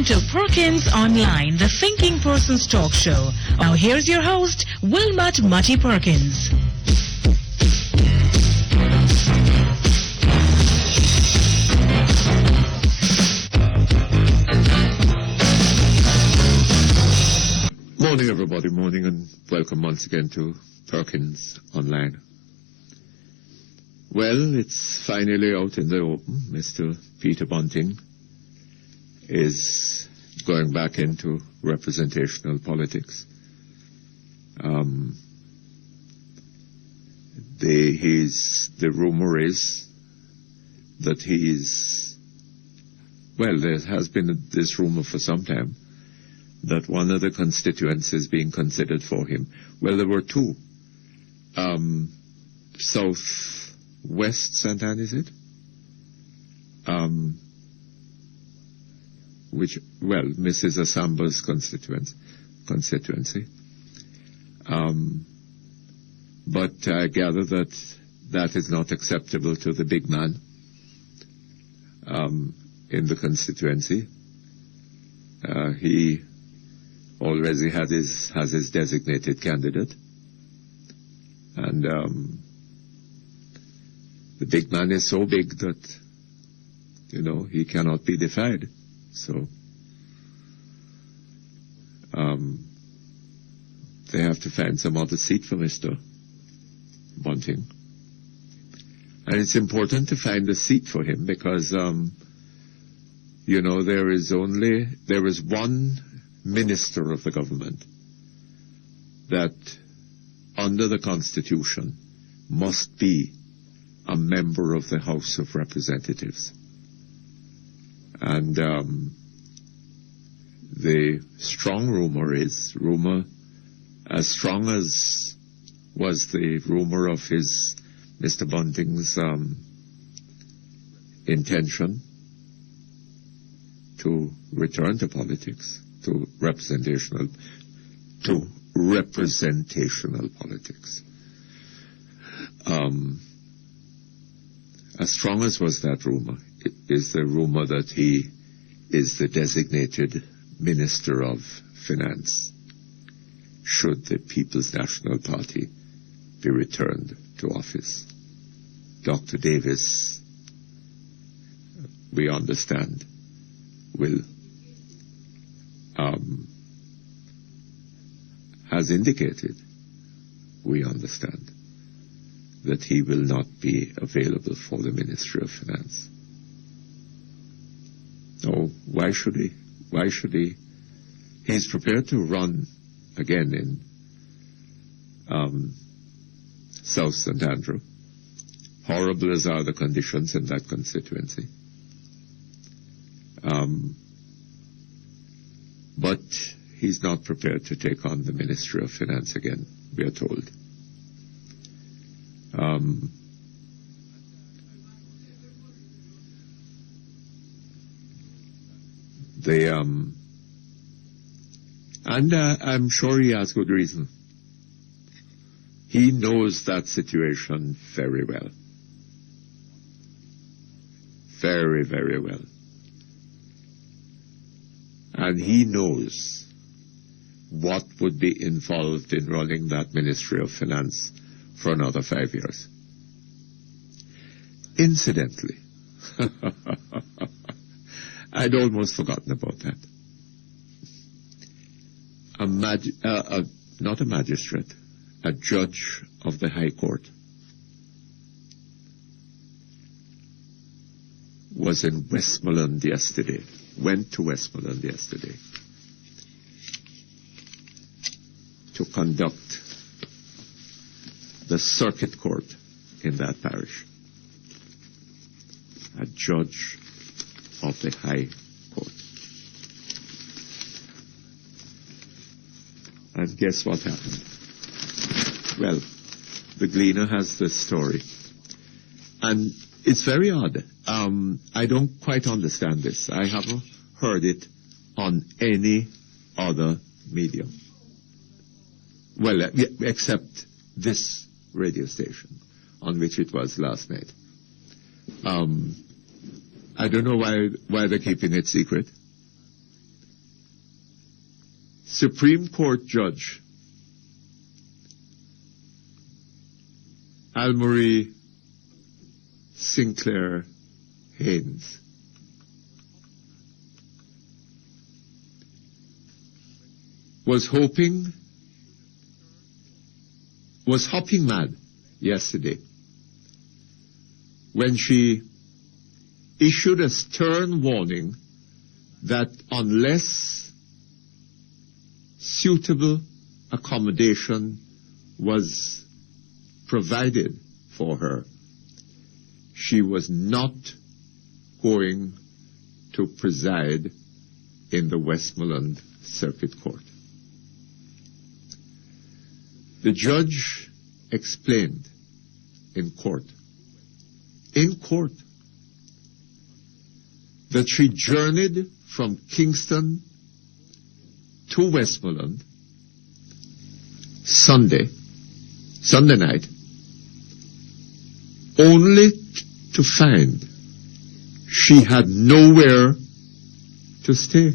Welcome to Perkins Online, the Thinking Person's talk show. Now here's your host, Wilmot Mutty Perkins. Morning, everybody. Morning, and welcome once again to Perkins Online. Well, it's finally out in the open. Mr. Peter Bunting is going back into representational politics. The rumor is that there has been this rumor for some time that one of the constituencies being considered for him, well, there were two. Southwest St. Anne, is it? Mrs. Asamba's constituency. But I gather that is not acceptable to the big man in the constituency. He already has his designated candidate. And the big man is so big that, he cannot be defied. So they have to find some other seat for Mr. Bunting. And it's important to find a seat for him because, there is one minister of the government that, under the Constitution, must be a member of the House of Representatives. And the strong rumor as strong as was the rumor of Mr. Bunting's intention to return to politics, to representational politics. As strong as was that rumor, is the rumor that he is the designated Minister of Finance should the People's National Party be returned to office. Dr. Davis, we understand, has indicated, we understand, that he will not be available for the Ministry of Finance. Oh, why should he? Why should he? He's prepared to run again in South St. Andrew. Horrible as are the conditions in that constituency. But he's not prepared to take on the Ministry of Finance again, we are told. And I'm sure he has good reason. He knows that situation very well. Very, very well. And he knows what would be involved in running that Ministry of Finance for another 5 years. Incidentally, I'd almost forgotten about that. Not a magistrate, a judge of the High Court was in Westmoreland yesterday, went to Westmoreland yesterday to conduct the circuit court in that parish. A judge of the High Court. And guess what happened? Well, the Gleaner has this story. And it's very odd. I don't quite understand this. I haven't heard it on any other medium. Well, except this radio station, on which it was last night. I don't know why they're keeping it secret. Supreme Court Judge Almarie Sinclair Haynes was hopping mad yesterday when she issued a stern warning that unless suitable accommodation was provided for her, she was not going to preside in the Westmoreland Circuit Court. The judge explained in court, that she journeyed from Kingston to Westmoreland Sunday night, only to find she had nowhere to stay.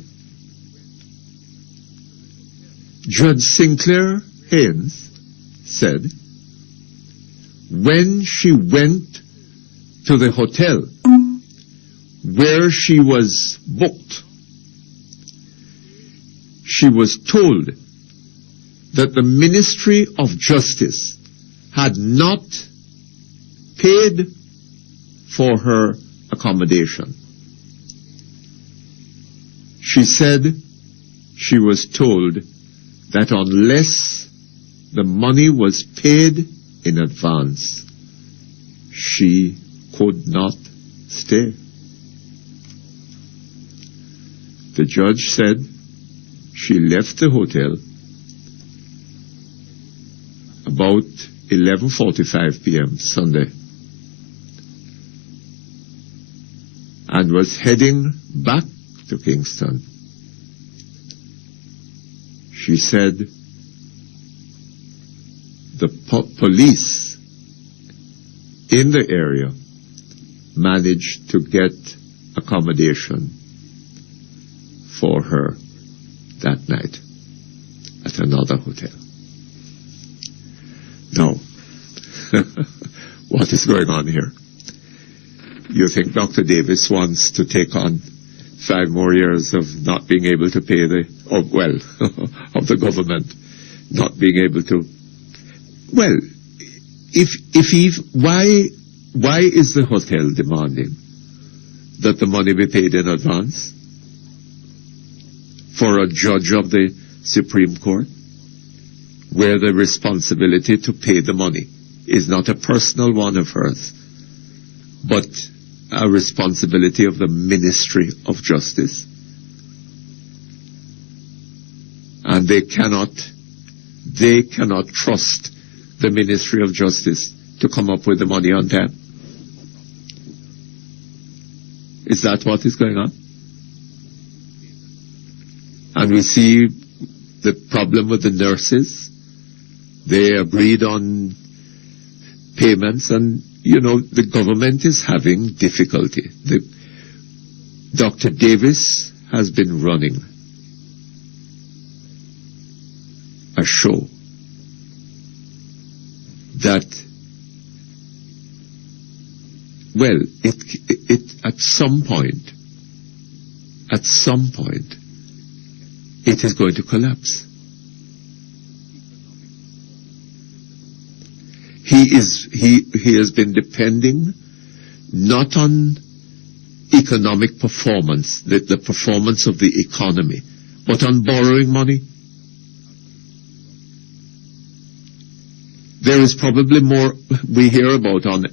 Judge Sinclair Haynes said when she went to the hotel where she was booked, she was told that the Ministry of Justice had not paid for her accommodation. She said she was told that unless the money was paid in advance, she could not stay. The judge said she left the hotel about 11:45 p.m. Sunday and was heading back to Kingston. She said the police in the area managed to get accommodation for her that night at another hotel. Now, what is going on here? You think Dr. Davis wants to take on 5 more years of not being able to pay of the government not being able to? Well, why is the hotel demanding that the money be paid in advance for a judge of the Supreme Court, where the responsibility to pay the money is not a personal one of hers, but a responsibility of the Ministry of Justice? And they cannot trust the Ministry of Justice to come up with the money on time. Is that what is going on? And we see the problem with the nurses. They agreed on payments, and, the government is having difficulty. Dr. Davis has been running a show that, at some point, it is going to collapse. He has been depending not on economic performance, the performance of the economy, but on borrowing money. There is probably more we hear about on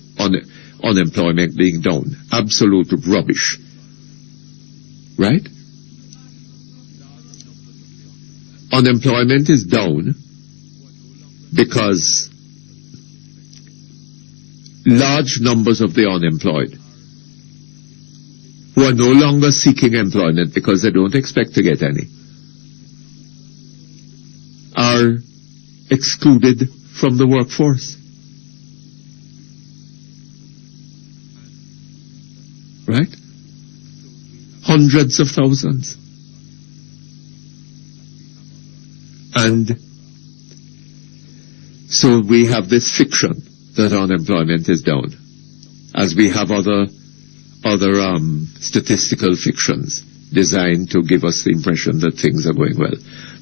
unemployment being down. Absolute rubbish. Right? Unemployment is down because large numbers of the unemployed who are no longer seeking employment because they don't expect to get any are excluded from the workforce. Right? Hundreds of thousands. And so we have this fiction that unemployment is down, as we have other statistical fictions designed to give us the impression that things are going well.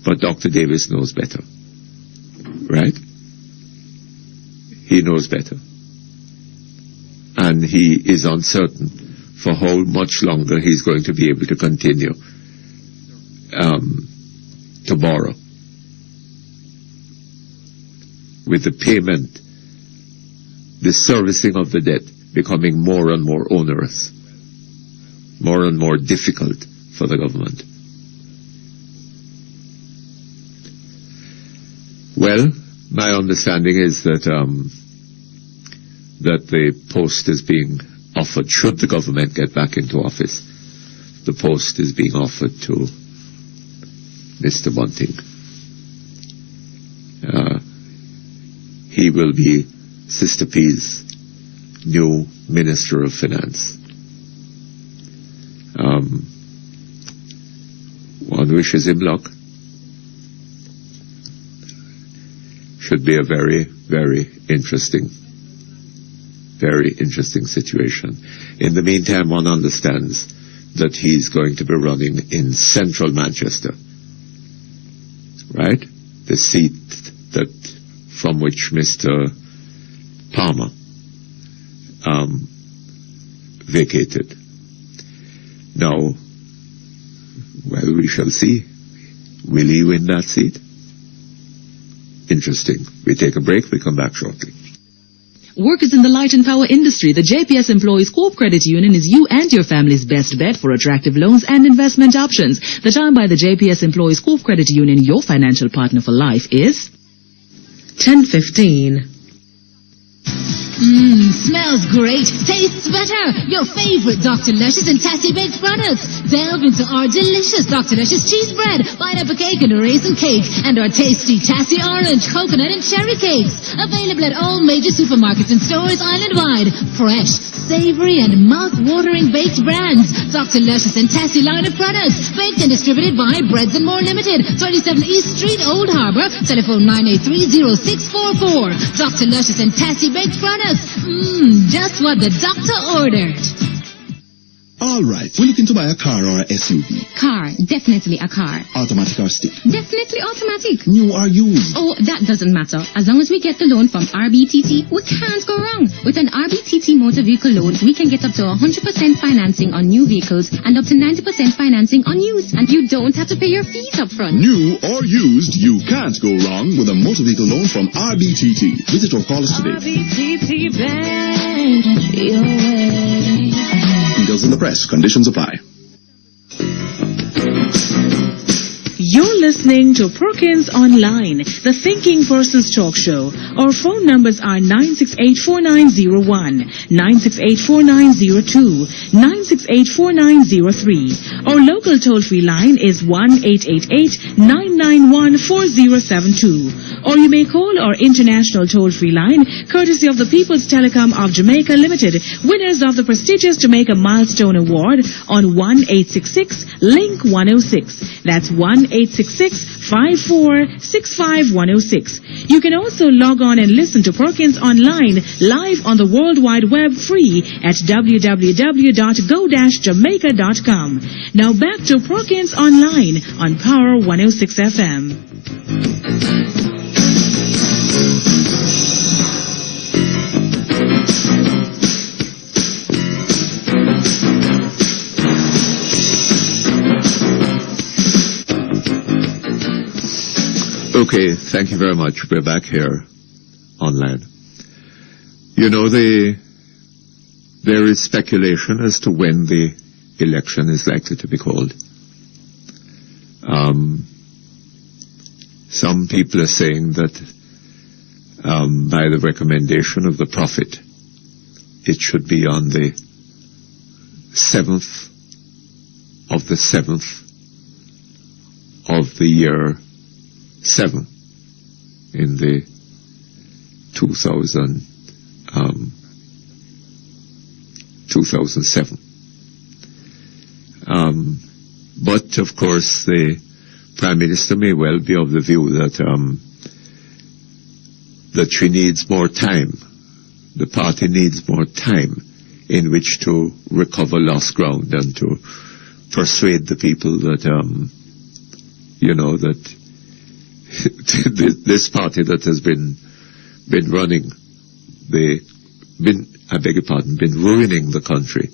But Dr. Davis knows better, right? He knows better. And he is uncertain for how much longer he's going to be able to continue to borrow. With the payment, the servicing of the debt becoming more and more onerous, more and more difficult for the government. Well, my understanding is that that the post is being offered, should the government get back into office, the post is being offered to Mr. Bunting. He will be Sister P's new Minister of Finance. One wishes him luck. Should be a very, very interesting situation. In the meantime, one understands that he's going to be running in central Manchester, right? The seat that from which Mr. Palmer vacated. Now, well, we shall see. Will he win that seat? Interesting. We take a break. We come back shortly. Workers in the light and power industry, the JPS Employees Co-op Credit Union is you and your family's best bet for attractive loans and investment options. The time by the JPS Employees Co-op Credit Union, your financial partner for life, is 10:15. Smells great, tastes better. Your favorite Dr. Luscious and Tassie Baked products. Delve into our delicious Dr. Luscious cheese bread, pineapple cake and a raisin cake, and our tasty Tassie orange, coconut and cherry cakes. Available at all major supermarkets and stores island-wide. Fresh, savory and mouth-watering baked brands. Dr. Luscious and Tassie line of products. Baked and distributed by Breads and More Limited. 27 East Street, Old Harbour. Telephone 983-0644. Dr. Luscious and Tassie Baked products. Just what the doctor ordered. All right, we're looking to buy a car or a SUV. Car, definitely a car. Automatic or stick? Definitely automatic. New or used? Oh, that doesn't matter. As long as we get the loan from RBTT, we can't go wrong. With an RBTT motor vehicle loan, we can get up to 100% financing on new vehicles and up to 90% financing on used. And you don't have to pay your fees up front. New or used, you can't go wrong with a motor vehicle loan from RBTT. Visit or call us today. RBTT Bank, your way. Details in the press. Conditions apply. You're listening to Perkins Online, the Thinking Person's Talk Show. Our phone numbers are 968-4901, 968-4902, 968-4903. Our local toll-free line is 1-888-991-4072. Or you may call our international toll-free line, courtesy of the People's Telecom of Jamaica Limited, winners of the prestigious Jamaica Milestone Award on 1-866-LINK-106. That's 1-866-5465-106. You can also log on and listen to Perkins Online live on the World Wide Web free at www.go-jamaica.com. Now back to Perkins Online on Power 106 FM. Okay, thank you very much. We're back here online. You know, there is speculation as to when the election is likely to be called. Some people are saying that by the recommendation of the Prophet, it should be on the 7th of the 7th of the year 7 in the 2007. But of course the Prime Minister may well be of the view that that she needs more time. The party needs more time in which to recover lost ground and to persuade the people that, that this party that has been running, been ruining the country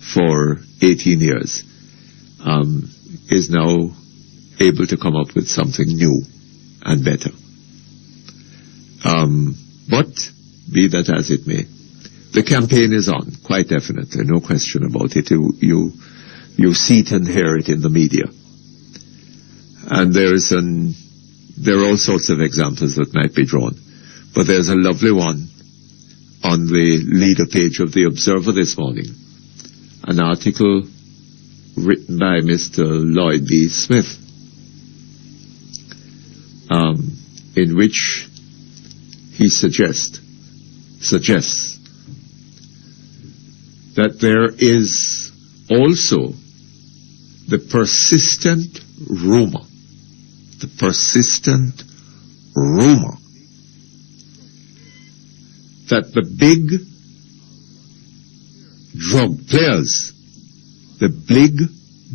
for 18 years, is now able to come up with something new and better. But be that as it may, the campaign is on, quite definitely, no question about it. You see it and hear it in the media. And there are all sorts of examples that might be drawn. But there's a lovely one on the leader page of the Observer this morning. An article written by Mr. Lloyd B. Smith, in which he suggests that there is also the persistent rumor that the big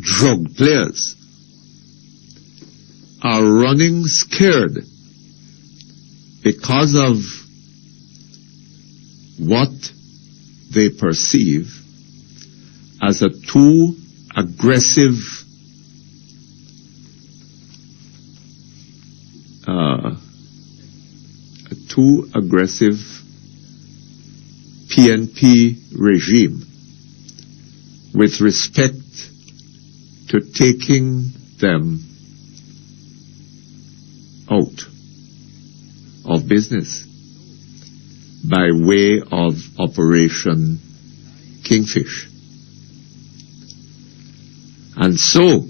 drug players are running scared because of what they perceive as a too aggressive PNP regime with respect to taking them out of business by way of Operation Kingfish. And so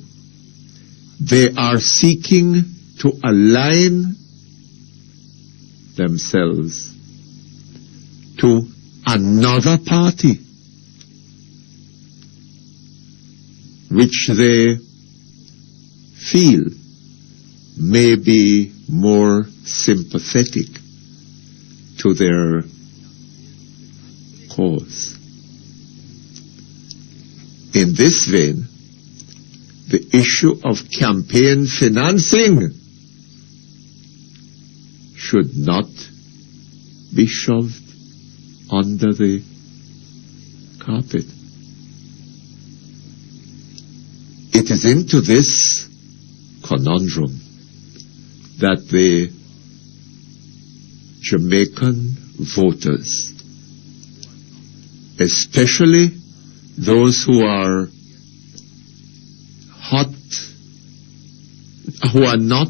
they are seeking to align themselves to another party which they feel may be more sympathetic to their cause. In this vein, the issue of campaign financing should not be shoved under the carpet. It is into this conundrum that the Jamaican voters, especially those who are not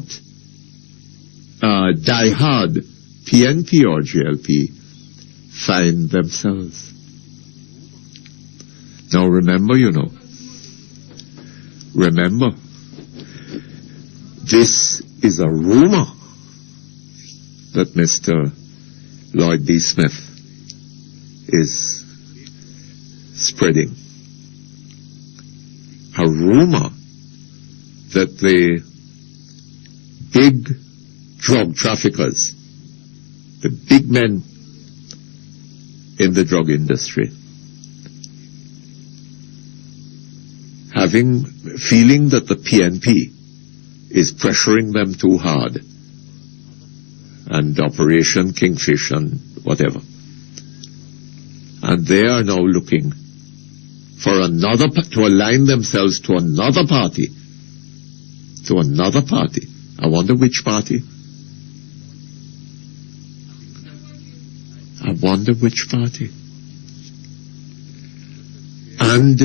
die-hard PNP or GLP, find themselves. Now remember, this is a rumor that Mr. Lloyd B. Smith is spreading. A rumor that the big drug traffickers, the big men in the drug industry, feeling that the PNP is pressuring them too hard, and Operation Kingfish and whatever. And they are now looking for to align themselves to another party. I wonder which party. And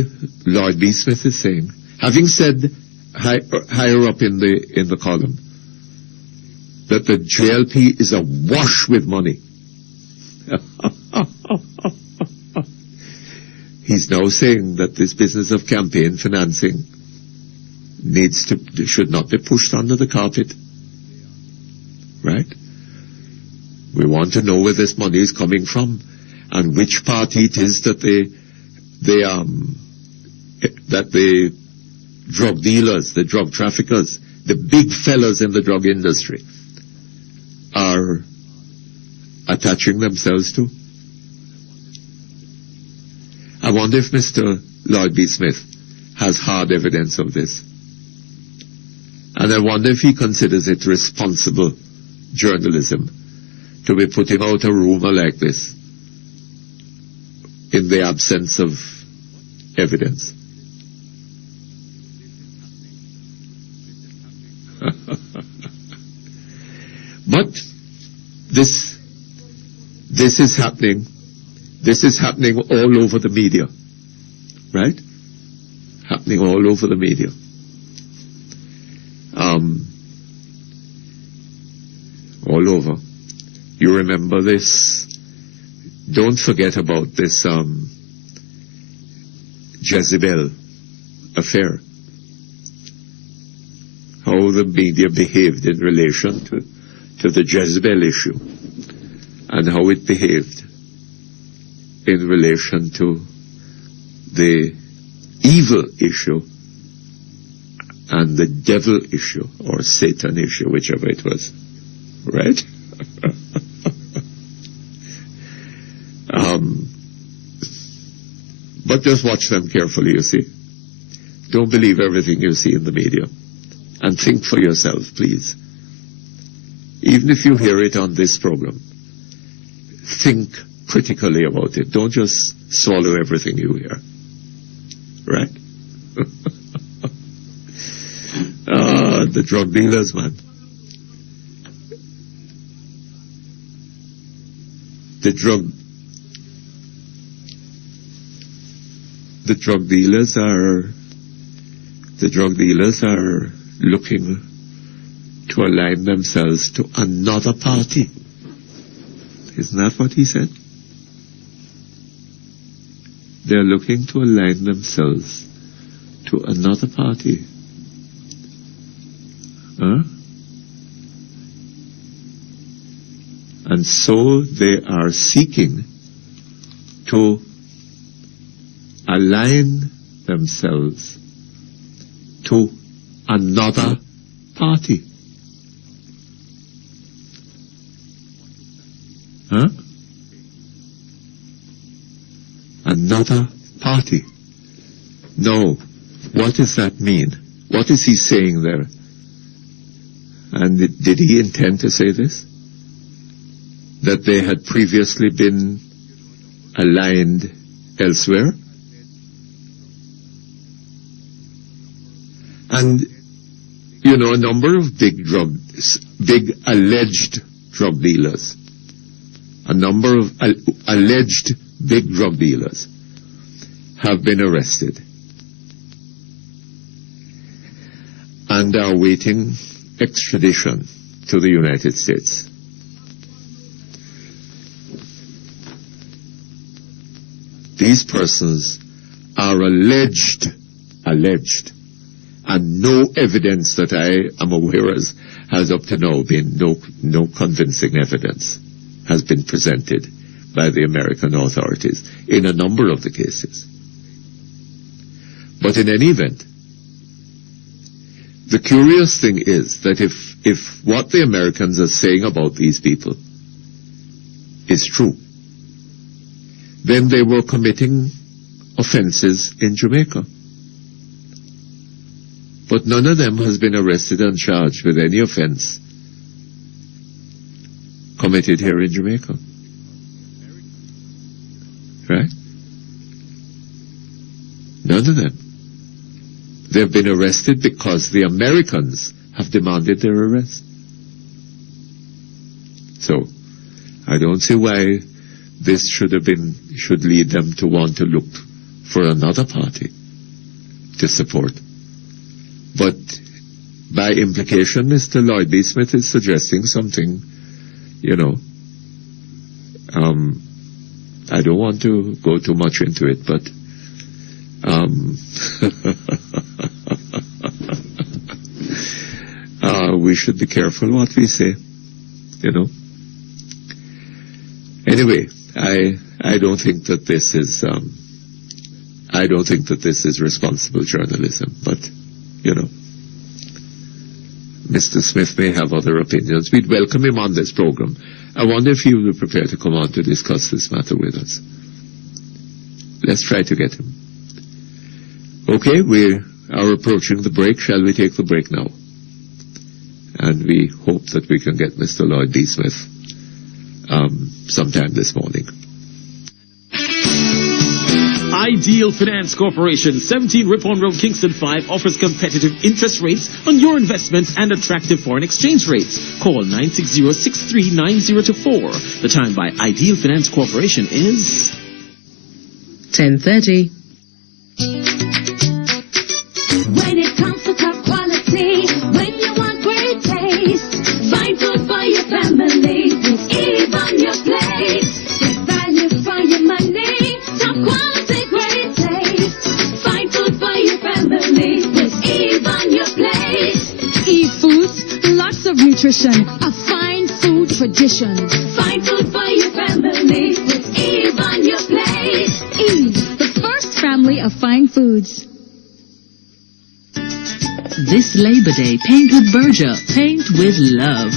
Lloyd B. Smith is saying, having said higher up in the column, that the JLP is awash with money. He's now saying that this business of campaign financing should not be pushed under the carpet. Right? We want to know where this money is coming from and which party it is that the drug dealers, the drug traffickers the big fellas in the drug industry are attaching themselves to. I wonder if Mr. Lloyd B. Smith has hard evidence of this. And I wonder if he considers it responsible journalism to be putting out a rumor like this in the absence of evidence. But this is happening. This is happening all over the media, right? Happening all over the media. All over. You remember this? Don't forget about this Jezebel affair. How the media behaved in relation to the Jezebel issue, and how it behaved in relation to the evil issue and the devil issue, or Satan issue, whichever it was. Right? But just watch them carefully, you see. Don't believe everything you see in the media. And think for yourself, please. Even if you hear it on this program, think critically about it. Don't just swallow everything you hear. Right? The drug dealers, man. The drug dealers are looking to align themselves to another party. Isn't that what he said? They're looking to align themselves to another party. Huh? And so they are seeking to align themselves to another party. Huh? Another party. No. What does that mean? What is he saying there? And did he intend to say this? That they had previously been aligned elsewhere? And, you know, a number of big alleged drug dealers, a number of alleged big drug dealers have been arrested and are awaiting extradition to the United States. These persons are alleged, and no evidence that I am aware of has up to now been, no convincing evidence has been presented by the American authorities in a number of the cases. But in any event, the curious thing is that if what the Americans are saying about these people is true, then they were committing offenses in Jamaica. But none of them has been arrested and charged with any offense committed here in Jamaica. Right? None of them. They've been arrested because the Americans have demanded their arrest. So, I don't see why this should lead them to want to look for another party to support. But by implication, Mr. Lloyd B. Smith is suggesting something, you know, I don't want to go too much into it, but we should be careful what we say, you know. Anyway, I don't think that this is responsible journalism, but you know, Mr. Smith may have other opinions. We'd welcome him on this program. I wonder if he will be prepared to come on to discuss this matter with us. Let's try to get him. Okay, we are approaching the break. Shall we take the break now? And we hope that we can get Mr. Lloyd B. Smith sometime this morning. Ideal Finance Corporation, 17 Ripon Road, Kingston 5, offers competitive interest rates on your investments and attractive foreign exchange rates. Call 960-639024. The time by Ideal Finance Corporation is 10:30. When it comes to top quality, when you want great taste, find food for your family, it's even your plate. Get value for your money, top quality, great taste. Find food for your family, it's even your plate. Eat foods, lots of nutrition, a fine food tradition. Find food for your family, it's even your plate. Eve, the first family of fine foods. This Labor Day, paint with Berger. Paint with love.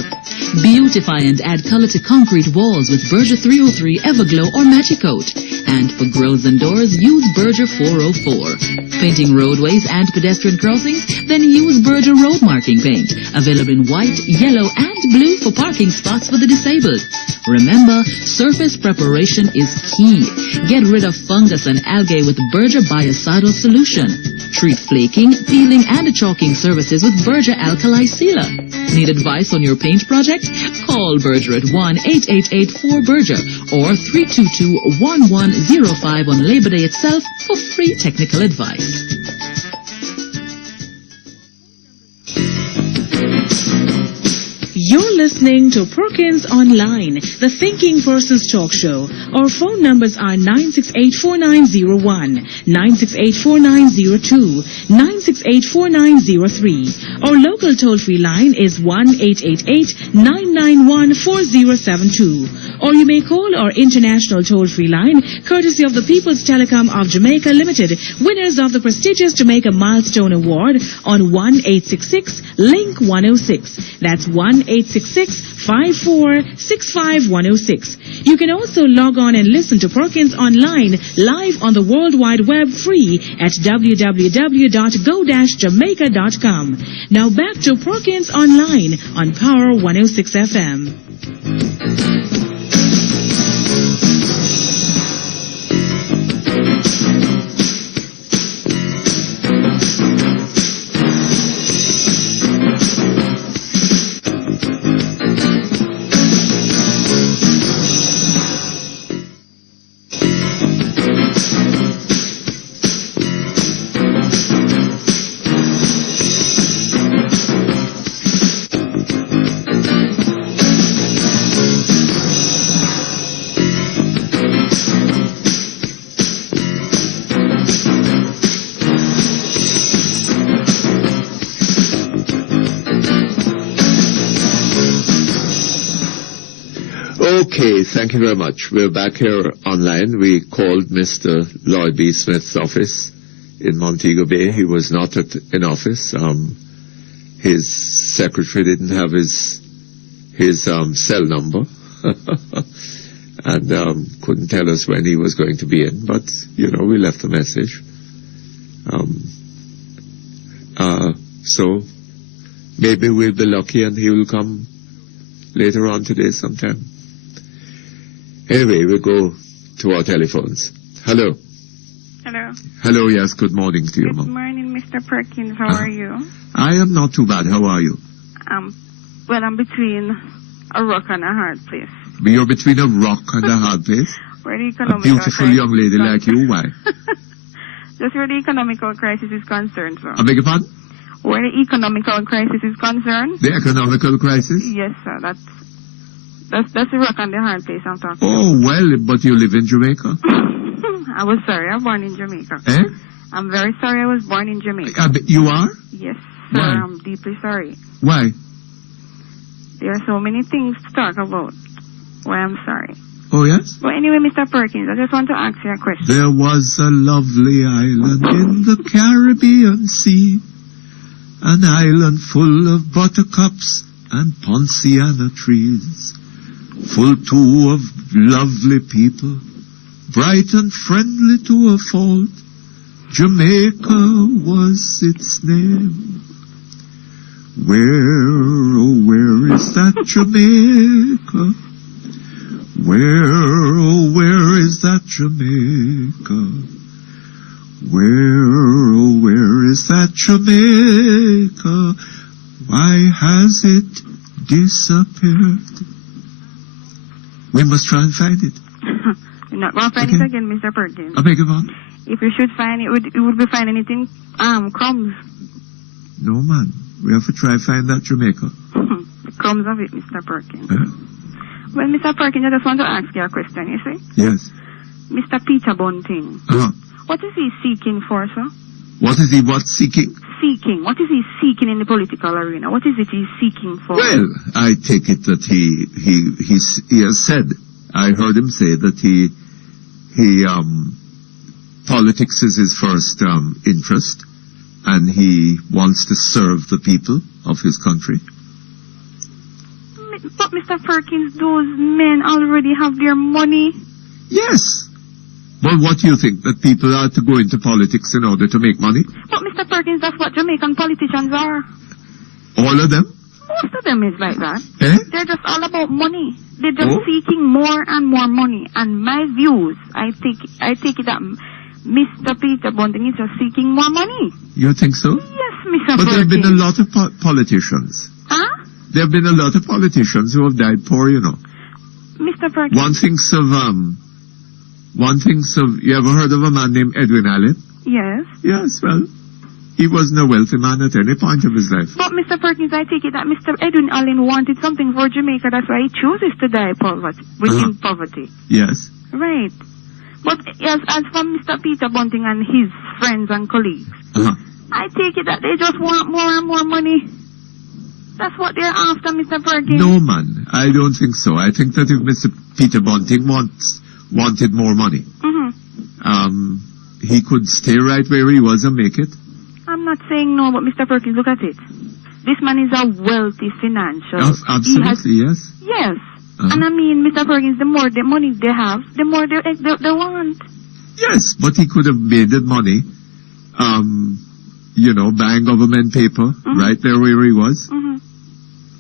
Beautify and add color to concrete walls with Berger 303, Everglow, or Magic Coat. And for grills and doors, use Berger 404. Painting roadways and pedestrian crossings? Then use Berger road marking paint. Available in white, yellow, and blue for parking spots for the disabled. Remember, surface preparation is key. Get rid of fungus and algae with Berger Biocidal Solution. Treat flaking, peeling, and chalking services with Berger Alkali Sealer. Need advice on your paint project? Call Berger at 1-888-4-BERGER or 322-1105 on Labor Day itself for free technical advice. You're listening to Perkins Online, the Thinking Person's Talk Show. Our phone numbers are 968-4901, 968-4902, 968-4903. Our local toll-free line is 1-888-991-4072. Or you may call our international toll-free line, courtesy of the People's Telecom of Jamaica Limited, winners of the prestigious Jamaica Milestone Award on 1-866-LINK-106. That's 1-866-5465-106. You can also log on and listen to Perkins Online live on the World Wide Web free at www.go-jamaica.com. Now back to Perkins Online on Power 106 FM. Okay, thank you very much. We're back here online. We called Mr. Lloyd B. Smith's office in Montego Bay. He was not in office. His secretary didn't have his cell number and couldn't tell us when he was going to be in. But, we left a message. So maybe we'll be lucky and he will come later on today sometime. Anyway, we'll go to our telephones. Hello. Hello. Hello, yes, good morning to you, Good Mom. morning, Mr. Perkins. How are you? I am not too bad. How are you? Well, I'm between a rock and a hard place. You're between a rock and a hard place? Where the A economical beautiful young lady like you, why? Just where the economical crisis is concerned, sir. I beg your pardon? Where the economical crisis is concerned? The economical crisis? Yes, sir. That's the rock and the hard place I'm talking Oh, well, but you live in Jamaica? I was sorry. I was born in Jamaica. Eh? I'm very sorry I was born in Jamaica. You are? Yes, sir. Why? I'm deeply sorry. Why? There are so many things to talk about. Why I'm sorry. Oh, yes? But anyway, Mr. Perkins, I just want to ask you a question. There was a lovely island in the Caribbean Sea, and an island full of buttercups and ponciana trees, full too of lovely people, bright and friendly to a fault. Jamaica was its name. Where, oh, where is that Jamaica? Where, oh, where is that Jamaica? Where, oh, where is that Jamaica? Why has it disappeared? We must try and find it. You're not going to find it again, Mr. Perkins. I beg your pardon? If you should find it, you would be finding it in crumbs. No, man. We have to try and find that Jamaica. The crumbs of it, Mr. Perkins. Well, Mr. Perkins, I just want to ask you a question, you see? Yes. Mr. Peter Bunting. What is he seeking for, sir? What is he seeking? Seeking. What is he seeking in the political arena? What is it he's seeking for? Well, I take it that he has said, I heard him say that he politics is his first interest, and he wants to serve the people of his country. But Mr. Perkins, those men already have their money. Yes. Well, what do you think? That people are to go into politics in order to make money? But Mr. Perkins, that's what Jamaican politicians are. All of them? Most of them is like that. Eh? They're just all about money. They're just seeking more and more money. And my views, I take it that Mr. Peter Bunting is just seeking more money. You think so? Yes, Mr. But there have been a Perkins. lot of politicians. Huh? There have been a lot of politicians who have died poor, you know. Mr. Perkins. One thinks of, you ever heard of a man named Edwin Allen? Yes. Yes, well, he wasn't a wealthy man at any point of his life. But Mr. Perkins, I take it that Mr. Edwin Allen wanted something for Jamaica. That's why he chooses to die within poverty. Yes. Right. But as for Mr. Peter Bunting and his friends and colleagues, I take it that they just want more and more money. That's what they're after, Mr. Perkins. No, man, I don't think so. I think that if Mr. Peter Bunting wanted more money, he could stay right where he was and make it. I'm not saying no, but Mr. Perkins, look at it. This man is a wealthy financial. Absolutely, yes. Yes. And I mean, Mr. Perkins, the more the money they have, the more they want. Yes, but he could have made that money, buying government paper right there where he was.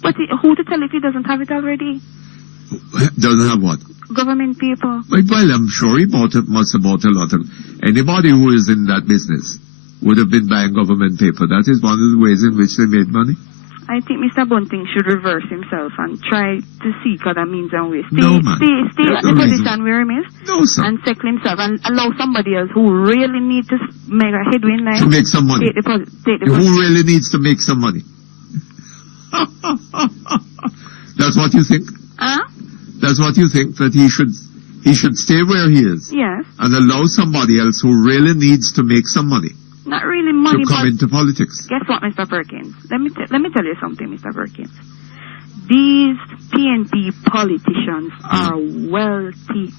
But who to tell if he doesn't have it already? Doesn't have what? Government paper. Well, I'm sure he must have bought a lot of... Anybody who is in that business would have been buying government paper. That is one of the ways in which they made money. I think Mr. Bunting should reverse himself and try to seek other means and ways. Stay at the position where he is. No, sir. And settle himself and allow somebody else who really needs to make a headway in life to make some money. Who really needs to make some money? That's what you think? That's what you think, that he should stay where he is? Yes. And allow somebody else who really needs to make some money. Not really money, to come into politics. Guess what, Mr. Perkins? Let me tell you something, Mr. Perkins. These PNP politicians are wealthy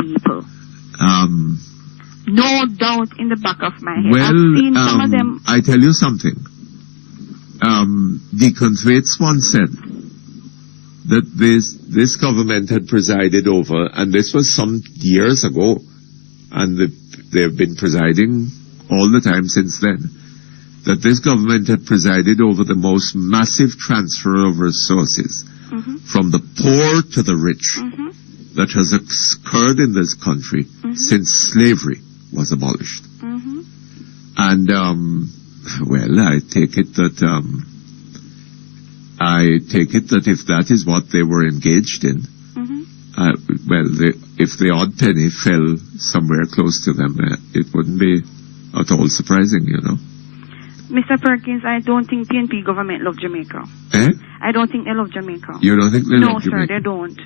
people. No doubt in the back of my head. Well, I've seen some of them. I tell you something. Deacon Thwaites once said that this government had presided over, and this was some years ago, and they've been presiding all the time since then, that this government had presided over the most massive transfer of resources from the poor to the rich that has occurred in this country since slavery was abolished. And, well, I take it that if that is what they were engaged in, if the odd penny fell somewhere close to them, it wouldn't be at all surprising, you know. Mr. Perkins, I don't think PNP government love Jamaica. Eh? I don't think they love Jamaica. You don't think they love Jamaica? No, sir, they don't.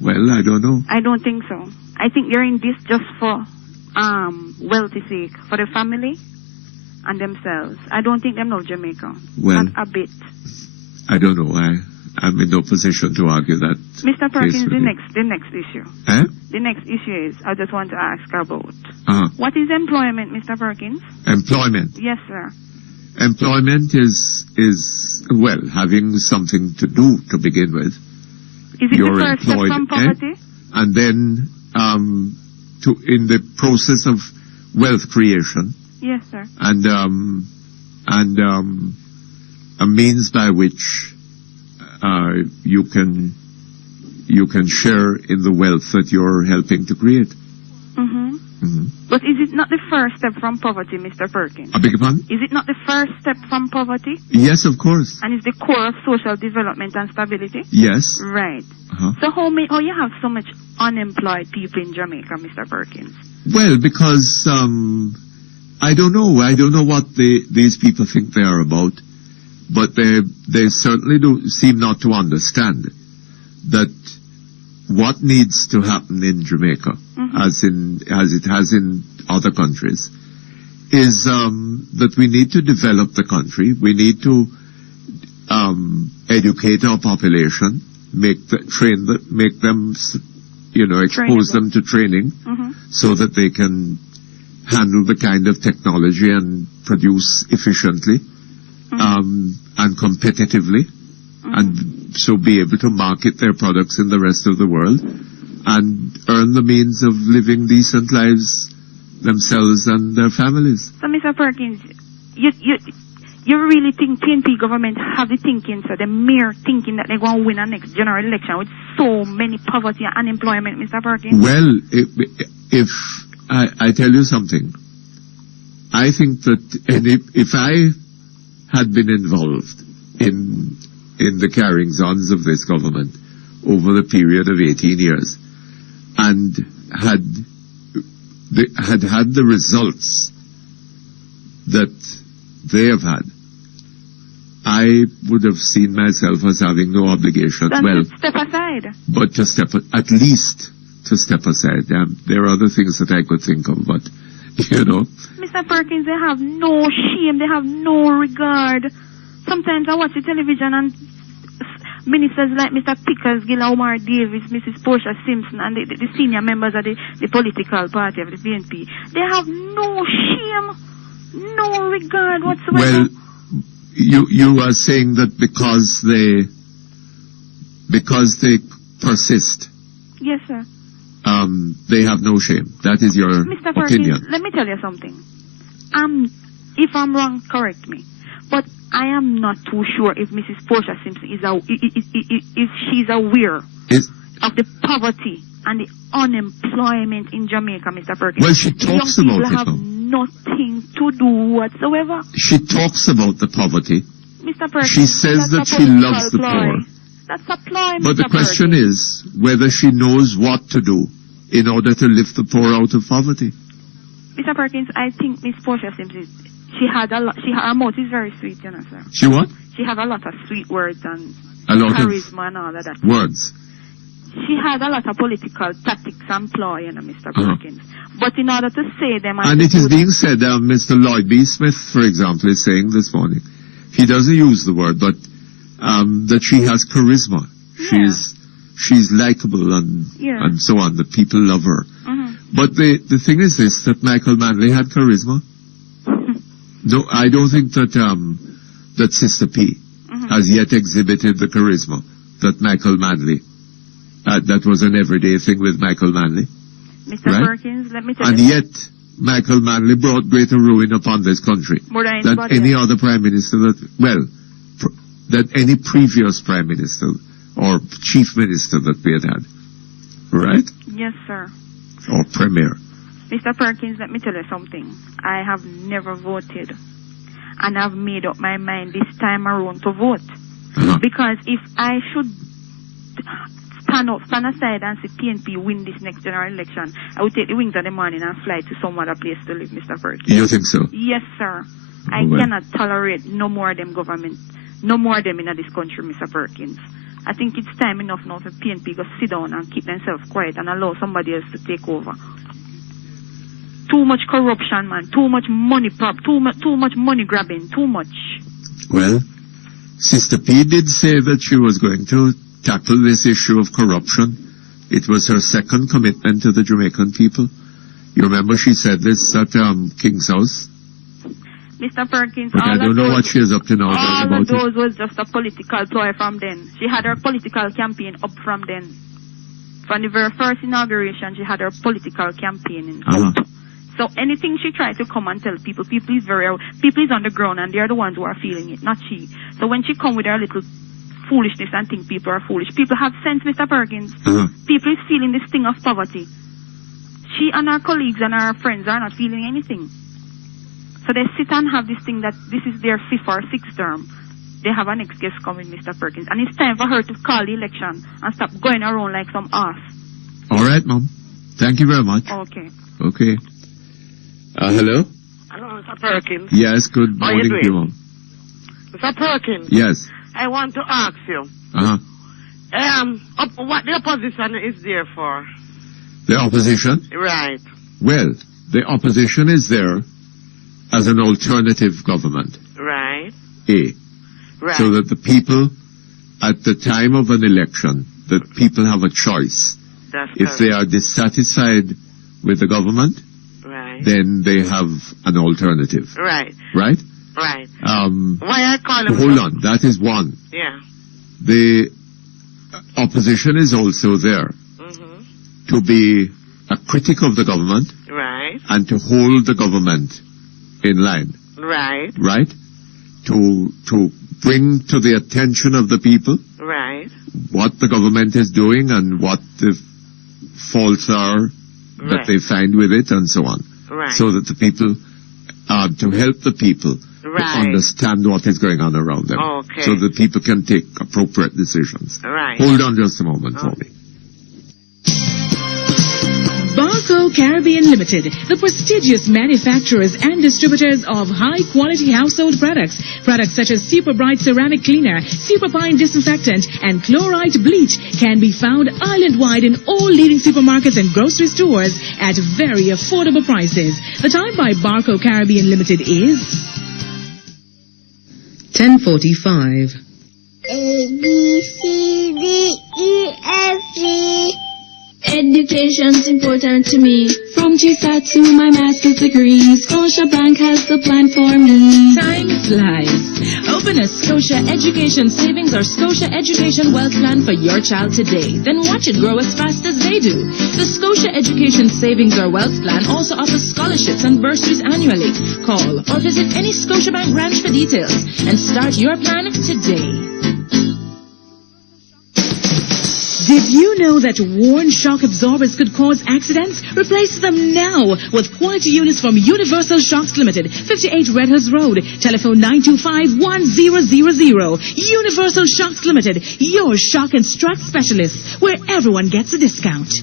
Well, I don't know. I don't think so. I think they're in this just for wealthy sake, for the family and themselves. I don't think they love Jamaica. Well, not a bit. I don't know. I'm in no position to argue that. Mr. Perkins, the next issue. Eh? The next issue is, I just want to ask about, what is employment, Mr. Perkins? Employment? Yes, sir. Employment is well, having something to do to begin with. Is it You're the first step employed, from poverty? and then in the process of wealth creation, Yes, sir. and a means by which you can share in the wealth that you're helping to create. Mm-hmm. Mm-hmm. But is it not the first step from poverty, Mr. Perkins? I beg your pardon? Is it not the first step from poverty? Yes, of course. And is the core of social development and stability? Yes. Right. Uh-huh. So how you have so much unemployed people in Jamaica, Mr. Perkins? Well, because I don't know what these people think they are about, but they certainly do seem not to understand that what needs to happen in Jamaica, as it has in other countries, is that we need to develop the country. We need to educate our population, expose them to training, so that they can handle the kind of technology and produce efficiently and competitively, and so be able to market their products in the rest of the world and earn the means of living decent lives themselves and their families. So, Mr. Perkins, you really think PNP government have the thinking, so the mere thinking that they're going to win a next general election with so many poverty and unemployment, Mr. Perkins? Well, if I tell you something, I think that if I had been involved in the carryings-ons of this government over the period of 18 years and had the results that they have had, I would have seen myself as having no obligation. Then well, to step aside. But at least to step aside. There are other things that I could think of, but, Mr. Perkins, they have no shame, they have no regard. Sometimes I watch the television and ministers like Mr. Pickers, Gila Omar Davis, Mrs. Portia Simpson, and the senior members of the political party of the BNP, they have no shame, no regard whatsoever. Well, you are saying that because they persist. Yes, sir. They have no shame. That is your Mr. Perkins, opinion. let me tell you something. If I'm wrong, correct me. But I am not too sure if Mrs. Portia Simpson if she's aware of the poverty and the unemployment in Jamaica, Mr. Perkins. Well, she talks about it. Young people have nothing to do whatsoever. She talks about the poverty. Mr. Perkins, she says that she loves the poor. That's a ploy, But the question is whether she knows what to do in order to lift the poor out of poverty. Mr. Perkins, I think Miss Portia Simpson, her mouth is very sweet, sir. She what? She has a lot of sweet words and a lot charisma and all of that. Words. She has a lot of political tactics and ploy, Mr. Perkins. But in order to say them... And it is being said, Mr. Lloyd B. Smith, for example, is saying this morning, he doesn't use the word, but that she has charisma. Yeah. She's likable and so on. The people love her. But the thing is this, that Michael Manley had charisma. No, I don't think that Sister P has yet exhibited the charisma that Michael Manley. That was an everyday thing with Michael Manley. Mr. Right? Perkins, let me tell and you. And yet, Michael Manley brought greater ruin upon this country than any other prime minister than any previous prime minister or chief minister that we had. Right? Yes, sir. Or premier. Mr. Perkins, let me tell you something. I have never voted. And I've made up my mind this time around to vote. Because if I should stand aside and see PNP win this next general election, I would take the wings of the morning and fly to some other place to live, Mr. Perkins. You think so? Yes, sir. I cannot tolerate no more of them government, no more of them in this country, Mr. Perkins. I think it's time enough now for PNP to sit down and keep themselves quiet and allow somebody else to take over. Too much corruption, man. Too much money too much money grabbing. Too much. Well, Sister P did say that she was going to tackle this issue of corruption. It was her second commitment to the Jamaican people. You remember she said this at King's House? Mr. Perkins, But I don't know what she is up to now. all about of those was just a political ploy from then. She had her political campaign up from then. From the very first inauguration, she had her political campaign up. So anything she tried to come and tell people, people is on the ground and they're the ones who are feeling it, not she. So when she come with her little foolishness and think people are foolish, people have sense, Mr. Perkins. People is feeling this thing of poverty. She and her colleagues and her friends are not feeling anything. So they sit and have this thing that this is their 5th or 6th term. They have an next guest coming, Mr. Perkins. And it's time for her to call the election and stop going around like some ass. All right, Mom. Thank you very much. Okay. Okay. Hello? Hello, Mr. Perkins. Yes, good How you morning to you, doing? Mom. Mr. Perkins. Yes. I want to ask you. What the opposition is there for? The opposition? Right. Well, the opposition is there as an alternative government. Right. Right. So that the people, at the time of an election, that people have a choice. That's if correct. they are dissatisfied with the government, right, then they have an alternative. Right. Right? Right. Why I call him? Hold on, that is one. Yeah. The opposition is also there to be a critic of the government, right, and to hold the government in line. Right. Right? To bring to the attention of the people right, what the government is doing and what the faults are that they find with it and so on. Right. So that the people, to help the people to understand what is going on around them. Okay. So that people can take appropriate decisions. Right. Hold on just a moment for me. Barco Caribbean Limited, the prestigious manufacturers and distributors of high-quality household products. Products such as Super Bright Ceramic Cleaner, Super Pine Disinfectant, and Chlorite Bleach can be found island-wide in all leading supermarkets and grocery stores at very affordable prices. The time by Barco Caribbean Limited is 10:45. A, B, C, D, E, F, G. Education's important to me. From GSAT to my master's degree, Scotia Bank has the plan for me. Time flies. Open a Scotia Education Savings or Scotia Education Wealth Plan for your child today. Then watch it grow as fast as they do. The Scotia Education Savings or Wealth Plan also offers scholarships and bursaries annually. Call or visit any Scotiabank branch for details and start your plan today. Did you know that worn shock absorbers could cause accidents? Replace them now with quality units from Universal Shocks Limited, 58 Redhurst Road. Telephone 925-1000. Universal Shocks Limited, your shock and strut specialists, where everyone gets a discount.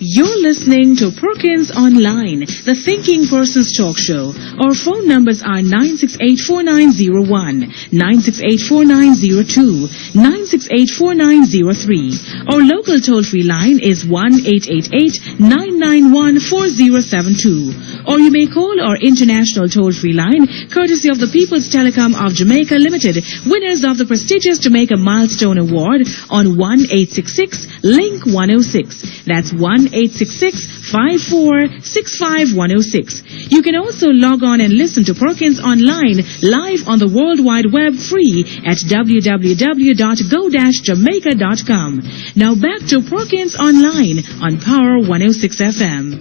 You're listening to Perkins Online, the Thinking Person's Talk Show. Our phone numbers are 968-4901, 968-4902, 968-4903. Our local toll-free line is 1-888-991-4072. Or you may call our international toll-free line, courtesy of the People's Telecom of Jamaica Limited, winners of the prestigious Jamaica Milestone Award on 1-866-LINK-106. That's 1-866-5465-106. You can also log on and listen to Perkins Online live on the World Wide Web free at www.go-jamaica.com. Now back to Perkins Online on Power 106 FM.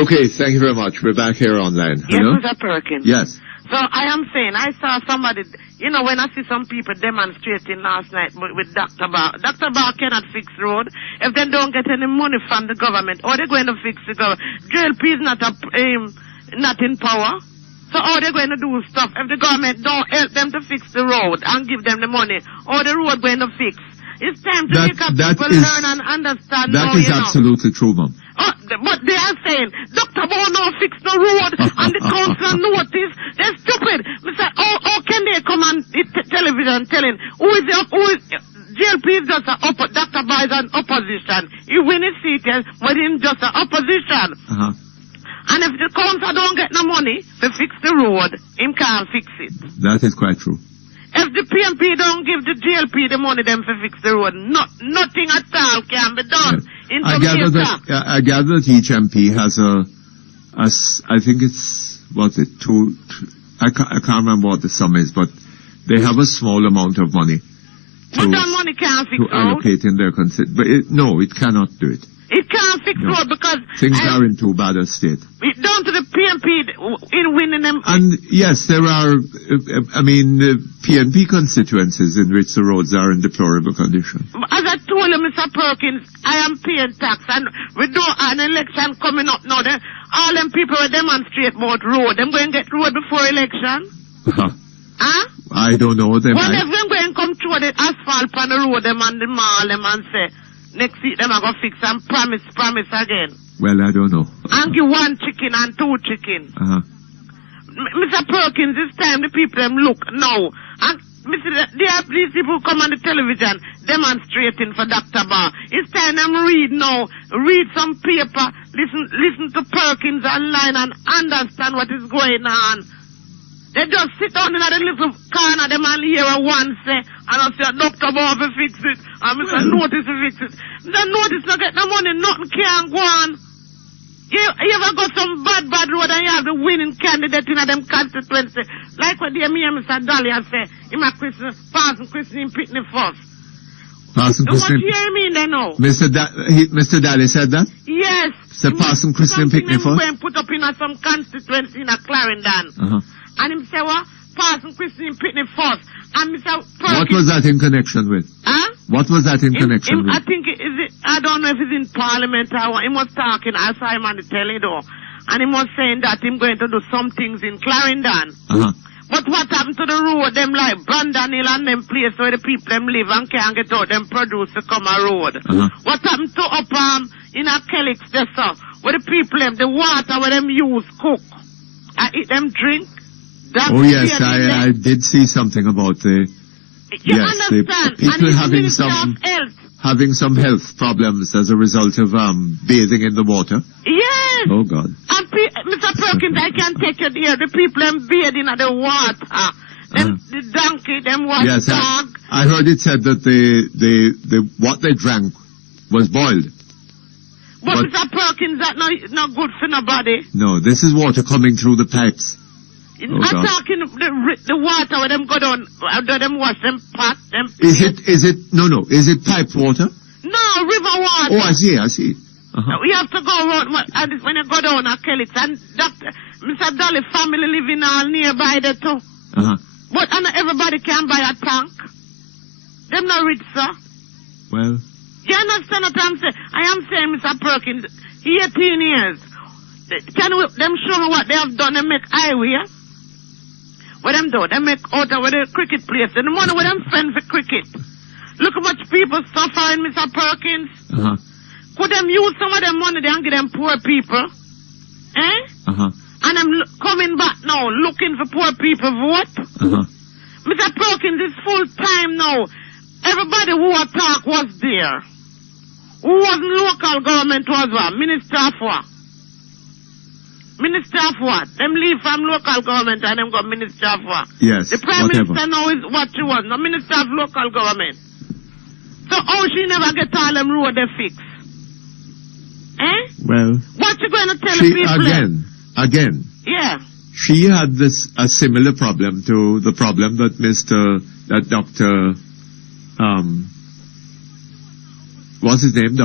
Okay, thank you very much. We're back here online. Yes, Hello? Mr. Perkins. Yes. So I am saying, I saw somebody, you know, when I see some people demonstrating last night with Dr. Barr. Dr. Barr cannot fix road if they don't get any money from the government. Or they're going to fix the government. JLP is not in power. So all they're going to do stuff if the government don't help them to fix the road and give them the money. Or the road going to fix. It's time to make up people learn and understand. That is absolutely true, Mom. But they are saying, Dr. Bo no fix the road and the council notice. They're stupid. Mr. How can they come on the television telling who is JLP is just Dr. Bo is an opposition. He win his seat, yes, but he's just an opposition. Uh-huh. And if the council don't get no money to fix the road, him can't fix it. That is quite true. If the PMP don't give the GLP the money them to fix the road, nothing at all can be done. Yeah. I gather that each MP has I think it's, I can't remember what the sum is, but they have a small amount of money but that money can't fix to allocate in their but it cannot do it. It can't fix road because things are in too bad a state. Down to the PMP in winning them. And yes, there are, PNP constituencies in which the roads are in deplorable condition. As I told you, Mr. Perkins, I am paying tax, and we do an election coming up now. All them people will demonstrate about road. Them going to get road before election? Huh? I don't know. Well, if them going to come through the asphalt on the road, them and the mall, them and say, next week them are going to fix and promise again. Well, I don't know. And give 1 chicken and 2 chicken. Mr. Perkins, it's time the people them look now. And there are these people who come on the television demonstrating for Dr. Barr. It's time them read now. Read some paper. Listen to Perkins online and understand what is going on. They just sit down in a little corner, them and hear one say, and I say, Dr. Barr will fix it, and Mr. Notice will fix it. The Notice not get no money, nothing can go on. You ever got some bad road and you have the winning candidate in them constituency? Like what me and Mr. Dahlia say, him a Parson Christine Pitney first. Parson Christine. What you hear me then now? Mr. Dahlia said that? Yes. So Parson Christine Pitney first? Something put up in some constituency in a Clarendon. And him say what? Parson Christine Pitney first. And Mr. Perkins. What was that in connection with? What was that in connection with? I think I don't know if it's in Parliament or what. He was talking, I saw him on the telly though. And he was saying that he's going to do some things in Clarendon. But what happened to the road, them like Brandon Hill and them place where the people them live and can't get out, them produce to come a road. What happened to up in a Kelix there, sir, where the people them, the water where them use cook, I eat them drink. Oh yes, I did see something about the people having some health problems as a result of bathing in the water. Yes. Oh God. And Mr. Perkins, I can take you there. The people them bathing in the water. The donkey, them water dog. I heard it said that the what they drank was boiled. But Mr. Perkins, that's not good for nobody. No, this is water coming through the pipes. I'm talking the water where them go down, them wash them pot, them. Is it piped water? No, river water. Oh, I see. We have to go around, and when you go down a Kelly, and Mr. Dolly family living all nearby there too. But everybody can buy a tank. Them not rich, sir. Well. You understand what I'm saying? I am saying, Mr. Perkins, 18 years. Can them show me what they have done? They make highway. What them do? They make out of the cricket place. And the money what them spend for cricket. Look how much people suffering, Mr. Perkins. Could them use some of them money and give them poor people? And them coming back now, looking for poor people vote? Mr. Perkins, it's full time now. Everybody who attack was there. Who wasn't local government was what? Minister of what? Minister of what? Them leave from local government and them got Minister of what? Yes, the Prime Minister now is what she was, no Minister of local government. So how she never get all them road they fix? Well. What you going to tell the people? Again. Yeah. She had a similar problem to the problem that Dr. What's his name?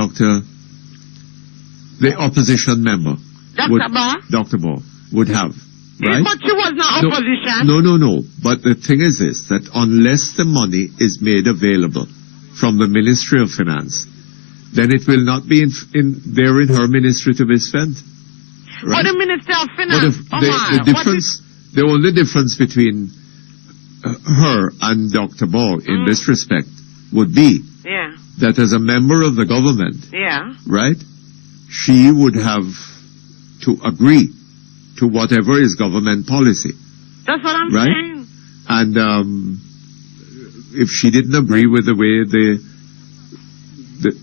The opposition member. Dr. Barr would have. Right? But she was not opposition. No. But the thing is this, that unless the money is made available from the Ministry of Finance, then it will not be there in her ministry to be spent. Right? But the Minister of Finance, the only difference between her and Dr. Barr in this respect would be that as a member of the government, right, she would have to agree to whatever is government policy. That's what I'm saying. And if she didn't agree with the way the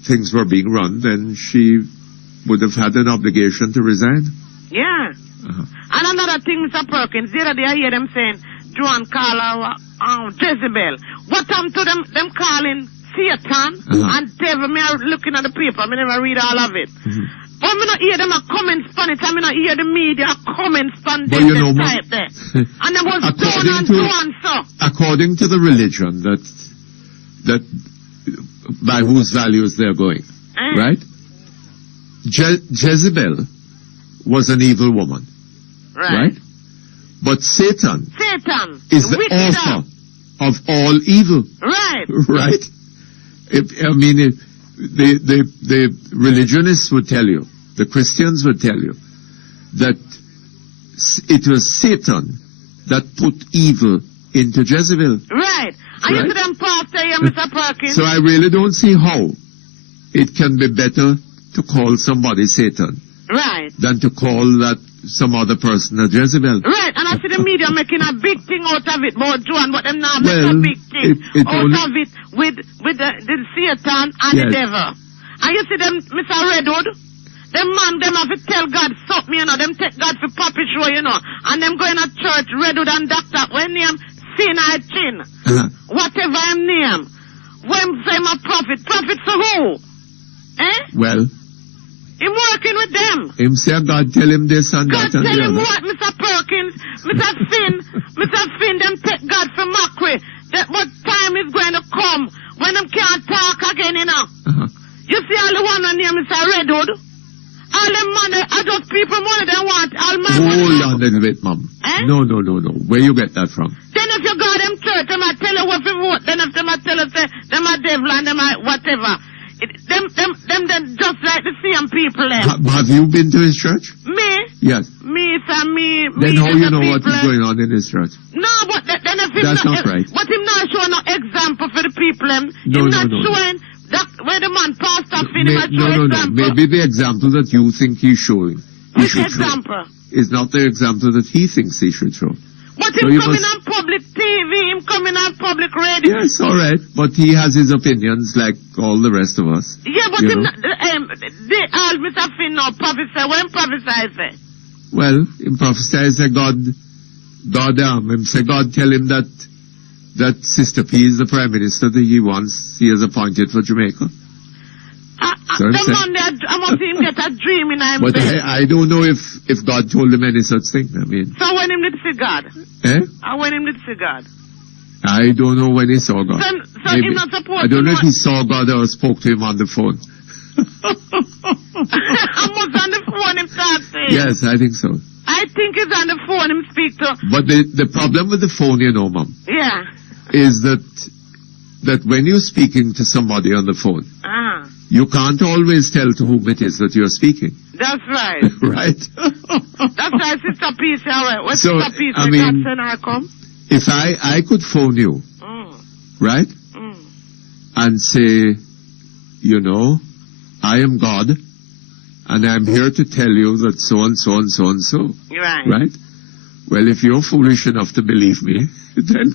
things were being run, then she would have had an obligation to resign. Yeah. And another thing, Mr. Perkins, the other day I hear them saying, Joan call her Jezebel. What happened to them calling Satan and devil? Me are looking at the paper, I never read all of it. But I not hear them a comment on it, I not hear the media comments on them, you know, type there. And there was Joan and Joan, so. According to the religion that by whose values they're going, right? Jezebel was an evil woman, right? But Satan is the author of all evil, right? The religionists would tell you, the Christians would tell you, that it was Satan that put evil into Jezebel. Right. I used to them pastor here, Mr. Perkins. So I really don't see how it can be better to call somebody Satan than to call that some other person a Jezebel. Right, and I see the media making a big thing out of it, but Joan, but them now make a big thing out of it with the Satan and the devil. And you see them, Mr. Redwood, them man, them have to tell God something, you know, them take God for puppet show, you know, and them going to church, Redwood and Doctor, when name Sin I Chin, whatever him name, when say my prophet for who? Well, him working with them. Him say God tell him this and God that and tell the him other. what, Mr. Perkins, Mr. Finn, them take God for mockery. That what time is going to come when them can't talk again, you know. You see all the one on here, Mr. Redwood? All them money, are just people money they want. All my money. Hold on a little bit, Mum. No. Where you get that from? Then if you go to them church, they might tell you what to vote. Then if they might tell you, say, them are devil and them are whatever. Them just like the same people there. Have you been to his church? Me? Yes. Me, sir, me. Then how you know what is people. going on in his church? No, but then if him That's not right. But him not showing no example for the people. Him not showing that where the man pastor Finn him not showing example. Maybe the example that you think he's showing. Which example? Is not the example that he thinks he should show. But him coming on public TV, him coming on public radio. Yes, all right. But he has his opinions like all the rest of us. Yeah, but him, they all Mr. Finn now prophesy. When prophesy say? Well, in prophesy say God tell him that Sister P is the Prime Minister that he has appointed for Jamaica. The Monday, I must see him get a dream in him. But I don't know if God told him any such thing. I mean. So when him did see God? When him did see God? I don't know when he saw God. So him not supposed I don't know if he saw God or spoke to him on the phone. I must on the phone him talk to him. Yes, I think so. I think it's on the phone him speak to. But the problem with the phone, you know, Mum. Yeah. Is that when you're speaking to somebody on the phone, you can't always tell to whom it is that you're speaking. That's right. Right? That's right, Sister Peace. When So, Sister Peace, I mean, God send her come? If I could phone you, right? And say, you know, I am God, and I'm here to tell you that so and so and so and so. Right. Right? Well, if you're foolish enough to believe me, then...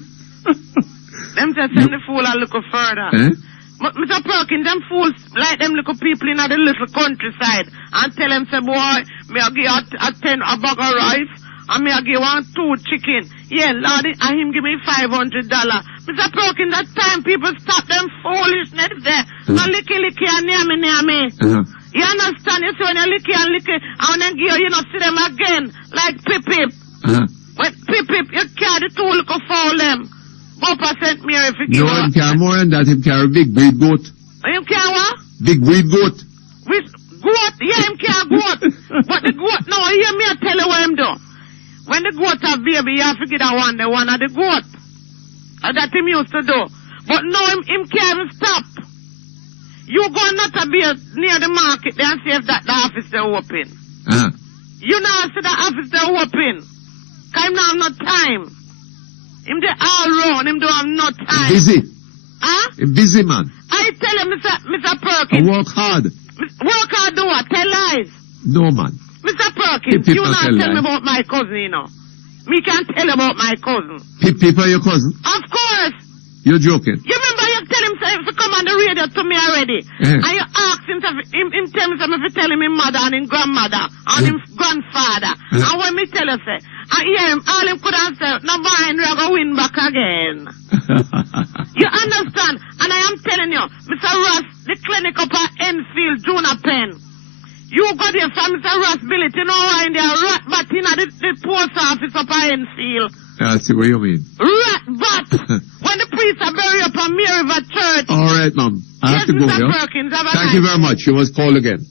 Them just send the fool a little further. But Mr. Perkins, them fools like them little people in the little countryside and tell them, say, boy, me I give a bag of rice and me I give 2 chicken. Yeah, Lord, and him give me $500. Mr. Perkins, that time people stop them foolishness there. No licky and near me. You understand? You see when you licky and then give you know, see them again, like pip. When pip, you carry 2 little foul them. Papa sent me if you No, him carry more than that. Him carry big breed goat. Him carry what? Big breed goat. Which goat? Yeah, him carry goat. But the goat now when the goat have baby, you have to get one of the goat. That him used to do. But now him can't stop. You go not to be near the market there and see if that the office they open. You know see the office they open. Cause him not have no time. Him they all round, him don't have no time. Busy. Huh? Busy man. I tell you, Mr. Perkins. I work hard. Work hard do what? Tell lies. No man. Mr. Perkins, you not tell me about my cousin, you know. Me can't tell about my cousin. People your cousin? Of course. You're joking. You remember you tell him to come on the radio to me already. And you ask him to tell me something if you tell him his mother and his grandmother and his grandfather. And when me tell you say, I hear him, all him could have said, no mind, we're going to win back again. You understand? And I am telling you, Mr. Ross, the clinic up at Enfield, Juna Penn. You go there from Mr. Ross Billet, you know why in there, rat bat in the post office up at Enfield. I see what you mean. Rat bat! When the priests are buried up at Mary River Church. All right, ma'am. I have to go, Mr. yeah? Perkins, have a Thank you very much. You must call again.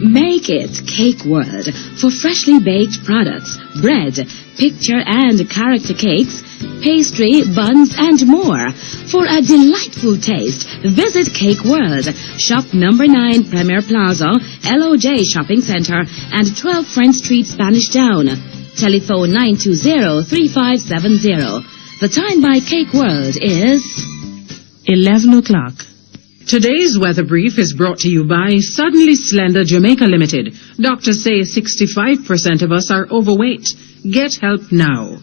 Make it Cake World for freshly baked products, bread, picture and character cakes, pastry, buns and more. For a delightful taste, visit Cake World, Shop number 9, Premier Plaza, LOJ Shopping Center, and 12 French Street, Spanish Town. Telephone 920-3570. The time by Cake World is 11 o'clock. Today's weather brief is brought to you by Suddenly Slender Jamaica Limited. Doctors say 65% of us are overweight. Get help now.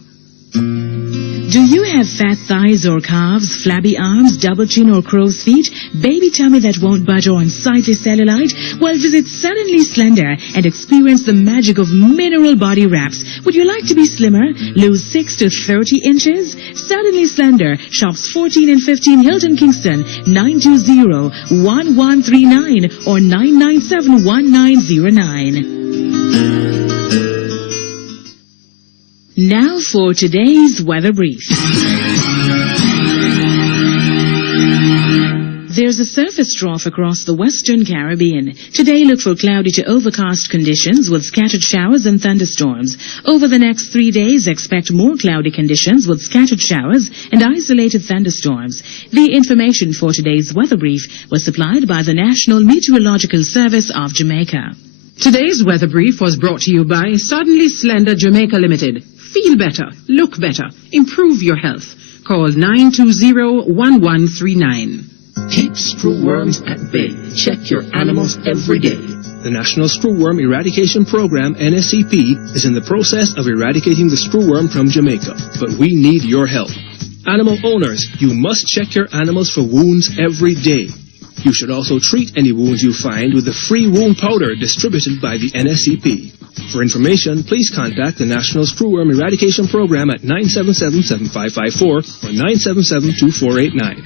Do you have fat thighs or calves, flabby arms, double chin or crow's feet, baby tummy that won't budge or unsightly cellulite? Well, visit Suddenly Slender and experience the magic of mineral body wraps. Would you like to be slimmer? Lose 6 to 30 inches? Suddenly Slender, shops 14 and 15 Hilton Kingston, 920-1139 or 997-1909. Now for today's weather brief. There's a surface trough across the western Caribbean. Today, look for cloudy to overcast conditions with scattered showers and thunderstorms. Over the next 3 days, expect more cloudy conditions with scattered showers and isolated thunderstorms. The information for today's weather brief was supplied by the National Meteorological Service of Jamaica. Today's weather brief was brought to you by Suddenly Slender Jamaica Limited. Feel better, look better, improve your health. Call 920-1139. Keep screwworms at bay. Check your animals every day. The National Screwworm Eradication Program, NSEP, is in the process of eradicating the screwworm from Jamaica. But we need your help. Animal owners, you must check your animals for wounds every day. You should also treat any wounds you find with the free wound powder distributed by the NSEP. For information, please contact the National Screwworm Eradication Program at 977-7554 or 977-2489.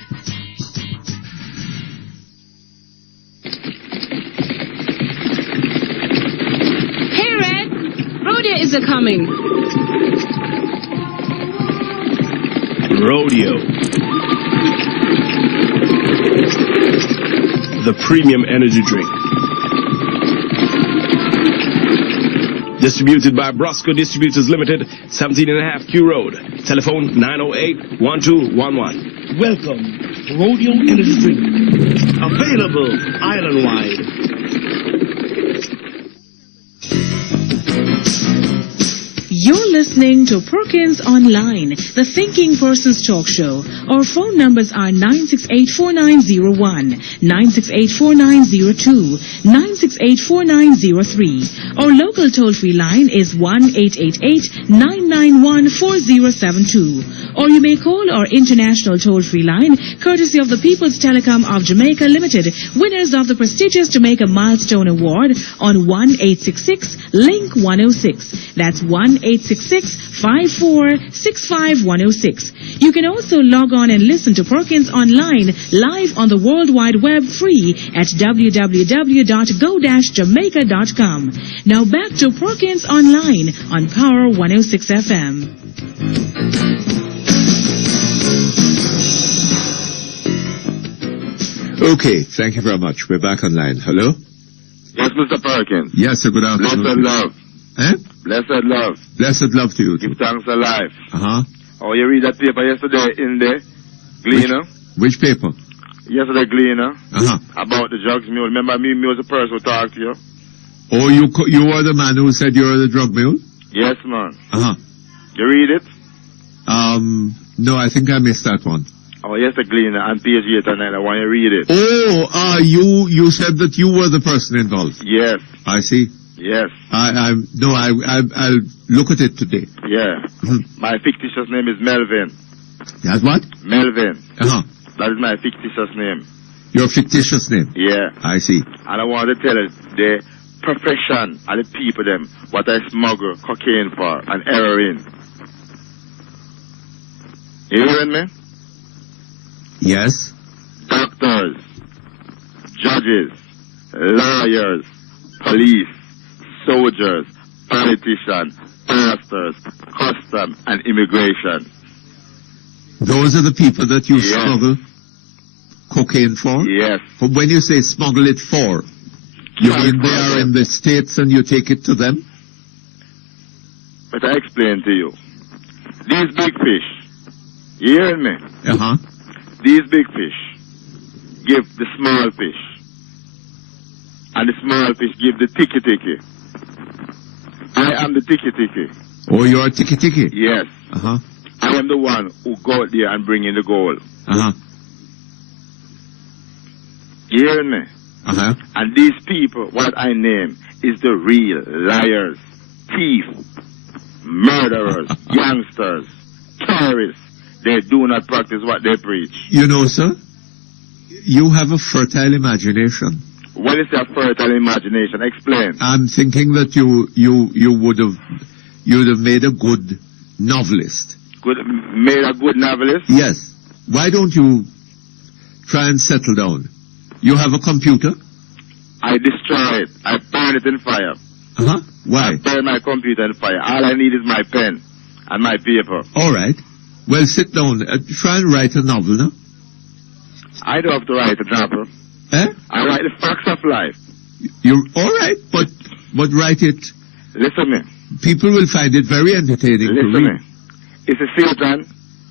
Hey, Red! Rodeo is a-coming. Rodeo. The premium energy drink. Distributed by Brosco Distributors Limited, 17.5 Q Road. Telephone 908-1211. Welcome to Rodeo Energy Drink. Available island-wide. You're listening to Perkins Online, the Thinking Person's Talk Show. Our phone numbers are 968-4901, 968-4902, 968-4903. Our local toll-free line is 1-888-991-4072. Or you may call our international toll-free line, courtesy of the People's Telecom of Jamaica Limited, winners of the prestigious Jamaica Milestone Award on 1-866-LINK-106. That's 1-866-5465-106. You can also log on and listen to Perkins Online live on the World Wide Web free at www.go-jamaica.com. Now back to Perkins Online on Power 106 FM. Okay, thank you very much. We're back online. Hello? Yes, Mr. Perkins. Yes, sir. Good afternoon. Blessed love. Eh? Blessed love. Blessed love to you. Give thanks for life. Uh-huh. Oh, you read that paper yesterday in the Gleaner? Which paper? Yesterday, Gleaner. Uh-huh. About the drugs mule. Remember me was the person who talked to you? Oh, you were the man who said you were the drug mule? Yes, man. Uh-huh. You read it? No, I think I missed that one. Oh, yes, the Gleaner on page 8 and 9. I want you to read it. Oh, you said that you were the person involved. Yes. I see. Yes. I'll look at it today. Yeah. My fictitious name is Melvin. That's what? Melvin. Uh-huh. That is my fictitious name. Your fictitious name? Yeah. I see. And I want to tell you the profession and the people them what I smuggle cocaine for and heroin. You hearing me? Yes. Doctors, judges, lawyers, police, soldiers, politicians, pastors, custom and immigration. Those are the people that you smuggle cocaine for? Yes. But when you say smuggle it for, you mean they are in the States and you take it to them? But I explain to you. These big fish, you hearing me? Uh-huh. These big fish give the small fish. And the small fish give the tiki-tiki. I am the tiki-tiki. Oh, you're a tiki-tiki? Yes. Uh-huh. I am the one who go out there and bring in the gold. Uh-huh. You hearing me? Uh-huh. And these people, what I name, is the real liars, thieves, murderers, youngsters, terrorists. They do not practice what they preach. You know, sir, you have a fertile imagination. What is a fertile imagination? Explain. I'm thinking that you'd have made a good novelist. Made a good novelist? Yes. Why don't you try and settle down? You have a computer? I destroy it. I burn it in fire. Uh-huh. Why? I burn my computer in fire. All I need is my pen and my paper. All right. Well, sit down. Try and write a novel now. I don't have to write a novel. Eh? I write the facts of life. You're all right, but write it. Listen me. People will find it very entertaining to Listen read. me. It's a Satan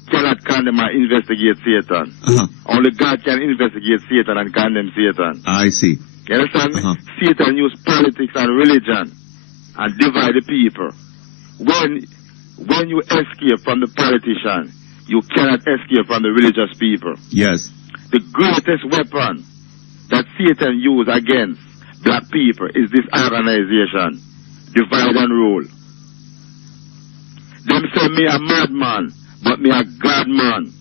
cannot condemn or investigate Satan. Uh-huh. Only God can investigate Satan and condemn Satan. I see. You understand me? Uh-huh. Satan use politics and religion and divide the people. When you escape from the politician, you cannot escape from the religious people. Yes. The greatest weapon that Satan use against black people is this organization, divide and rule. Them say me a madman, but me a God man.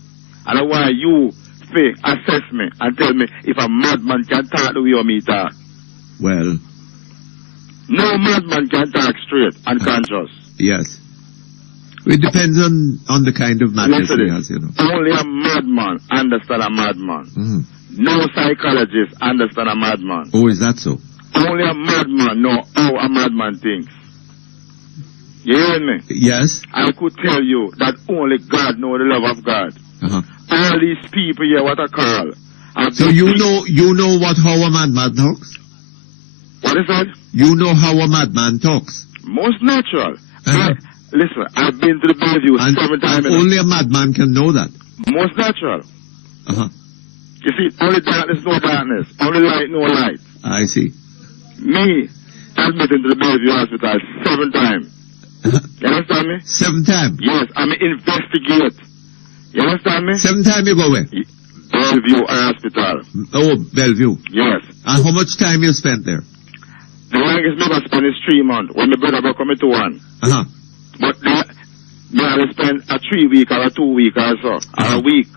And I want you to assess me and tell me if a madman can talk the way me talk. Well. No madman can talk straight and conscious. Yes. It depends on the kind of madness he has, you know. Only a madman understand a madman. Mm. No psychologist understand a madman. Oh, is that so? Only a madman know how a madman thinks. You hear me? Yes. I could tell you that only God knows the love of God. Uh-huh. All these people here, what I call. So you know how a madman talks? What is that? You know how a madman talks? Most natural. Uh-huh. Listen, I've been to the Bellevue 7 times. Only a madman can know that. Most natural. Uh-huh. You see, only darkness, no darkness. Only light, no light. I see. Me, I've been to the Bellevue hospital 7 times. You understand me? 7 times? Yes, I'm investigate. You understand me? 7 times you go where? Bellevue hospital. Oh, Bellevue. Yes. And how much time you spent there? The longest me ever spent is 3 months. When my brother got come to one. Uh-huh. But me I spend a 3 week or a 2 week or so, or a week.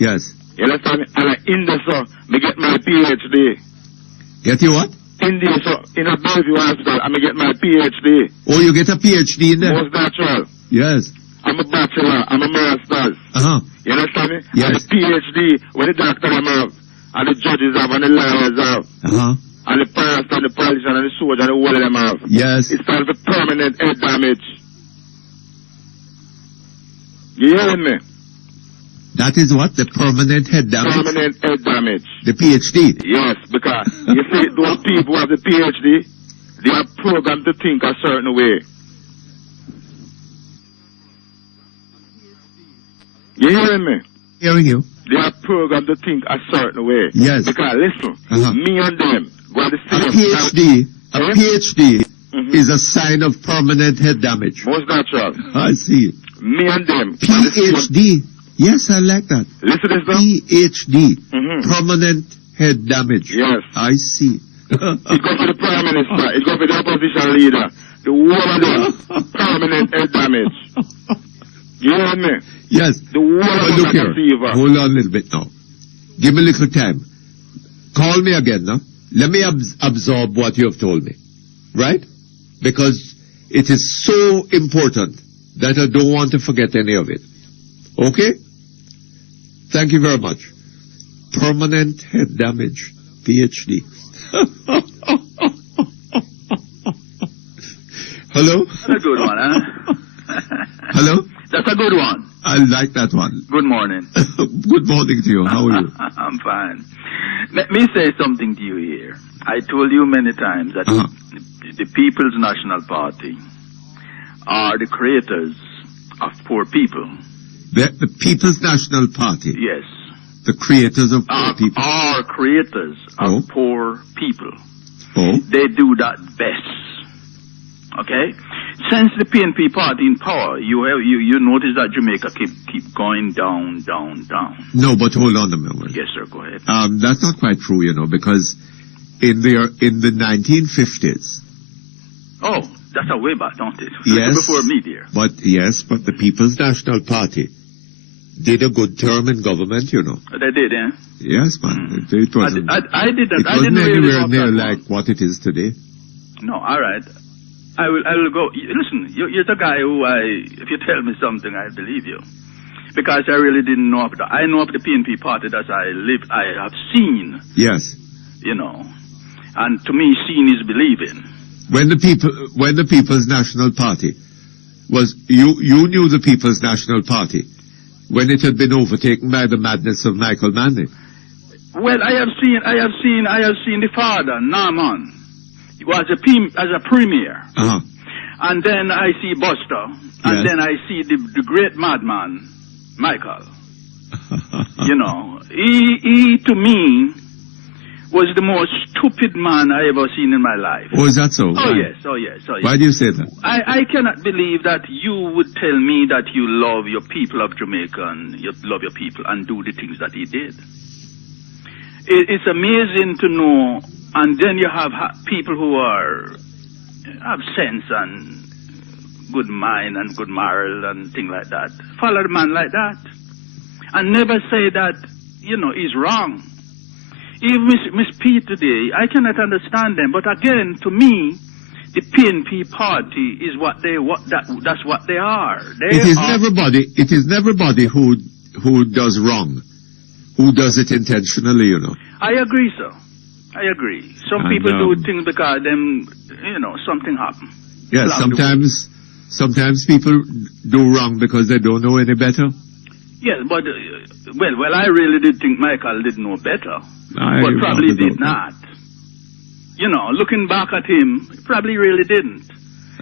Yes. You understand me? And in the so, me get my PhD. Get you what? In the so, in a Bellevue hospital, I me get my PhD. Oh, you get a PhD in there? Most natural. Yes. I'm a bachelor, I'm a master's. Uh-huh. You understand me? Yes. And the PhD, when the doctor have, and the judges have, and the lawyers have. Uh-huh. And the pastor, and the politician, and the soldier, and the whole of them have. Yes. It stands for permanent head damage. You hearing me? That is what? The permanent head damage? Permanent head damage. The PhD? Yes, because you see, those people who have the PhD, they are programmed to think a certain way. You hearing me? Hearing you. They are programmed to think a certain way. Yes. Because listen, me and them, we're the same. A PhD is a sign of permanent head damage. Most natural. I see. Me and them. PhD. Yes, I like that. Listen to this now. PhD. Permanent head damage. Yes. I see. It goes for the Prime Minister. It goes for the opposition leader. The whole of them. Permanent head damage. You hear me? Yes. The whole of Look them here. deceiver. Hold on a little bit now. Give me a little time. Call me again now. Let me absorb what you have told me. Right? Because it is so important that I don't want to forget any of it. Okay? Thank you very much. Permanent head damage. PhD. Hello? That's a good one, huh? Hello? That's a good one. I like that one. Good morning. Good morning to you. How are you? I'm fine. Let me say something to you here. I told you many times that the People's National Party are the creators of poor people. The People's National Party? Yes. The creators of poor people? Are creators of poor people. Oh? They do that best. Okay? Since the PNP party in power, you notice that Jamaica keep going down, down, down. No, but hold on a moment. Yes, sir, go ahead. That's not quite true, because in the 1950s. Oh, that's a way back, don't it? Yes. Before me, dear. But the People's National Party did a good term in government, They did, eh? Yes, man. It wasn't. I didn't. It I wasn't didn't really anywhere know near that like what it is today. No, all right. I will go. Listen, you're the guy who if you tell me something, I believe you. Because I really didn't know of that. I know of the PNP party that I have seen. Yes. And to me, seeing is believing. When the People's National Party was, you knew the People's National Party when it had been overtaken by the madness of Michael Manley. Well, I have seen the father, Norman. He was as a premier. And then I see Buster. And then I see the great madman, Michael. He to me was the most stupid man I ever seen in my life. Oh, is that so? Oh, yes. Oh, yes. Why do you say that? I cannot believe that you would tell me that you love your people of Jamaica and you love your people and do the things that he did. It's amazing to know, and then you have people who have sense and good mind and good moral and things like that. Follow a man like that. And never say that, he's wrong. Even Miss P today, I cannot understand them. But again, to me, the PNP party is that's what they are. It is everybody who does wrong, who does it intentionally, I agree, sir. I agree. Some people do things because something happened. Yes, sometimes people do wrong because they don't know any better. Yes, but well, I really did think Michael did know better, but probably did not. Looking back at him, he probably really didn't.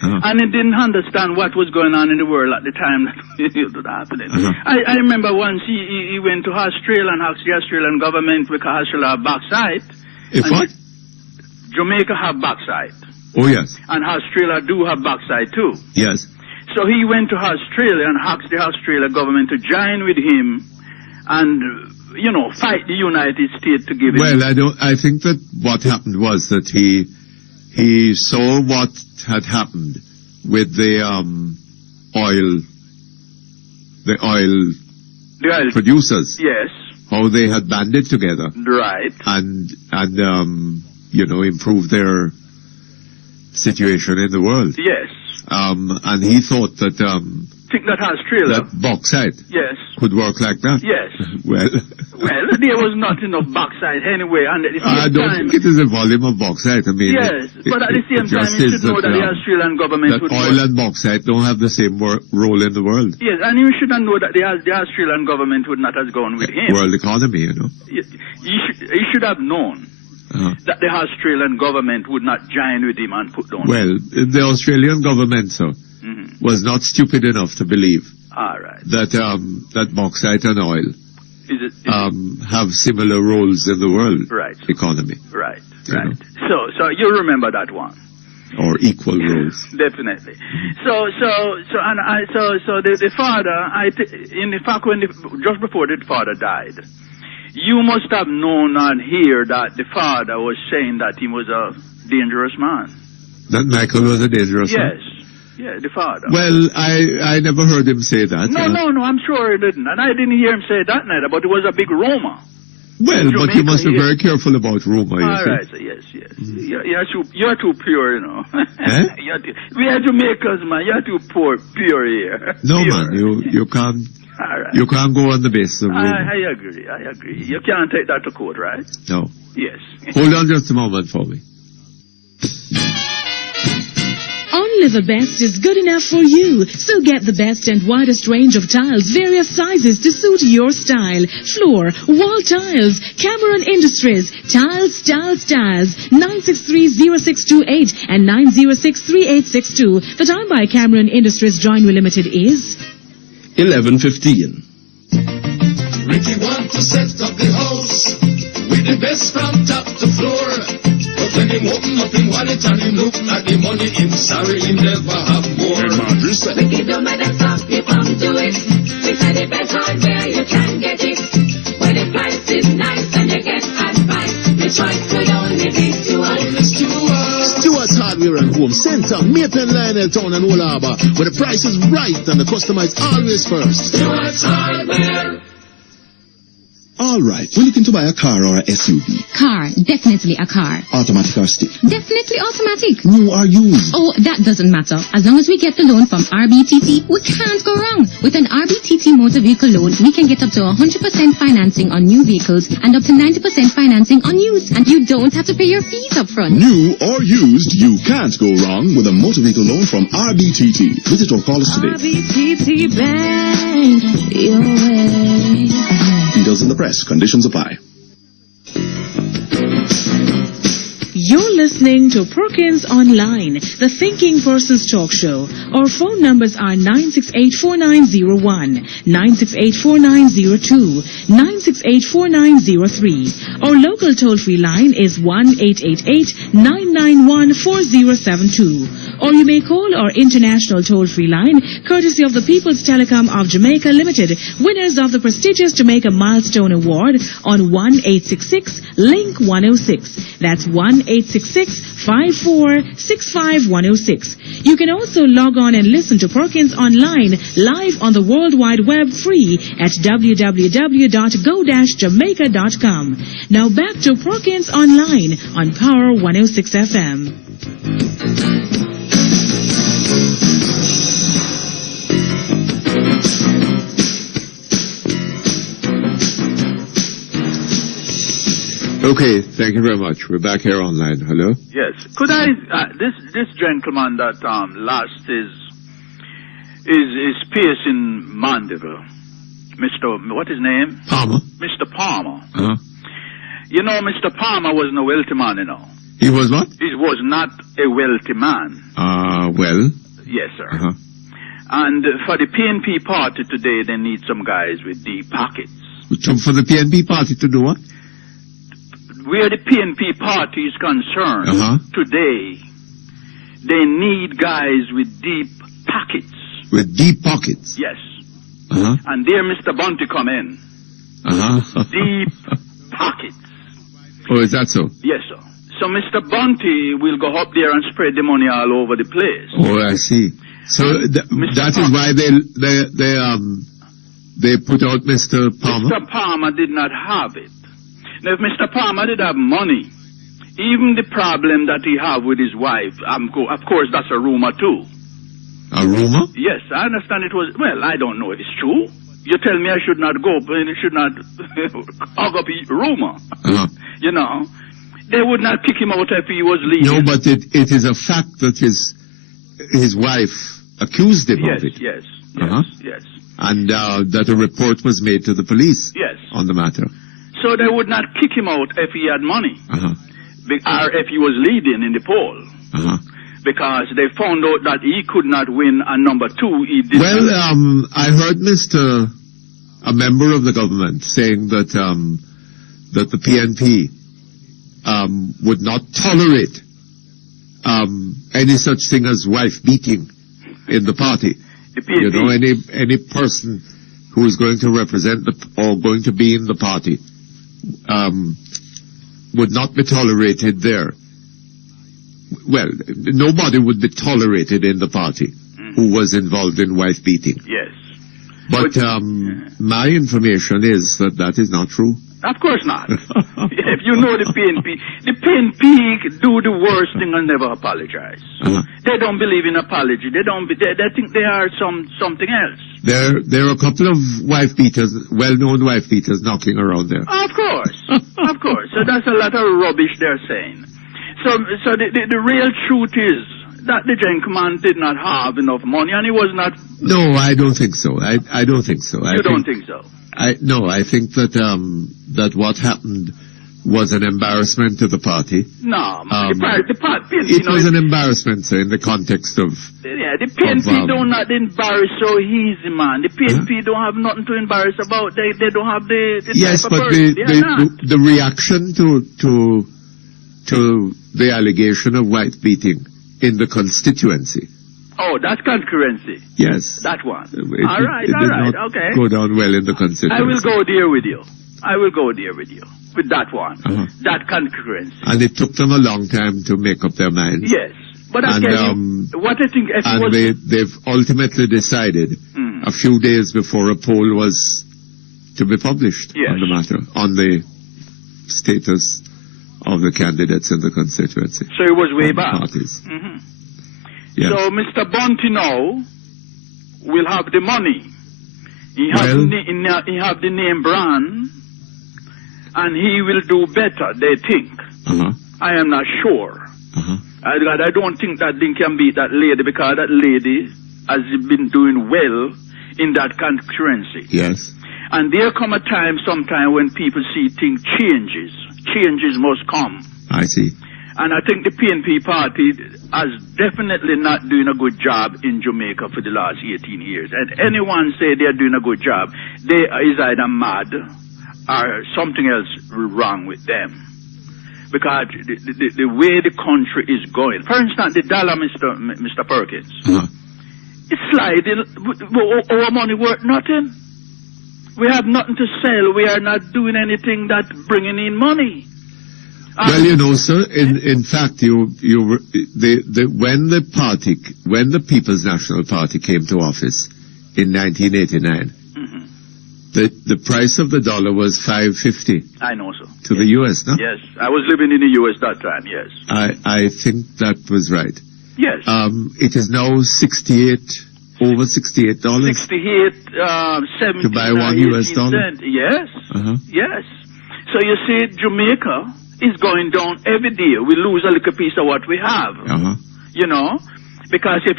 And he didn't understand what was going on in the world at the time that it was happening. I remember once he went to Australia and asked the Australian government because Australia have bauxite. If what? Jamaica have bauxite. Oh, yes. And Australia do have bauxite too. Yes. So he went to Australia and asked the Australian government to join with him and, fight the United States to give him... Well, I think that what happened was that he saw what had happened with the oil producers. Yes. How they had banded together. Right. And improved their situation in the world. Yes. And he thought that think that Australia... That bauxite Yes. could work like that? Yes. Well, there was not enough bauxite anyway, and at the same I don't think it is a volume of bauxite. I mean, yes, but at the same time, you should know that the Australian government would... oil and bauxite don't have the same role in the world. Yes, and you should know that the Australian government would not have gone with him. World economy, you know. You should have known that the Australian government would not join with him and put down... Well, the Australian government, sir, was not stupid enough to believe that bauxite and oil have similar roles in the world economy. Right. So you remember that one. Or equal roles. Definitely. So the father, just before the father died, you must have known and hear that the father was saying that he was a dangerous man. That Michael was a dangerous man? Yes. Yeah, the father. Well, I never heard him say that. No, I'm sure he didn't. And I didn't hear him say that neither, but it was a big rumor. Well, but you must be very careful about rumor, you all see. right, so yes. You're too pure, you know. We are Jamaicans, man. You're too pure here. No, man, you can't. You can't go on the basis of rumor. I agree. You can't take that to court, right? No. Yes. Hold on just a moment for me. Only the best is good enough for you. So get the best and widest range of tiles, various sizes to suit your style. Floor, wall tiles, Cameron Industries, Tiles, 963-0628 and 906-3862. The time by Cameron Industries Joinery Limited is 11:15. Ricky wants to set up the house with the best from top to floor. But when him open up him wallet and him look at the money, him sorry he never have more. Ricky don't matter stop, you come to it. We said the best hardware you can get it. When the price is nice and you get advice, the choice will only be to us. Stewart's Hardware and Home Center, Maple Lionel Town and Old Harbour, where the price is right and the customer is always first. Stewart's Hardware. All right, we're looking to buy a car or a SUV. Car, definitely a car. Automatic or stick? Definitely automatic. New or used? Oh, that doesn't matter. As long as we get the loan from RBTT, we can't go wrong. With an RBTT motor vehicle loan, we can get up to 100% financing on new vehicles and up to 90% financing on used. And you don't have to pay your fees up front. New or used, you can't go wrong with a motor vehicle loan from RBTT. Visit or call us today. RBTT Bank, your way. Details in the press. Conditions apply. You're listening to Perkins Online, the Thinking Person's Talk Show. Our phone numbers are 968-4901, 968-4902, 968-4903. Our local toll-free line is 1-888-991-4072. Or you may call our international toll-free line, courtesy of the People's Telecom of Jamaica Limited, winners of the prestigious Jamaica Milestone Award on 1-866-LINK-106. That's 1-866-5465-106. You can also log on and listen to Perkins Online live on the World Wide Web free at www.go-jamaica.com. Now back to Perkins Online on Power 106 FM. Okay, thank you very much. We're back here online. Hello? Yes. Could I, this gentleman that lost his pierce in Montego, what his name? Palmer. Mr. Palmer. Uh-huh. You know, Mr. Palmer was no wealthy man, you know. He was what? He was not a wealthy man. Well? Yes, sir. Uh-huh. And for the PNP party today, they need some guys with deep pockets. For the PNP party to do what? Where the PNP party is concerned today, they need guys with deep pockets. With deep pockets? Yes. And there Mr. Bunting come in. Deep pockets. Oh, is that so? Yes, sir. So Mr. Bunting will go up there and spread the money all over the place. Oh, I see. So that is why they put out Mr. Palmer? Mr. Palmer did not have it. Now, if Mr. Palmer did have money, even the problem that he have with his wife, of course, that's a rumor too. A rumor? Yes, I understand it was. Well, I don't know if it's true. You tell me I should not go, but it should not hog up a rumor. You know, they would not kick him out if he was leaving. No, but it is a fact that his wife accused him of it. Yes. And that a report was made to the police Yes. on the matter. So they would not kick him out if he had money, or if he was leading in the poll. Because they found out that he could not win, and number two, he did. Well, I heard a member of the government saying that that the PNP would not tolerate any such thing as wife beating in the party. The PNP. You know, any person who is going to represent or going to be in the party would not be tolerated there. Well, nobody would be tolerated in the party who was involved in wife beating. Yes. But my information is that is not true. Of course not. If you know the PNP do the worst thing and never apologize. They don't believe in apology. They think they are something else. There are a couple of wife beaters, well-known wife beaters, knocking around there. Of course. So that's a lot of rubbish they're saying. So the real truth is that the gentleman did not have enough money, and he was not. No, I don't think so. I don't think so. You don't think so? I think that that what happened was an embarrassment to the party. No, the party. It was an embarrassment, sir, in the context of. Yeah, the PNP do not embarrass so easy, man. The PNP don't have nothing to embarrass about. They don't have the yes, type of but person. the reaction to the allegation of wife beating in the constituency. Oh, that's concurrency. Yes. That one. All right, okay. Go down well in the constituency. I will go there with you. With that one. That concurrency. And it took them a long time to make up their minds. Yes. But again, what I think... they've ultimately decided a few days before a poll was to be published on the matter, on the status of the candidates in the constituency. So it was way back. Parties. Yes. So Mr. Bunting now will have the money. He have the name brand, and he will do better, they think. I am not sure. I don't think that thing can beat that lady, because that lady has been doing well in that concurrency. Yes. And there come a time sometime when people see things changes. Changes must come. I see. And I think the PNP party is definitely not doing a good job in Jamaica for the last 18 years. And anyone say they're doing a good job, they is either mad or something else wrong with them. Because the way the country is going. For instance, the dollar, Mr. Perkins, it's sliding. Our money worth nothing. We have nothing to sell. We are not doing anything that's bringing in money. Well, you know, sir, in fact, when the People's National Party came to office in 1989, the price of the dollar was $5.50. I know, sir. To the U.S., no? Yes, I was living in the U.S. that time. Yes. I think that was right. Yes. It is now over $68. 68, 70 to buy $1 US. Yes. Yes. So you see, Jamaica is going down every day. We lose a little piece of what we have. You know, because if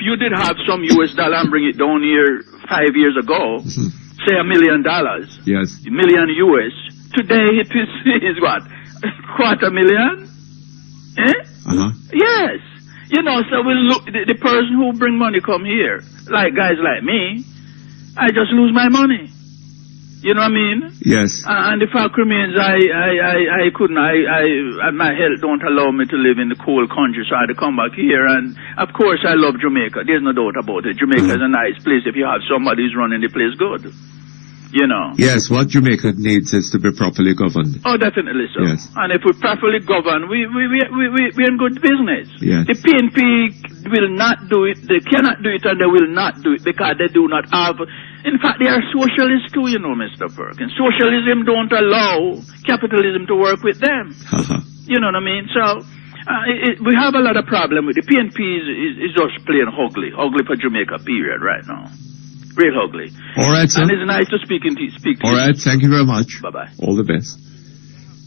you did have some US dollar and bring it down here 5 years ago, say $1 million. Yes. $1 million US. Today it is what? $250,000? Yes. You know, so we look, the person who bring money come here, like guys like me, I just lose my money. You know what I mean? Yes. And the fact remains, I couldn't, my health don't allow me to live in the cold country, so I had to come back here. And of course, I love Jamaica. There's no doubt about it. Jamaica is a nice place if you have somebody who's running the place good. You know. Yes, what Jamaica needs is to be properly governed. Oh, definitely so. Yes. And if we properly govern, we're in good business. Yes. The PNP will not do it. They cannot do it, and they will not do it because they do not have. In fact, they are socialists too, you know, Mr. Perkins. Socialism don't allow capitalism to work with them. You know what I mean? So, We have a lot of problem with the PNP is just plain ugly for Jamaica, period, right now. Real ugly. All right, sir. And it's nice to speak to you. All right, thank you very much. Bye-bye. All the best.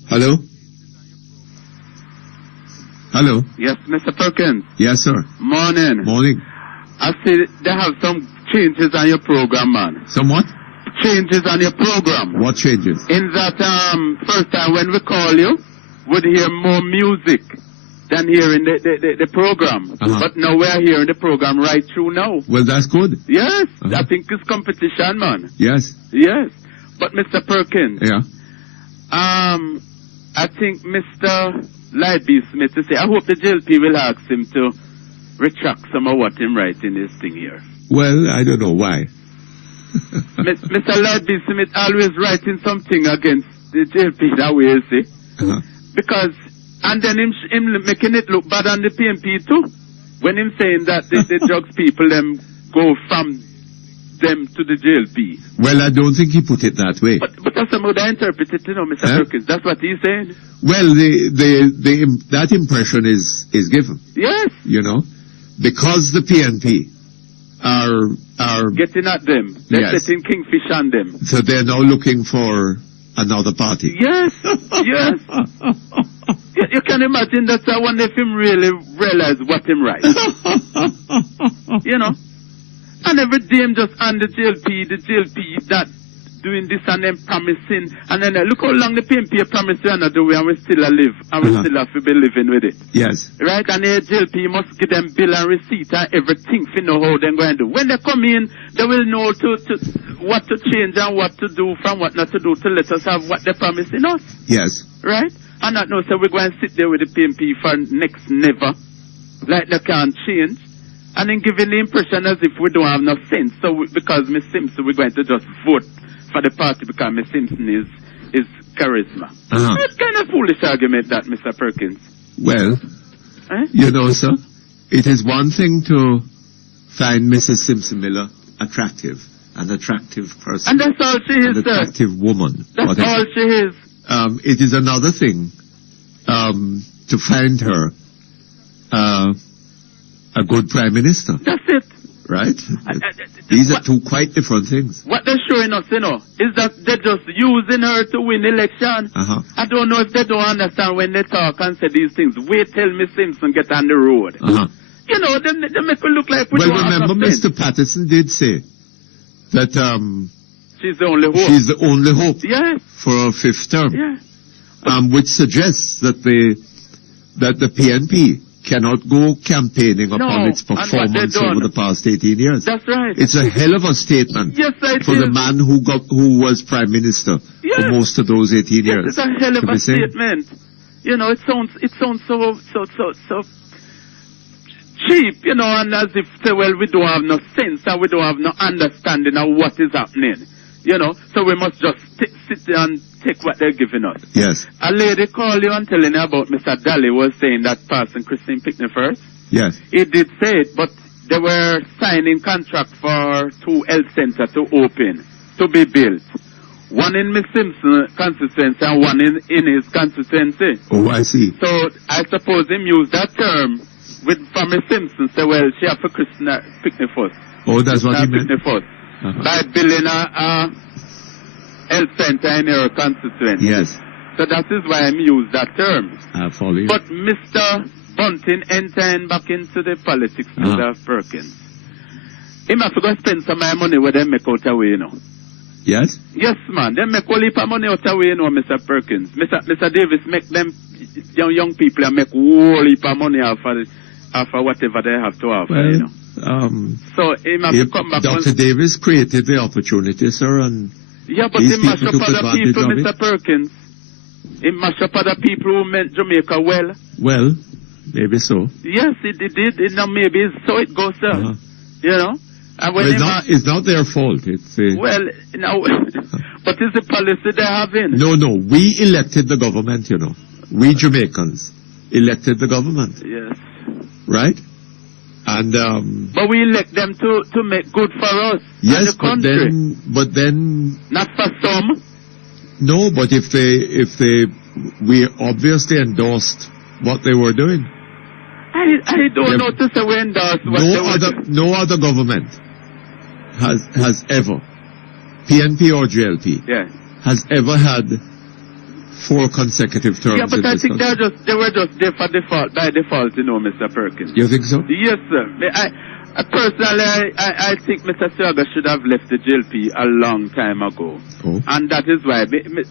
Hello? Hello? Yes, Mr. Perkins. Yes, sir. Morning. Morning. I see they have some changes on your program, man. Some what? Changes on your program. What changes? In that first time when we call you, we'd hear more music than hearing the program. But now we're hearing the program right through now. Well, that's good. Yes, I think it's competition, man. Yes. Yes. But Mr. Perkins. Yeah. I think Mr. Lightby Smith to say, I hope the JLP will ask him to retract some of what him write in this thing here. Well, I don't know why. Mr. Lightby Smith always writing something against the JLP that way, you see. Because, and then him making it look bad on the PNP too. When him saying that the drugs people them go from them to the JLP. Well, I don't think he put it that way. But that's how I interpret it, you know, Mr. Perkins. That's what he's saying. Well, that impression is given. Yes. You know, because the PNP are getting at them. They're yes. setting kingfish on them. So they're now looking for another party. Yes, yes. You can imagine that I wonder if him really realize what him write. You know? And every day him just on the JLP that doing this and then promising. And then look how long the PNP promised you another way and we still live. And we still have to be living with it. Yes. Right? And the JLP must give them bill and receipt and everything to know how they're going to do. When they come in, they will know what to change and what to do from what not to do to let us have what they're promising us. Yes. Right? And not know, so we're going to sit there with the PNP for next never. Like they can't change. And then giving the impression as if we don't have no sense. So because Miss Simpson, we're going to just vote for the party because Miss Simpson is charisma. It's kind of foolish argument that, Mr. Perkins. Well, you know, sir, it is one thing to find Mrs. Simpson Miller attractive, an attractive person. And that's all she is, an attractive woman. That's whatever. all she is. It is another thing to find her a good prime minister. That's it. Right? These are two quite different things. What they're showing us, you know, is that they're just using her to win election. I don't know if they don't understand when they talk and say these things. Wait till Miss Simpson get on the road. You know, they make it look like we don't have remember, nothing. Mr. Patterson did say that she's the only hope. She's the only hope for a fifth term. Yeah. Which suggests that the PNP cannot go campaigning upon its performance over the past 18 years. That's right. It's a hell of a statement for the man who was prime minister for most of those 18 years. It's a hell of a statement. You know, it sounds so cheap, you know, and as if say, well, we don't have no sense and we don't have no understanding of what is happening. You know, so we must just sit there and take what they're giving us. Yes. A lady called you and telling you about Mr. Daly was saying that passing Christine Pickney first. Yes. He did say it, but they were signing contract for 2 health centers to open, to be built. One in Miss Simpson's constituency and one in his constituency. Oh, I see. So I suppose him use that term for Miss Simpson, say, well, she have for Christine Pickney first. Oh, that's what he meant? Pickney first. By building a health center in her constituency. Yes. So that is why I use that term. I follow you. But Mr. Bunting entering back into the politics, Mr. Perkins, he must go spend some of my money where they make out away, you know. Yes? Yes, man. They make all heap of money out away, you know, Mr. Perkins. Mr. Davis make them young people and make whole heap of money off of whatever they have to offer, you know. So he must come back. Dr. Davis created the opportunity, sir, and but he mash up other people, Mr. Perkins. He mash up other people who meant Jamaica well. Well, maybe so. Yes, it did. Maybe so it goes, sir. You know. And when it's not their fault. It's well, now, but it's the policy they have in. No. We elected the government. You know, we Jamaicans elected the government. Yes. Right. And but we elect them to make good for us. Yes, and the country. but then not for some. No, but if we obviously endorsed what they were doing. I don't know to say when no other government has ever, PNP or JLP, has ever had 4 consecutive terms. Yeah, but in I this think country. they were just there for default, by default, you know, Mr. Perkins. You think so? Yes, sir. Personally, I think Mr. Saga should have left the JLP a long time ago. Oh. And that is why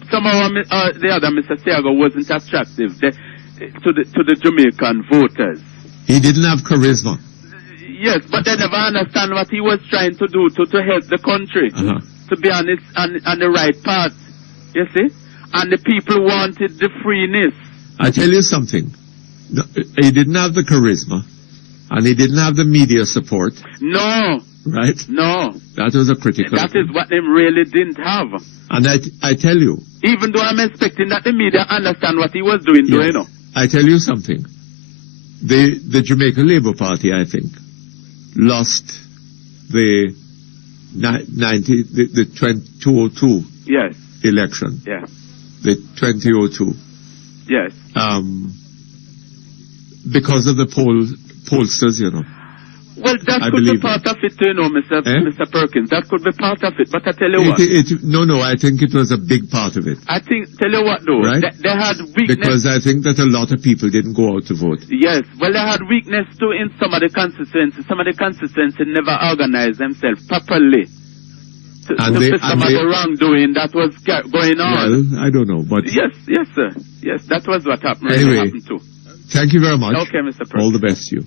somehow the other Mr. Saga wasn't attractive to the Jamaican voters. He didn't have charisma. Yes, but they never understand what he was trying to do to help the country, to be on the right path, you see? And the people wanted the freeness. I tell you something. No, he didn't have the charisma, and he didn't have the media support. No. Right? No. That was a critical That is what they really didn't have. And I tell you. Even though I'm expecting that the media understand what he was doing, you know. I tell you something. The Jamaica Labour Party, I think, lost the 2002 election. Yes. The 2002. Yes. Because of the pollsters, you know. Well, that could be part of it, you know, Mr. Perkins. That could be part of it. But I tell you what. No, I think it was a big part of it. I think, tell you what, though. Right? They had weakness. Because I think that a lot of people didn't go out to vote. Yes. Well, they had weakness, too, in some of the constituencies. Some of the constituencies never organized themselves properly. To fix some of the wrongdoing that was going on. Well, I don't know, but... Yes, sir. Yes, that was what happened. Anyway, really happened, too. Thank you very much. Okay, Mr. Perkins. All the best to you.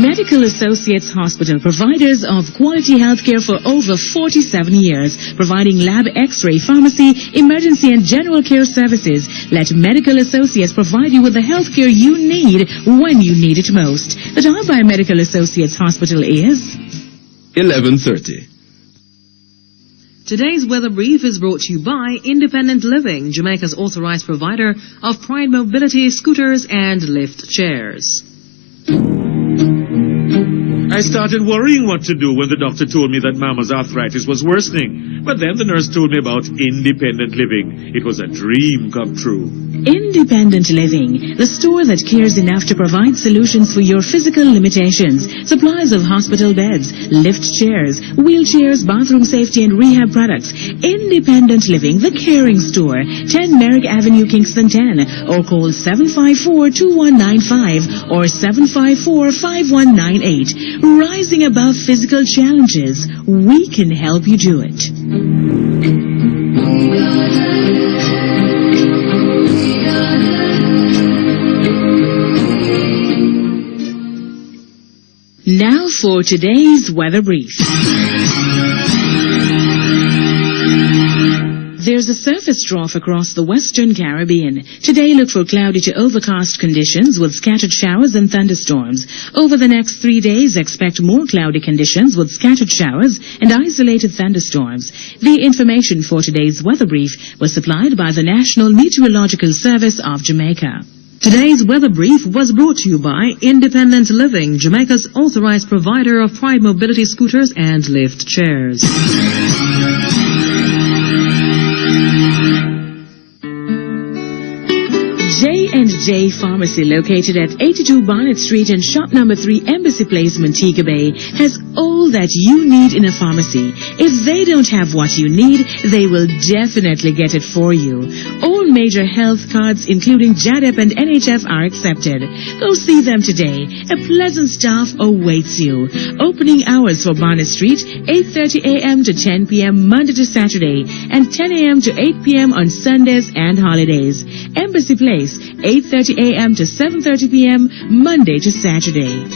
Medical Associates Hospital, providers of quality healthcare for over 47 years, providing lab, x-ray, pharmacy, emergency and general care services. Let Medical Associates provide you with the healthcare you need when you need it most. The time by Medical Associates Hospital is 11:30. Today's weather brief is brought to you by Independent Living, Jamaica's authorized provider of Pride Mobility scooters and lift chairs. I started worrying what to do when the doctor told me that Mama's arthritis was worsening. But then the nurse told me about independent living. It was a dream come true. Independent Living, the store that cares enough to provide solutions for your physical limitations. Supplies of hospital beds, lift chairs, wheelchairs, bathroom safety and rehab products. Independent Living, the caring store. 10 Merrick Avenue, Kingston 10. Or call 754-2195 or 754-5198. Rising above physical challenges, we can help you do it. Now for today's weather brief. There's a surface trough across the western Caribbean. Today, look for cloudy to overcast conditions with scattered showers and thunderstorms. Over the next 3 days, expect more cloudy conditions with scattered showers and isolated thunderstorms. The information for today's weather brief was supplied by the National Meteorological Service of Jamaica. Today's weather brief was brought to you by Independent Living, Jamaica's authorized provider of Pride Mobility scooters and lift chairs. J&J Pharmacy, located at 82 Barnett Street and shop number 3, Embassy Place, Montego Bay, has all that you need in a pharmacy. If they don't have what you need, they will definitely get it for you. All major health cards, including JADEP and NHF, are accepted. Go see them today. A pleasant staff awaits you. Opening hours for Barnett Street, 8:30 a.m. to 10 p.m. Monday to Saturday, and 10 a.m. to 8 p.m. on Sundays and holidays. Embassy Place, 8:30 a.m. to 7:30 p.m. Monday to Saturday.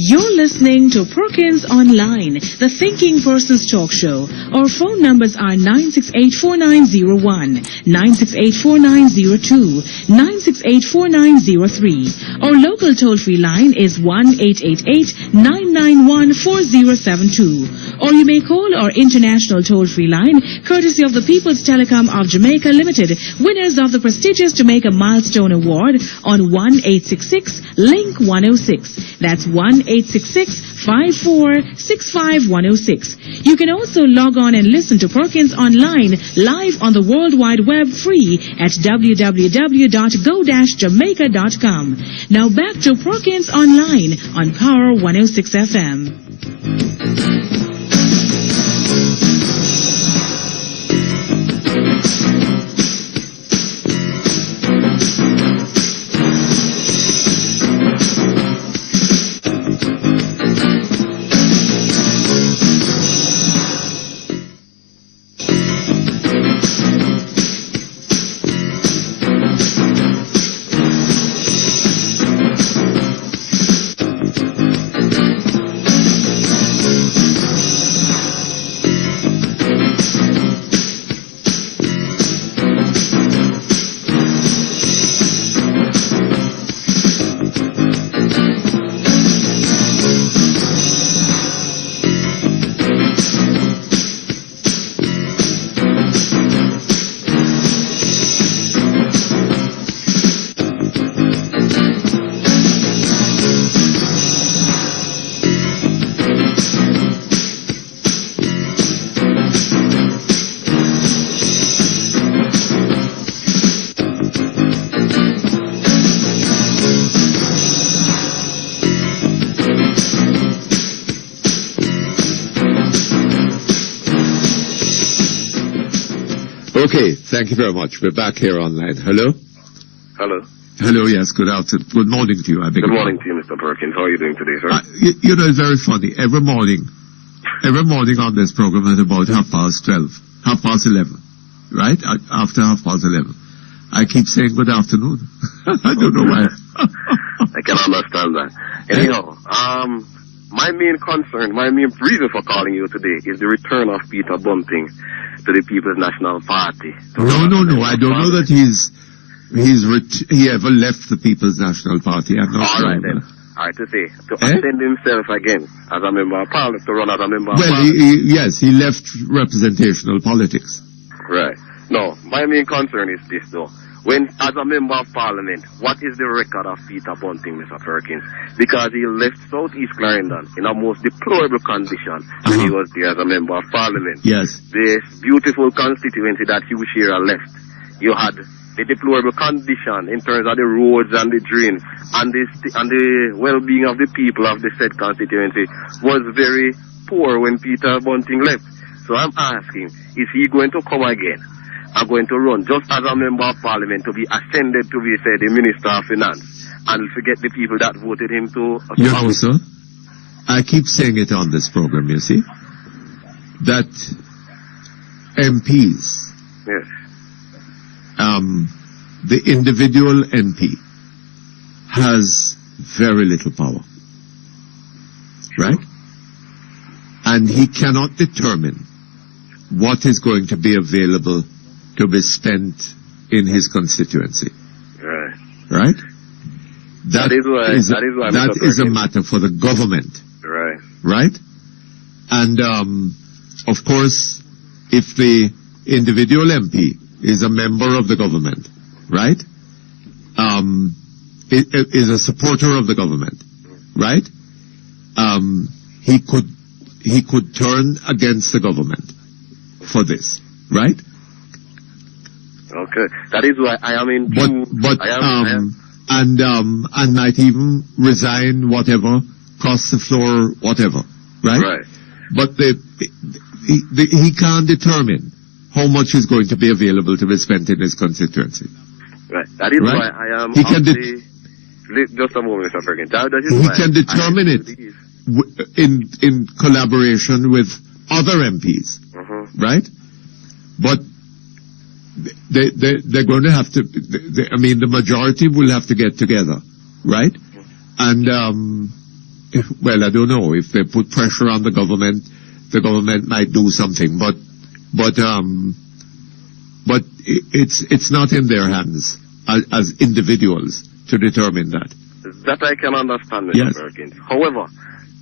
You're listening to Perkins Online, the Thinking Person's Talk Show. Our phone numbers are 968-4901, 968-4902, 968-4903. Our local toll-free line is 1-888-991-4072. Or you may call our international toll-free line, courtesy of the People's Telecom of Jamaica Limited, winners of the prestigious Jamaica Milestone Award, on 1-866-LINK-106. That's 1-866 1-866-54-65106. You can also log on and listen to Perkins online live on the World Wide Web free at www.go-jamaica.com. Now back to Perkins online on Power 106 FM. Okay, thank you very much. We're back here online. Hello? Hello. Hello, yes, good afternoon. Good morning to you. I beg Good your morning to you, Mr. Perkins. How are you doing today, sir? You know, it's very funny. Every morning on this program at about 11, right? After 11. I keep saying good afternoon. I don't know why. I can understand that. Anyhow, my main concern, my main reason for calling you today is the return of Peter Bunting to the People's National Party. No. I don't know that he ever left the People's National Party. I'm not sure. All right, then. All right, to attend himself again as a member of Parliament, to run as a member of Well, Parliament. yes, he left representational politics. Right. No, my main concern is this, though. When, as a member of Parliament, what is the record of Peter Bunting, Mr. Perkins? Because he left South East Clarendon in a most deplorable condition when he was there as a member of Parliament. Yes. This beautiful constituency that Hugh Shearer left, you had the deplorable condition in terms of the roads and the drains and the well-being of the people of the said constituency was very poor when Peter Bunting left. So I'm asking, is he going to come again? I'm going to run just as a member of Parliament to be ascended to be, say, the Minister of Finance and forget the people that voted him to... You know, sir, I keep saying it on this program, you see, that MPs, yes, the individual MP has very little power, right? And he cannot determine what is going to be available to be spent in his constituency. Right. Right? That is why that is a matter for the government. Right. Right? And, of course, if the individual MP is a member of the government, right? Is a supporter of the government, right? He could turn against the government for this, right? Okay, that is why I am in. And might even resign, whatever, cross the floor, whatever, right? Right. But he can't determine how much is going to be available to be spent in his constituency. Right. That is right? why I am. He can just a moment, Mr. Perkins. He can determine it in collaboration with other MPs, right? But they're going to have to. The majority will have to get together, right? And well, I don't know if they put pressure on the government might do something, but it's not in their hands as individuals to determine that. That I can understand, Mr. Yes. Perkins. However,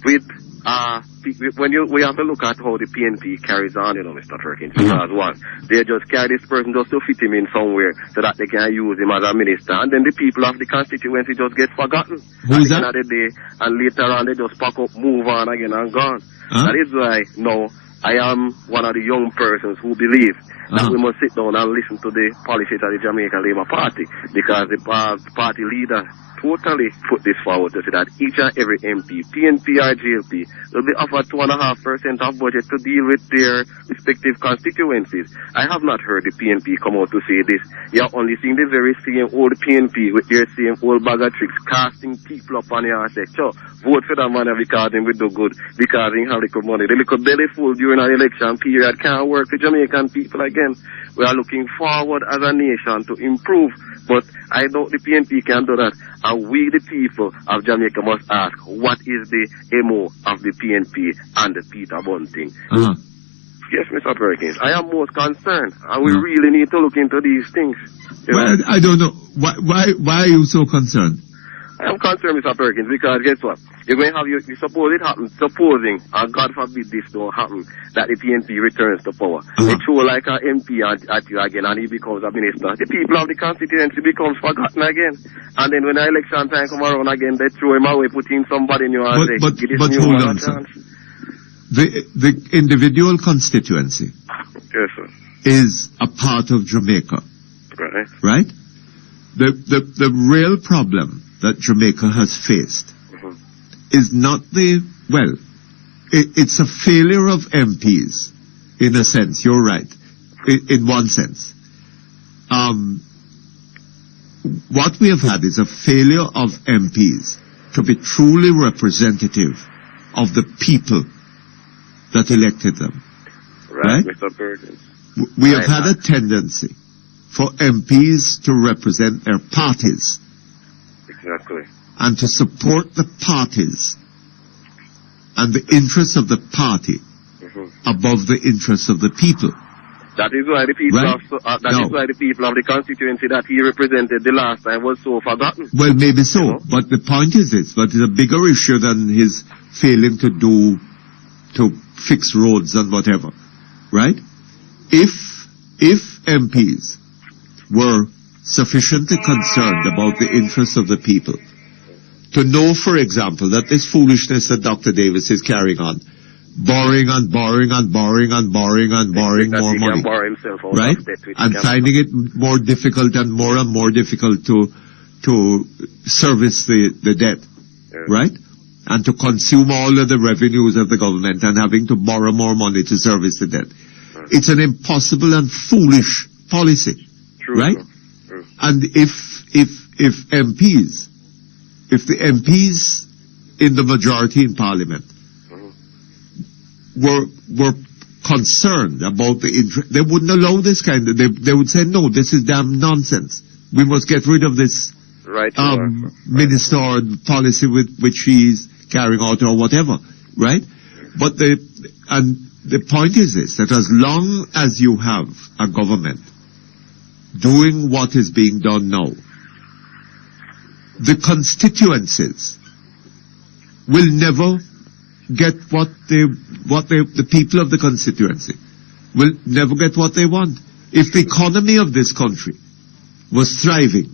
with we have to look at how the PNP carries on, Mr. Perkins. Because one, they just carry this person just to fit him in somewhere so that they can use him as a minister, and then the people of the constituency just get forgotten. Who's that? At the end of the day, and later on they just pack up, move on again and gone. That is why now I am one of the young persons who believe that we must sit down and listen to the policies of the Jamaican Labour Party, because the party leader totally put this forward to say that each and every MP, PNP or GLP, will be offered 2.5% of budget to deal with their respective constituencies. I have not heard the PNP come out to say this. You're only seeing the very same old PNP with their same old bag of tricks, casting people up on your and say, sure, vote for that man because he will do good, because he have little money. The little belly full during an election period can't work for Jamaican people again. We are looking forward as a nation to improve, but I doubt the PNP can do that. And we, the people of Jamaica, must ask, what is the MO of the PNP and the Peter Bunting? Yes, Mr. Perkins, I am most concerned, and we really need to look into these things. Well, I don't know. Why are you so concerned? I am concerned, Mr. Perkins, because guess what? You're going to have, you suppose it happens, supposing, and God forbid this don't happen, that the PNP returns to power. They throw like an MP at you again, and he becomes a minister. The people of the constituency becomes forgotten again. And then when the election time come around again, they throw him away, put in somebody new and say, give this new hold one on, a chance. The individual constituency Yes, sir. is a part of Jamaica, Right. right? The real problem that Jamaica has faced is not it's a failure of MPs, in a sense. You're right, in one sense. What we have had is a failure of MPs to be truly representative of the people that elected them. Right, Mr. Perkins. We have had a tendency for MPs to represent their parties. Exactly. And to support the parties and the interests of the party above the interests of the people. That is why the people Right? is why the people of the constituency that he represented the last time was so forgotten. Well, maybe so, but the point is this, but it's a bigger issue than his failing to fix roads and whatever, right? If MPs were sufficiently concerned about the interests of the people to know, for example, that this foolishness that Dr. Davis is carrying on, borrowing and borrowing and borrowing and borrowing and borrowing That more he can money, borrow himself out right? of debt, which And he finding it more difficult and more difficult to service the debt, right? And to consume all of the revenues of the government and having to borrow more money to service the debt. It's an impossible and foolish policy, right? And if MPs, if the MPs in the majority in Parliament were concerned about the interest, they wouldn't allow this kind of, they would say, no, this is damn nonsense. We must get rid of this minister or policy which he's carrying out or whatever, right? But the point is this, that as long as you have a government doing what is being done now, the constituencies will never get what the people of the constituency will never get what they want. If the economy of this country was thriving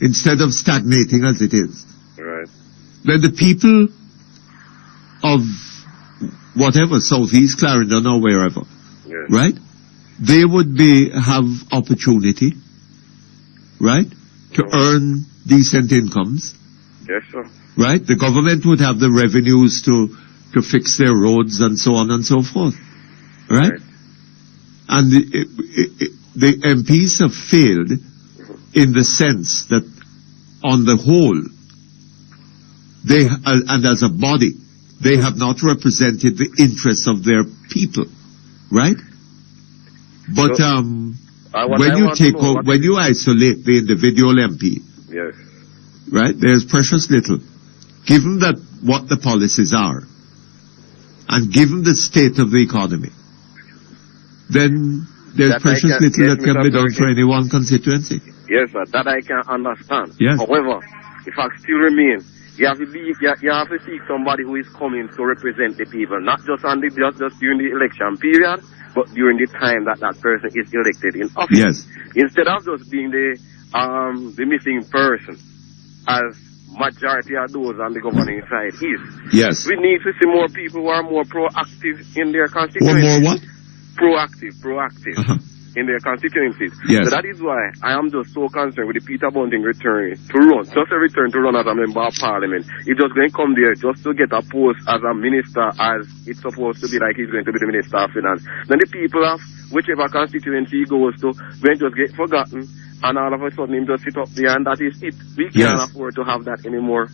instead of stagnating as it is, then the people of whatever, Southeast Clarendon or wherever, right? They would have opportunity, right, to earn decent incomes. Yes, sir. Right? The government would have the revenues to fix their roads and so on and so forth. Right? And the MPs have failed in the sense that on the whole, and as a body, they have not represented the interests of their people. Right? But when you isolate the individual MP, right, there's precious little. Given that what the policies are, and given the state of the economy, then there's precious little that can be done for any one constituency. Yes, sir, that I can understand. Yes. However, the fact still remains, You have to seek somebody who is coming to represent the people, not just just during the election period, but during the time that person is elected in office. Yes. Instead of just being the missing person, as majority of those on the governing side is. Yes. We need to see more people who are more proactive in their constituencies. One more what? Proactive. In their constituencies. Yes. So that is why I am just so concerned with the Peter Bunting return to run. Just a return to run as a member of parliament. He's just going to come there just to get a post as a minister, as it's supposed to be, like he's going to be the minister of finance. Then the people of whichever constituency he goes to, will just get forgotten, and all of a sudden him just sit up there, and that is it. We can't afford to have that anymore,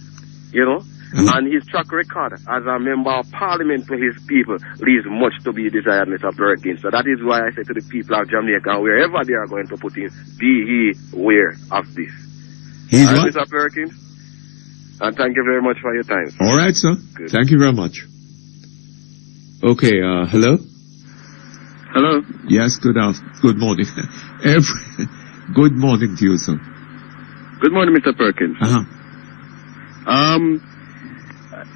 you know. And his track record as a member of parliament to his people leaves much to be desired, Mr. Perkins. So that is why I say to the people of Jamaica, wherever they are going to put in, be he aware of this. He's right, what? Mr. Perkins? And thank you very much for your time, sir. All right, sir. Good. Thank you very much. Okay, hello? Hello? Yes, good morning. Good morning to you, sir. Good morning, Mr. Perkins.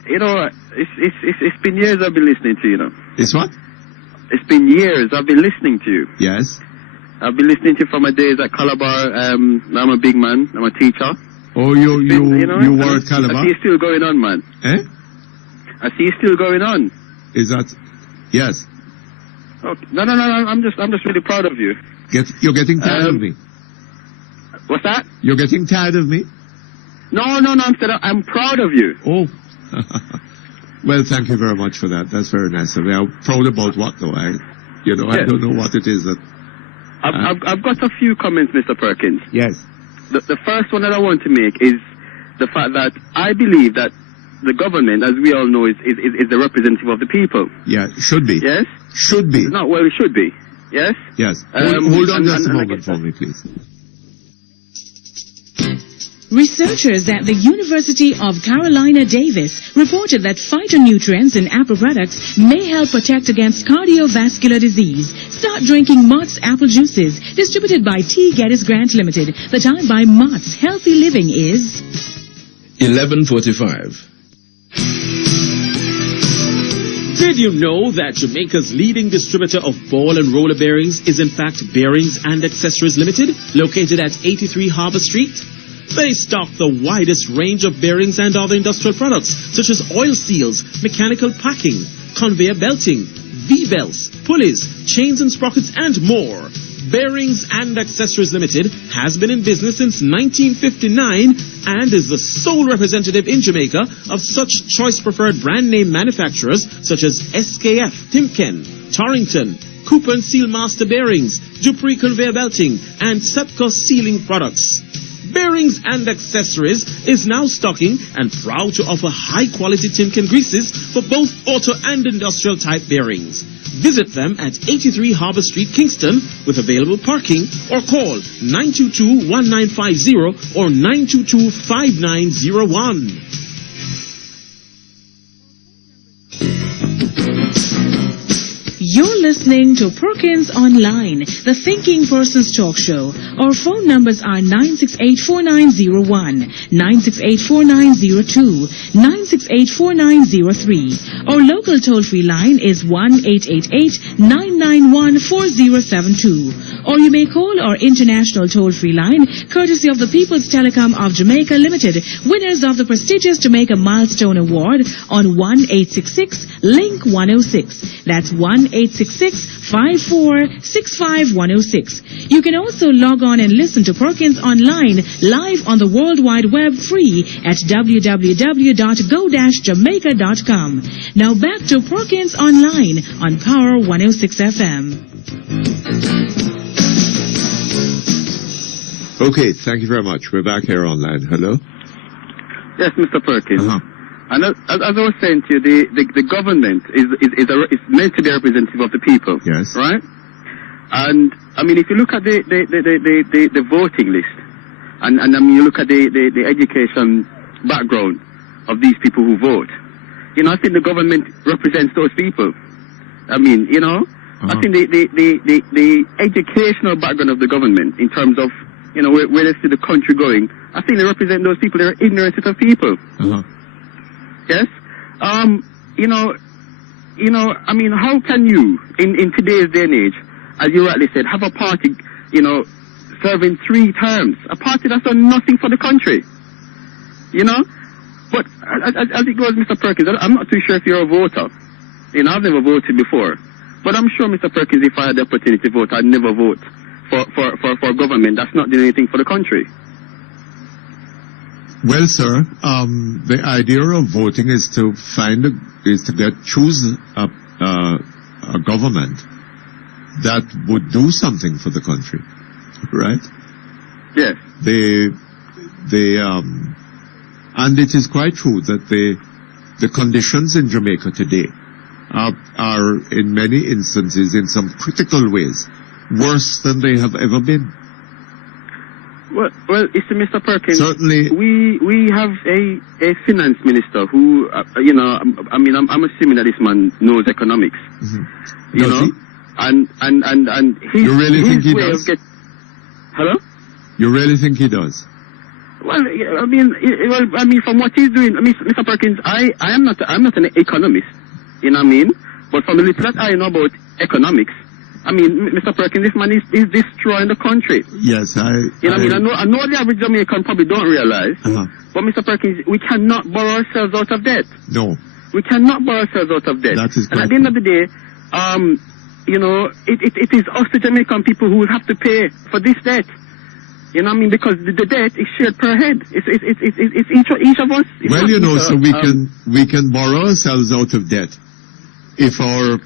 You know, it's been years I've been listening to you, know. It's what? It's been years I've been listening to you. Yes. I've been listening to you from my days at Calabar. I'm a big man. I'm a teacher. Oh, you were at Calabar? I see you still going on, man. Eh? I see you still going on. Is that? Yes. Okay. No. I'm just really proud of you. You're getting tired of me. What's that? You're getting tired of me? No. I'm proud of you. Oh. Well, thank you very much for that. That's very nice of me. I'm proud about what, though? I don't know what it is that... I've got a few comments, Mr. Perkins. Yes. The first one that I want to make is the fact that I believe that the government, as we all know, is the representative of the people. Yeah, should be. Yes? Should be. No, well, it should be. Yes? Yes. Hold on just a moment for me, please. Researchers at the University of Carolina Davis reported that phytonutrients in apple products may help protect against cardiovascular disease. Start drinking Mott's apple juices, distributed by T. Geddes Grant Limited. The time by Mott's Healthy Living is 11:45. Did you know that Jamaica's leading distributor of ball and roller bearings is in fact Bearings and Accessories Limited, located at 83 Harbour Street? They stock the widest range of bearings and other industrial products, such as oil seals, mechanical packing, conveyor belting, V-belts, pulleys, chains and sprockets, and more. Bearings and Accessories Limited has been in business since 1959 and is the sole representative in Jamaica of such choice preferred brand name manufacturers such as SKF, Timken, Torrington, Cooper and Seal Master Bearings, Dupree Conveyor Belting, and Sepco Sealing Products. Bearings and Accessories is now stocking and proud to offer high-quality Timken greases for both auto and industrial type bearings. Visit them at 83 Harbour Street, Kingston, with available parking, or call 922-1950 or 922-5901. You're listening to Perkins Online, the Thinking Person's Talk Show. Our phone numbers are 968-4901, 968-4902, 968-4903. Our local toll-free line is 1-888-991-4072. Or you may call our international toll-free line, courtesy of the People's Telecom of Jamaica Limited, winners of the prestigious Jamaica Milestone Award, on 1-866-LINK-106. That's 1-866-5465-106. You can also log on and listen to Perkins Online live on the World Wide Web free at www.go-jamaica.com. Now back to Perkins Online on Power 106 FM. Okay, thank you very much. We're back here online. Hello? Yes, Mr. Perkins. And as I was saying to you, the government is meant to be a representative of the people. Yes. Right? And, I mean, if you look at the voting list, and I mean, you look at the education background of these people who vote, you know, I think the government represents those people. I mean, you know, I think the educational background of the government in terms of, you know, where they see the country going, I think they represent those people. They're ignorant set of people. Yes. I mean, how can you, in today's day and age, as you rightly said, have a party, serving 3 terms, a party that's done nothing for the country, But as it goes, Mr. Perkins, I'm not too sure if you're a voter. I've never voted before, but I'm sure, Mr. Perkins, if I had the opportunity to vote, I'd never vote for government that's not doing anything for the country. Well, sir, the idea of voting is to choose a government that would do something for the country, right? Yes. And it is quite true that the conditions in Jamaica today are in many instances, in some critical ways, worse than they have ever been. Well, it's Mr. Perkins. Certainly, we have a finance minister who, I'm assuming that this man knows economics. Mm-hmm. Does he? And his, you really his think he way does? of Hello? You really think he does? Well, from what he's doing, Mr. Perkins, I am not an economist, you know what I mean? But from the little that I know about economics, Mr. Perkins, this man is destroying the country. Yes, I know the average Jamaican probably don't realize, but Mr. Perkins, we cannot borrow ourselves out of debt. No. We cannot borrow ourselves out of debt. That is and at the end of the day, it is us, the Jamaican people, who will have to pay for this debt. You know what I mean? Because the debt is shared per head. It's each of us. Well, so we can borrow ourselves out of debt if our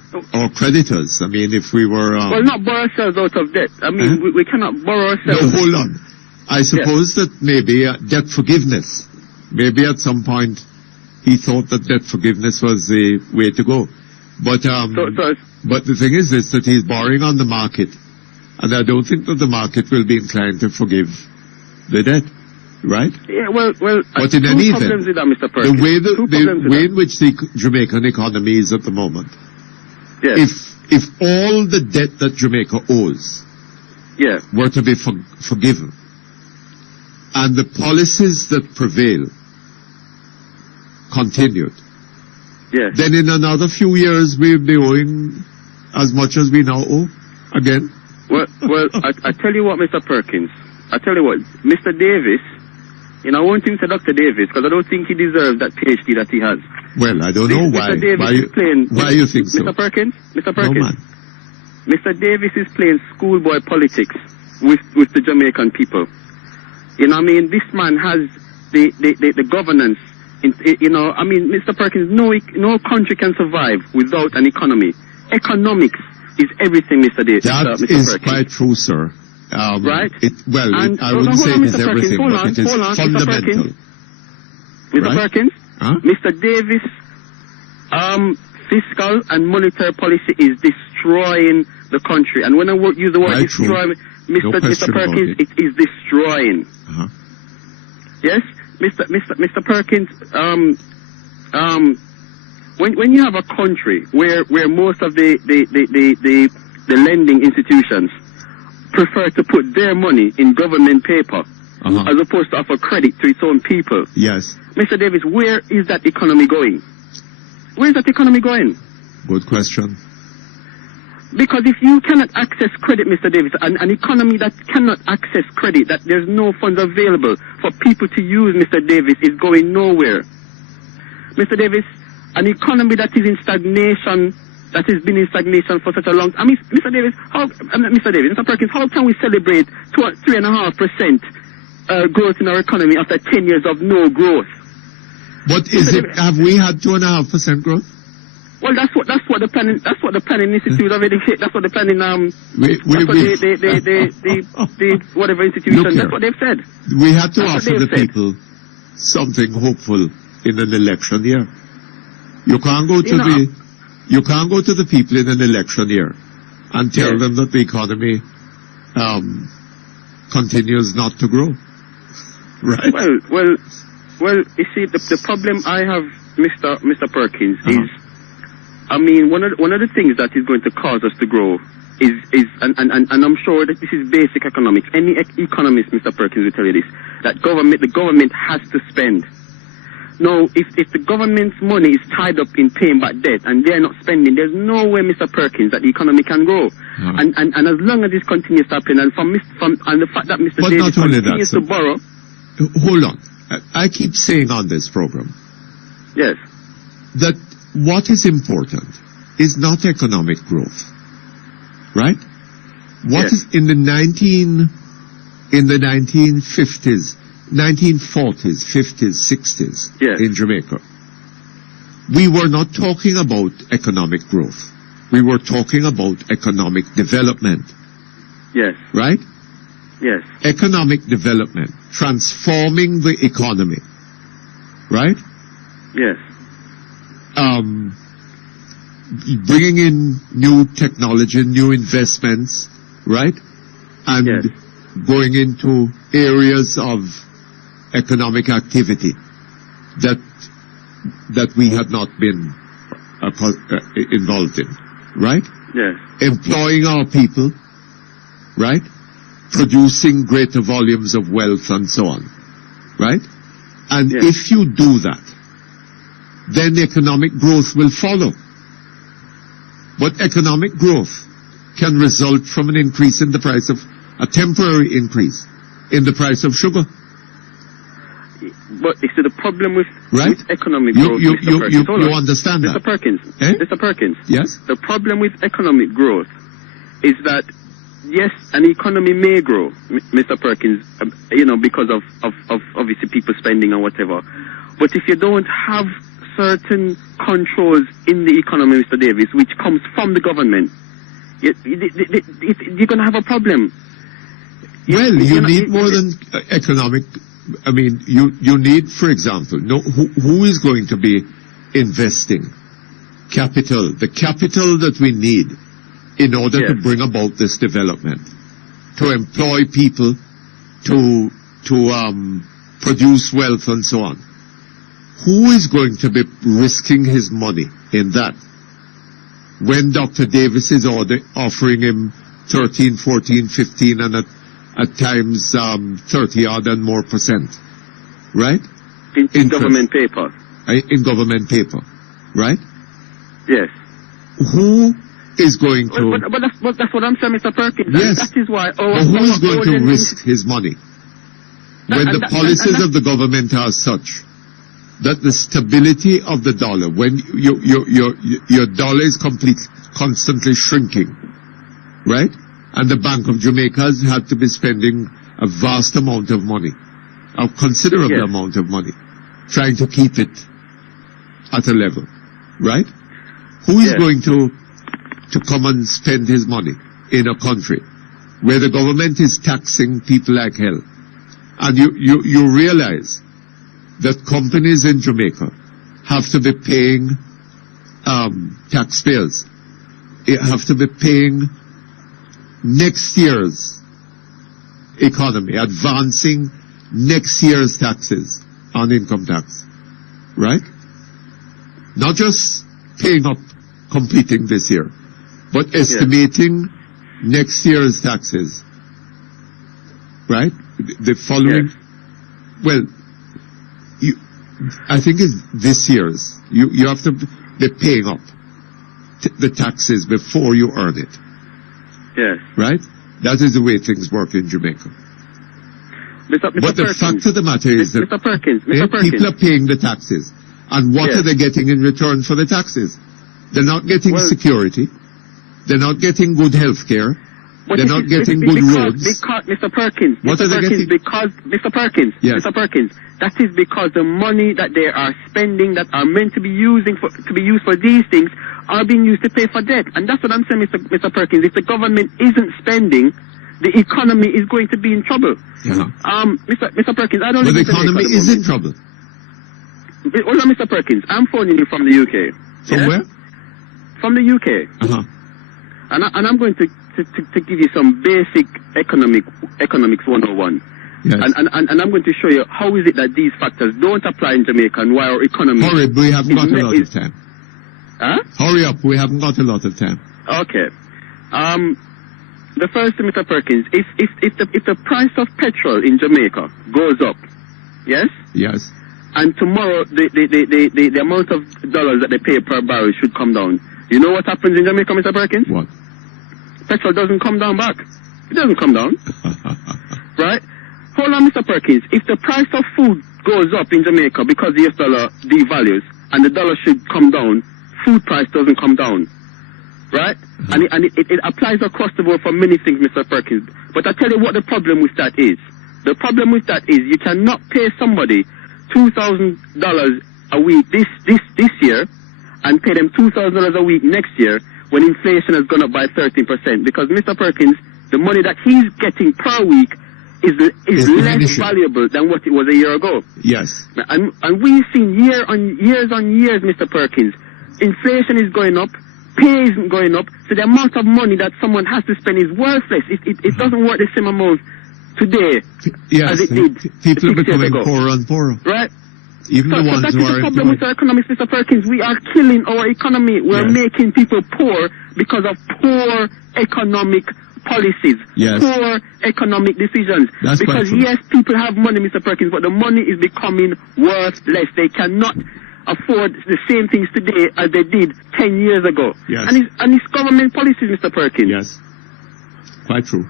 creditors. If we were well, not borrow ourselves out of debt. We cannot borrow ourselves. No, hold on. I suppose that maybe debt forgiveness. Maybe at some point he thought that debt forgiveness was the way to go. But but the thing is this, that he's borrowing on the market. And I don't think that the market will be inclined to forgive the debt, right? Yeah, well. But in any event, with that, Mr. Perkins. the way in which the Jamaican economy is at the moment, if all the debt that Jamaica owes were to be forgiven, and the policies that prevail continued, then in another few years we'll be owing as much as we now owe again. Well, I tell you what, Mr. Perkins. I tell you what, Mr. Davis, I won't think to Dr. Davis, because I don't think he deserves that PhD that he has. Well, I don't know why. Mr. Davis is playing... Why you think so? Mr. Perkins? No, man. Mr. Davis is playing schoolboy politics with the Jamaican people. You know what I mean? This man has the governance. Mr. Perkins, no country can survive without an economy. Economics is everything, Mr. Davis. That Mr. is Perkins. quite true, sir. Right? I wouldn't say it is everything, but it is fundamental. Mr. Perkins, Mr. Davis, fiscal and monetary policy is destroying the country. And when I use the word destroy, Mr. Perkins, it is destroying. Yes, Mr. Perkins, when you have a country where most of the lending institutions prefer to put their money in government paper as opposed to offer credit to its own people. Yes. Mr. Davis, where is that economy going? Where is that economy going? Good question. Because if you cannot access credit, Mr. Davis, an economy that cannot access credit, that there's no funds available for people to use, Mr. Davis, is going nowhere. Mr. Davis, an economy that is in stagnation, that has been in stagnation for such a long time. Mr. Perkins, how can we celebrate 3.5% growth in our economy after 10 years of no growth? But have we had 2.5% growth? Well, that's what the planning institute of education. That's what the planning whatever institution. That's what they've said. We had to offer the people something hopeful in an election year. You can't go to the people in an election year and tell them that the economy continues not to grow. Right? Well. You see, the problem I have, Mr. Perkins, is, one of the things that is going to cause us to grow is and I'm sure that this is basic economics. Any economist, Mr. Perkins, will tell you this, that the government has to spend. Now, if the government's money is tied up in paying back debt and they're not spending, there's no way, Mr. Perkins, that the economy can grow. And as long as this continues to happen, and and the fact that Mr. But Davis not only continues that, to borrow. Hold on. I keep saying on this program, yes, that what is important is not economic growth, right? What is in the 1950s, 1940s, 50s, 60s in Jamaica? We were not talking about economic growth. We were talking about economic development. Yes. Right? Yes. Economic development, transforming the economy. Right? Yes. Bringing in new technology, new investments, right? And going into areas of economic activity that we had not been involved in, right? Yes. Employing our people, right? Producing greater volumes of wealth and so on, right? And if you do that, then economic growth will follow. But economic growth can result from an increase in the price of, a temporary increase in the price of sugar. But you see, the problem with economic growth, you understand that? Mr. Perkins, Mr. Perkins. Yes? The problem with economic growth is that, yes, an economy may grow, Mr. Perkins, because of obviously people spending or whatever. But if you don't have certain controls in the economy, Mr. Davis, which comes from the government, you're going to have a problem. Well, you need more than economic. I mean, you need, for example, who is going to be investing capital, the capital that we need in order to bring about this development, to employ people, to produce wealth and so on. Who is going to be risking his money in that when Dr. Davis is offering him 13, 14, 15 and at times 30 odd and more %, right? In government paper. In government paper, right? Yes. Who is going to... But that's what I'm saying, Mr. Perkins. Yes. That is why... But who is going to risk his money when the policies of the government are such that the stability of the dollar, when your dollar is constantly shrinking, right? And the Bank of Jamaica has had to be spending a vast amount of money, a considerable amount of money, trying to keep it at a level, right? Who is going to come and spend his money in a country where the government is taxing people like hell? And you realize that companies in Jamaica have to be paying taxpayers, have to be paying next year's economy, advancing next year's taxes on income tax, right? Not just paying up, completing this year, but estimating next year's taxes, right? The following, well, I think it's this year's. You have to be paying up the taxes before you earn it. Yes. Right? That is the way things work in Jamaica. But the fact of the matter is that people are paying the taxes. And what are they getting in return for the taxes? They're not getting security. They're not getting good health care. They're not getting good roads. Because, Mr. Perkins, what are they getting? Mr. Perkins, Mr. Perkins, that is because the money that they are spending that are meant to be used for these things are being used to pay for debt. And that's what I'm saying, Mr. Perkins. If the government isn't spending, the economy is going to be in trouble. Mr. Perkins, I don't But the economy is in trouble. Hold on, Mr. Perkins. I'm phoning you from the UK. From where? From the UK. And I'm going to give you some basic economics 101. Yes. And I'm going to show you how is it that these factors don't apply in Jamaica and why our economy... Hurry, we haven't got a lot of time. Huh? Hurry up, we haven't got a lot of time. Okay. The first thing, Mr. Perkins, if the price of petrol in Jamaica goes up, yes? Yes. and tomorrow the amount of dollars that they pay per barrel should come down. You know what happens in Jamaica, Mr. Perkins? What? Petrol doesn't come down back. It doesn't come down. Right? Hold on, Mr. Perkins. If the price of food goes up in Jamaica because the US dollar devalues and the dollar should come down, food price doesn't come down. Right? And it applies across the board for many things, Mr. Perkins. But I tell you what the problem with that is. The problem with that is you cannot pay somebody $2,000 a week this year and pay them $2,000 a week next year when inflation has gone up by 13%. Because, Mr. Perkins, the money that he's getting per week is less valuable than what it was a year ago. Yes. And we've seen years on years, Mr. Perkins, inflation is going up, pay isn't going up, so the amount of money that someone has to spend is worthless. It doesn't work the same amount today as it did people are 6 years becoming ago. poorer and poorer. Right? Even the ones that's who the are problem with our economy, Mr. Perkins. We are killing our economy. We're making people poor because of poor economic policies, poor economic decisions. That's because yes, people have money, Mr. Perkins, but the money is becoming worthless. They cannot afford the same things today as they did 10 years ago. Yes. And it's government policies, Mr. Perkins. Yes. Quite true.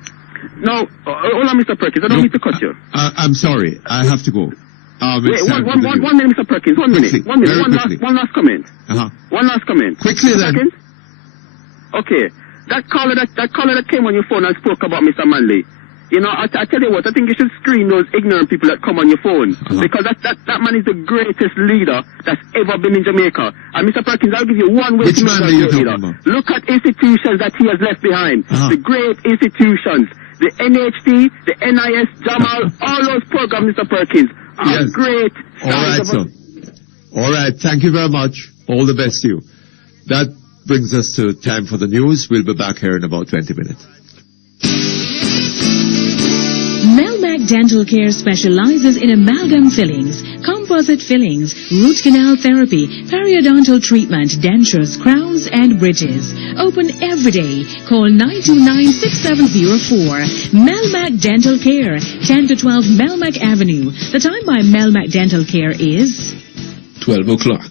Now, hold on, Mr. Perkins. I don't mean to cut you. I'm sorry. I have to go. Wait, one minute, Mr. Perkins. One minute. One last comment. One last comment. Quickly, then. Perkins? Okay. That caller that came on your phone and spoke about Mr. Manley. You know, I tell you what, I think you should screen those ignorant people that come on your phone. Because that man is the greatest leader that's ever been in Jamaica. And Mr. Perkins, I'll give you one way to know that leader. Look at institutions that he has left behind. The great institutions. The NHT, the NIS, Jamal, all those programs, Mr. Perkins, are great. All right, sir. All right, thank you very much. All the best to you. That brings us to time for the news. We'll be back here in about 20 minutes. Melmac Dental Care specializes in amalgam fillings, composite fillings, root canal therapy, periodontal treatment, dentures, crowns, and bridges. Open every day. Call 929-6704. Melmac Dental Care, 10 to 12 Melmac Avenue. The time by Melmac Dental Care is 12 o'clock.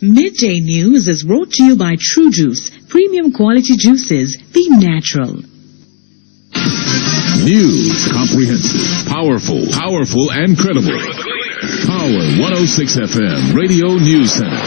Midday News is brought to you by True Juice, premium quality juices. Be natural. News, comprehensive, powerful, and credible. Power 106 FM, Radio News Center.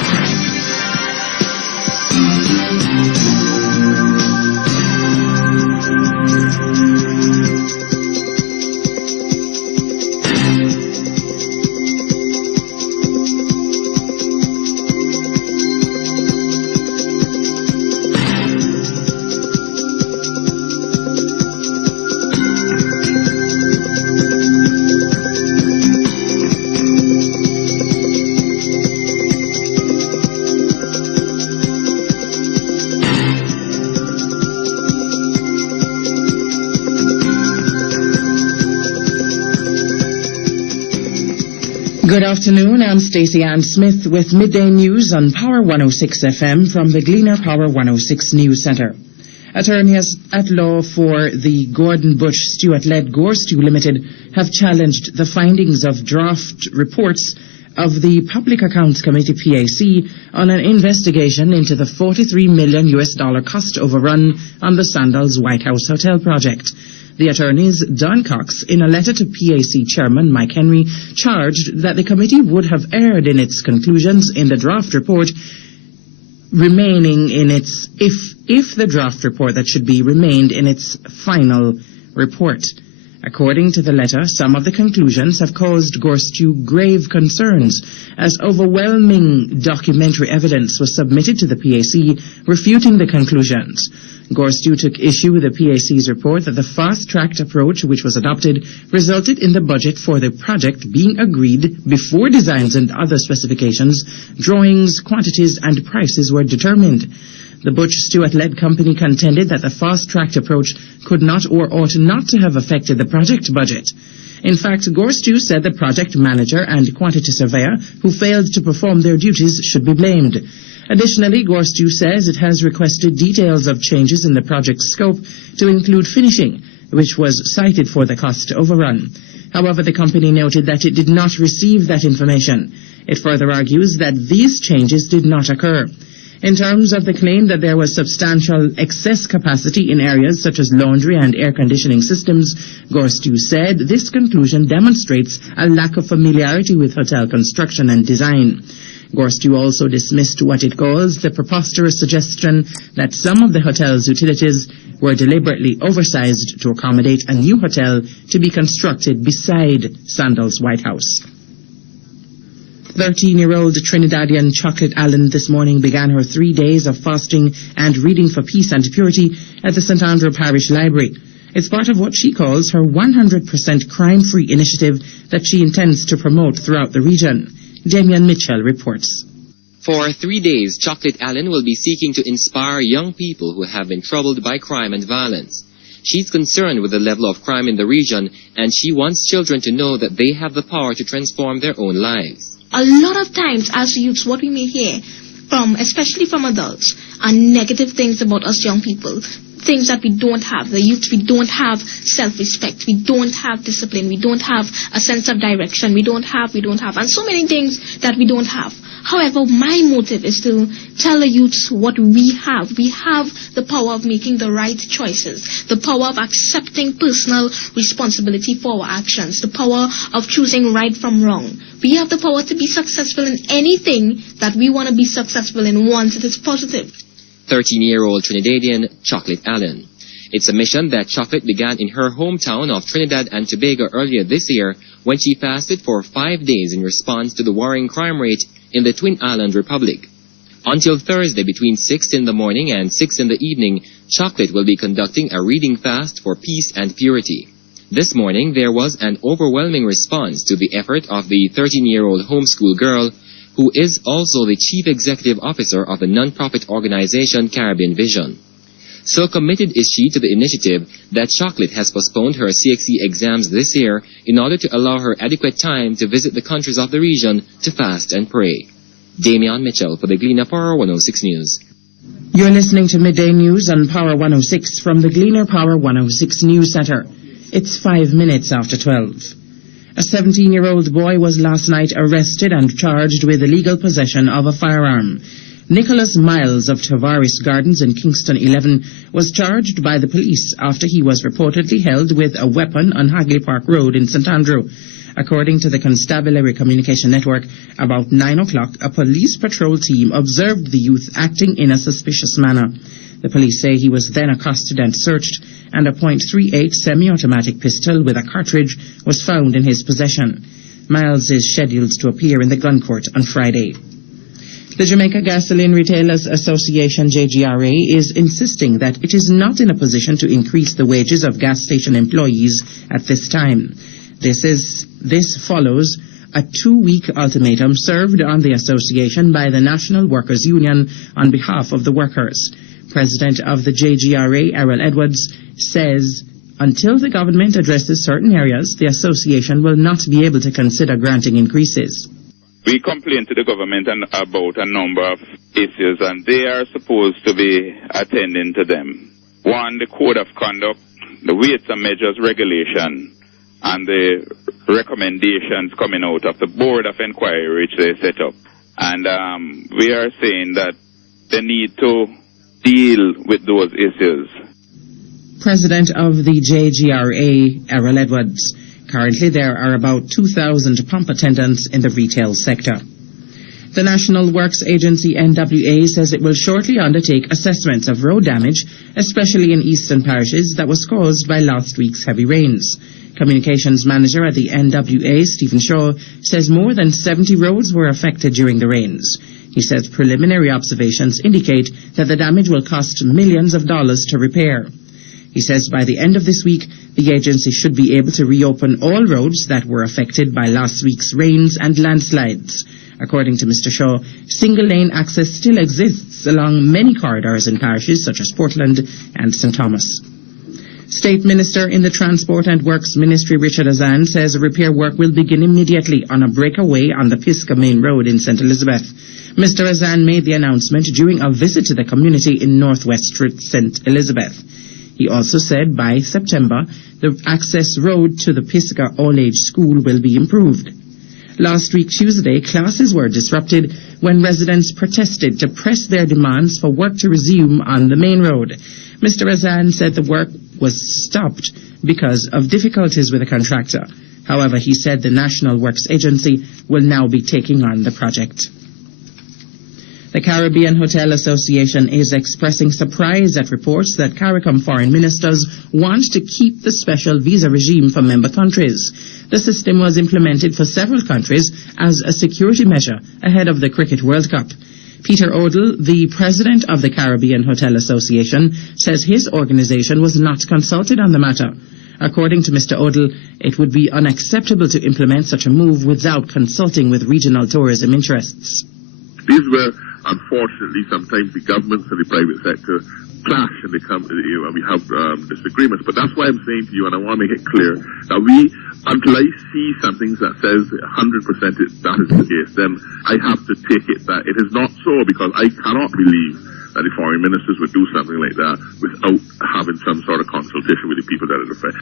Good afternoon, I'm Stacey Ann Smith with Midday News on Power 106 FM from the Gleaner Power 106 News Center. Attorneys at law for the Gordon Bush Stewart-led Gore Stew Limited have challenged the findings of draft reports of the Public Accounts Committee PAC on an investigation into the $43 million cost overrun on the Sandals White House Hotel project. The attorneys, Don Cox, in a letter to PAC Chairman Mike Henry, charged that the committee would have erred in its conclusions in the draft report, remaining in its, if the draft report that should be remained in its final report. According to the letter, some of the conclusions have caused Gore Stew grave concerns, as overwhelming documentary evidence was submitted to the PAC refuting the conclusions. Gore Stew took issue with the PAC's report that the fast-tracked approach which was adopted resulted in the budget for the project being agreed before designs and other specifications, drawings, quantities, and prices were determined. The Butch Stewart-led company contended that the fast-tracked approach could not or ought not to have affected the project budget. In fact, Gore Stew said the project manager and quantity surveyor who failed to perform their duties should be blamed. Additionally, Gore Stew says it has requested details of changes in the project's scope to include finishing, which was cited for the cost overrun. However, the company noted that it did not receive that information. It further argues that these changes did not occur. In terms of the claim that there was substantial excess capacity in areas such as laundry and air conditioning systems, Gorstew said this conclusion demonstrates a lack of familiarity with hotel construction and design. Gorstew also dismissed what it calls the preposterous suggestion that some of the hotel's utilities were deliberately oversized to accommodate a new hotel to be constructed beside Sandals White House. 13-year-old Trinidadian Chocolate Allen this morning began her 3 days of fasting and reading for peace and purity at the St. Andrew Parish Library. It's part of what she calls her 100% crime-free initiative that she intends to promote throughout the region. Damian Mitchell reports. For 3 days, Chocolate Allen will be seeking to inspire young people who have been troubled by crime and violence. She's concerned with the level of crime in the region, and she wants children to know that they have the power to transform their own lives. A lot of times as youths, what we may hear especially from adults, are negative things about us young people. Things that we don't have. The youth, we don't have self-respect. We don't have discipline. We don't have a sense of direction. We don't have. And so many things that we don't have. However, my motive is to tell the youths what we have. We have the power of making the right choices. The power of accepting personal responsibility for our actions. The power of choosing right from wrong. We have the power to be successful in anything that we want to be successful in once it is positive. 13-year-old Trinidadian Chocolate Allen. It's a mission that Chocolate began in her hometown of Trinidad and Tobago earlier this year when she fasted for 5 days in response to the worrying crime rate in the Twin Island Republic. Until Thursday between 6 in the morning and 6 in the evening, Chocolate will be conducting a reading fast for peace and purity. This morning, there was an overwhelming response to the effort of the 13-year-old homeschool girl who is also the chief executive officer of the non-profit organization Caribbean Vision. So committed is she to the initiative that Chocolate has postponed her CXC exams this year in order to allow her adequate time to visit the countries of the region to fast and pray. Damian Mitchell for the Gleaner Power 106 News. You're listening to Midday News on Power 106 from the Gleaner Power 106 News Center. It's 5 minutes after 12. A 17-year-old boy was last night arrested and charged with illegal possession of a firearm. Nicholas Miles of Tavares Gardens in Kingston 11 was charged by the police after he was reportedly held with a weapon on Hagley Park Road in St. Andrew. According to the Constabulary Communication Network, about 9 o'clock, a police patrol team observed the youth acting in a suspicious manner. The police say he was then accosted and searched, and a .38 semi-automatic pistol with a cartridge was found in his possession. Miles is scheduled to appear in the gun court on Friday. The Jamaica Gasoline Retailers Association, JGRA, is insisting that it is not in a position to increase the wages of gas station employees at this time. This follows a 2-week ultimatum served on the association by the National Workers' Union on behalf of the workers. President of the JGRA, Errol Edwards, says until the government addresses certain areas, the association will not be able to consider granting increases. We complain to the government about a number of issues, and they are supposed to be attending to them. One, the code of conduct, the weights and measures regulation, and the recommendations coming out of the board of inquiry which they set up. And we are saying that they need to deal with those issues. President of the JGRA, Errol Edwards. Currently, there are about 2,000 pump attendants in the retail sector. The National Works Agency, NWA, says it will shortly undertake assessments of road damage, especially in eastern parishes, that was caused by last week's heavy rains. Communications Manager at the NWA, Stephen Shaw, says more than 70 roads were affected during the rains. He says preliminary observations indicate that the damage will cost millions of dollars to repair. He says by the end of this week, the agency should be able to reopen all roads that were affected by last week's rains and landslides. According to Mr. Shaw, single-lane access still exists along many corridors in parishes such as Portland and St. Thomas. State Minister in the Transport and Works Ministry, Richard Azan, says repair work will begin immediately on a breakaway on the Pisgah Main Road in St. Elizabeth. Mr. Azan made the announcement during a visit to the community in northwest St. Elizabeth. He also said by September, the access road to the Pisgah All-Age School will be improved. Last week, Tuesday, classes were disrupted when residents protested to press their demands for work to resume on the main road. Mr. Razan said the work was stopped because of difficulties with the contractor. However, he said the National Works Agency will now be taking on the project. The Caribbean Hotel Association is expressing surprise at reports that CARICOM foreign ministers want to keep the special visa regime for member countries. The system was implemented for several countries as a security measure ahead of the Cricket World Cup. Peter Odell, the president of the Caribbean Hotel Association, says his organization was not consulted on the matter. According to Mr. Odell, it would be unacceptable to implement such a move without consulting with regional tourism interests. These were, unfortunately, sometimes the governments and the private sector clash and they come, and we have disagreements. But that's why I'm saying to you, and I want to make it clear, that until I see something that says 100% that is the case, then I have to take it that it is not so, because I cannot believe that the foreign ministers would do something like that without having some sort of consultation with the people that it affects.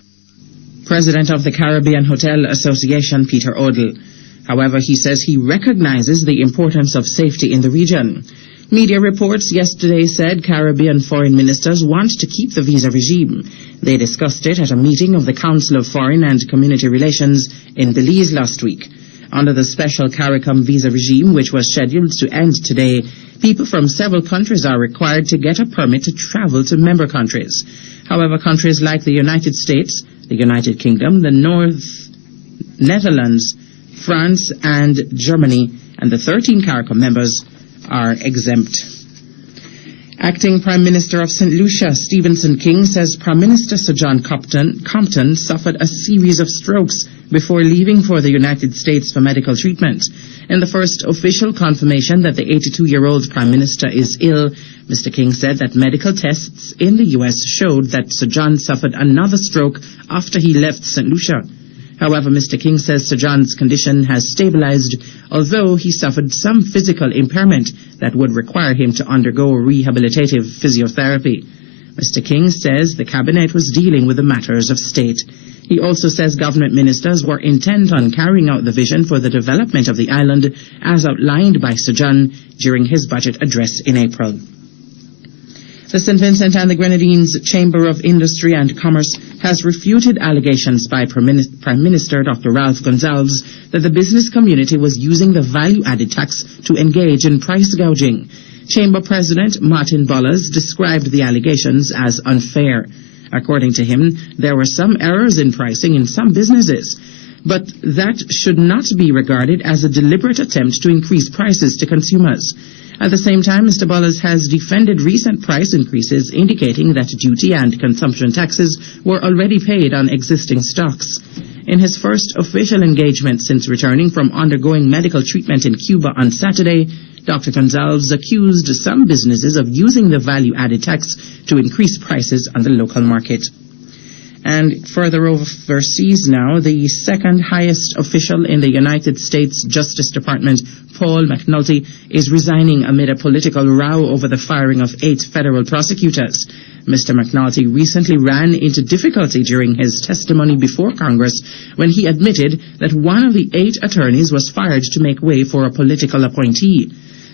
President of the Caribbean Hotel Association, Peter Odell. However, he says he recognizes the importance of safety in the region. Media reports yesterday said Caribbean foreign ministers want to keep the visa regime. They discussed it at a meeting of the Council of Foreign and Community Relations in Belize last week. Under the special CARICOM visa regime, which was scheduled to end today, people from several countries are required to get a permit to travel to member countries. However, countries like the United States, the United Kingdom, the Netherlands, France and Germany, and the 13 CARICOM members are exempt. Acting Prime Minister of St. Lucia, Stephenson King, says Prime Minister Sir John Compton suffered a series of strokes before leaving for the United States for medical treatment. In the first official confirmation that the 82-year-old Prime Minister is ill, Mr. King said that medical tests in the U.S. showed that Sir John suffered another stroke after he left St. Lucia. However, Mr. King says Sir John's condition has stabilized, although he suffered some physical impairment that would require him to undergo rehabilitative physiotherapy. Mr. King says the cabinet was dealing with the matters of state. He also says government ministers were intent on carrying out the vision for the development of the island as outlined by Sir John during his budget address in April. The St. Vincent and the Grenadines Chamber of Industry and Commerce has refuted allegations by Prime Minister Dr. Ralph Gonsalves that the business community was using the value-added tax to engage in price gouging. Chamber President Martin Bullas described the allegations as unfair. According to him, there were some errors in pricing in some businesses, but that should not be regarded as a deliberate attempt to increase prices to consumers. At the same time, Mr. Bullas has defended recent price increases, indicating that duty and consumption taxes were already paid on existing stocks. In his first official engagement since returning from undergoing medical treatment in Cuba on Saturday, Dr. Gonsalves accused some businesses of using the value-added tax to increase prices on the local market. And further overseas now, the second highest official in the United States Justice Department, Paul McNulty, is resigning amid a political row over the firing of 8 federal prosecutors. Mr. McNulty recently ran into difficulty during his testimony before Congress when he admitted that one of the 8 attorneys was fired to make way for a political appointee.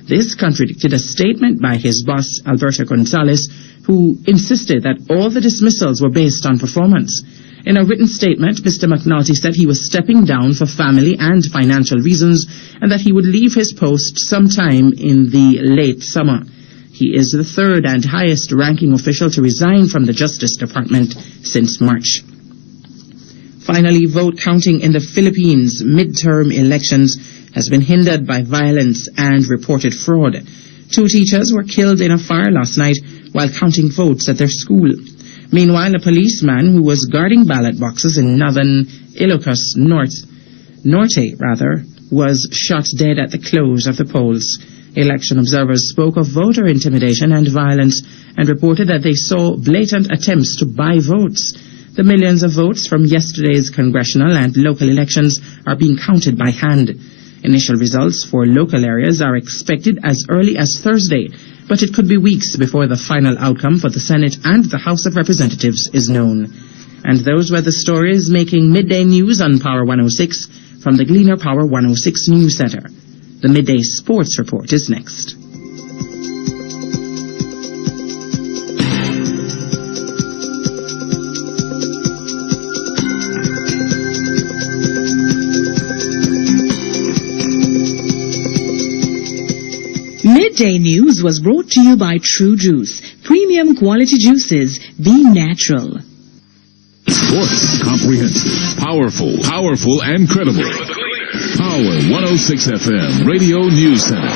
This contradicted a statement by his boss, Alberto Gonzalez, who insisted that all the dismissals were based on performance. In a written statement, Mr. McNulty said he was stepping down for family and financial reasons and that he would leave his post sometime in the late summer. He is the third and highest ranking official to resign from the Justice Department since March. Finally, vote counting in the Philippines midterm elections has been hindered by violence and reported fraud. 2 teachers were killed in a fire last night while counting votes at their school. Meanwhile, a policeman who was guarding ballot boxes in northern Ilocos Norte, was shot dead at the close of the polls. Election observers spoke of voter intimidation and violence and reported that they saw blatant attempts to buy votes. The millions of votes from yesterday's congressional and local elections are being counted by hand. Initial results for local areas are expected as early as Thursday, but it could be weeks before the final outcome for the Senate and the House of Representatives is known. And those were the stories making midday news on Power 106 from the Gleaner Power 106 News Center. The Midday Sports Report is next. Midday News was brought to you by True Juice. Premium quality juices. Be natural. Sports, comprehensive, powerful, and credible. Power 106 FM, Radio News Center.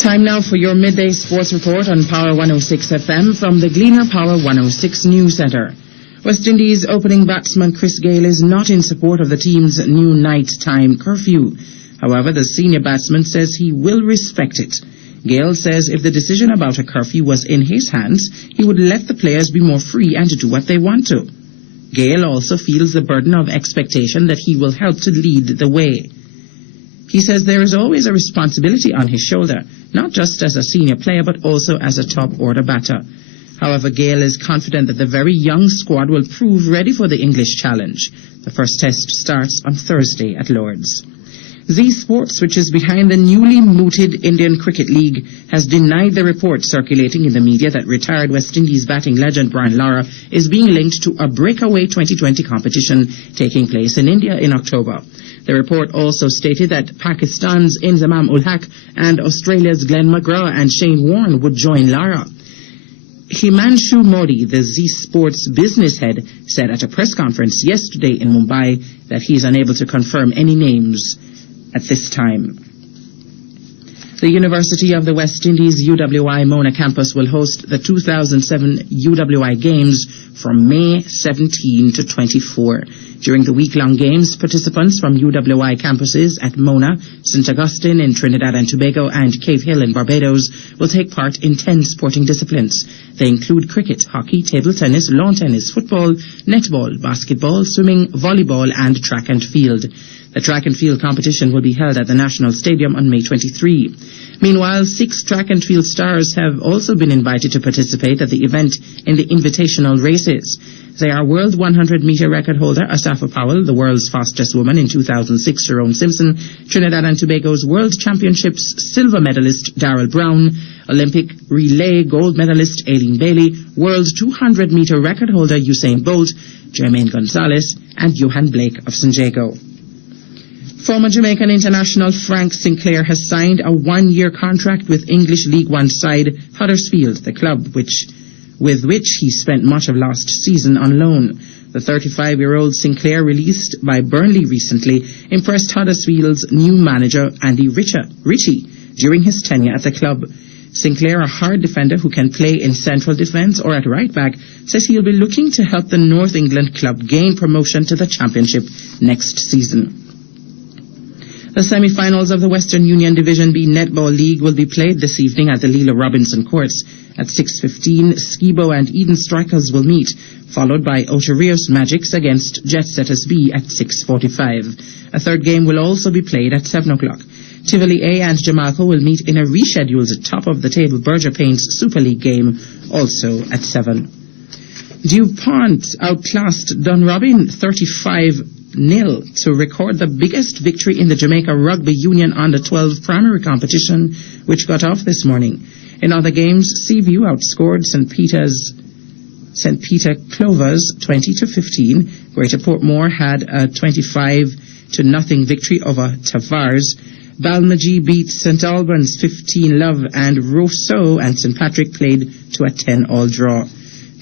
Time now for your midday sports report on Power 106 FM from the Gleaner Power 106 News Center. West Indies opening batsman Chris Gayle is not in support of the team's new night-time curfew. However, the senior batsman says he will respect it. Gayle says if the decision about a curfew was in his hands, he would let the players be more free and do what they want to. Gayle also feels the burden of expectation that he will help to lead the way. He says there is always a responsibility on his shoulder, not just as a senior player but also as a top-order batter. However, Gayle is confident that the very young squad will prove ready for the English challenge. The first test starts on Thursday at Lord's. Z Sports, which is behind the newly mooted Indian Cricket League, has denied the report circulating in the media that retired West Indies batting legend Brian Lara is being linked to a breakaway 2020 competition taking place in India in October. The report also stated that Pakistan's Inzamam ul Haq and Australia's Glenn McGrath and Shane Warne would join Lara. Himanshu Modi, the Z Sports business head, said at a press conference yesterday in Mumbai that he is unable to confirm any names at this time. The University of the West Indies UWI Mona campus will host the 2007 UWI Games from May 17 to 24. During the week-long games, participants from UWI campuses at Mona, St. Augustine in Trinidad and Tobago, and Cave Hill in Barbados will take part in 10 sporting disciplines. They include cricket, hockey, table tennis, lawn tennis, football, netball, basketball, swimming, volleyball, and track and field. The track and field competition will be held at the National Stadium on May 23. Meanwhile, 6 track and field stars have also been invited to participate at the event in the invitational races. They are World 100-meter record holder Asafa Powell, the world's fastest woman in 2006 Jerome Simpson, Trinidad and Tobago's World Championships silver medalist Darrell Brown, Olympic relay gold medalist Aileen Bailey, World 200-meter record holder Usain Bolt, Jermaine Gonzalez, and Johan Blake of San Diego. Former Jamaican international Frank Sinclair has signed a 1-year contract with English League One side Huddersfield, the club with which he spent much of last season on loan. The 35-year-old Sinclair, released by Burnley recently, impressed Huddersfield's new manager Andy Ritchie during his tenure at the club. Sinclair, a hard defender who can play in central defence or at right back, says he'll be looking to help the North England club gain promotion to the Championship next season. The semi-finals of the Western Union Division B Netball League will be played this evening at the Leela Robinson Courts. At 6:15, Skibo and Eden Strikers will meet, followed by Oterios Magics against Jet Setters B at 6:45. A third game will also be played at 7 o'clock. Tivoli A and Jamalco will meet in a rescheduled top-of-the-table Berger Paints Super League game, also at 7. DuPont outclassed Dunrobin 35-0 to record the biggest victory in the Jamaica Rugby Union Under-12 primary competition, which got off this morning. In other games, Seaview outscored St. Peter Clovers 20-15. Greater Portmore had a 25-0 victory over Tavares. Balmagie beat St. Albans 15-love, and Rousseau and St. Patrick played to a 10-all draw.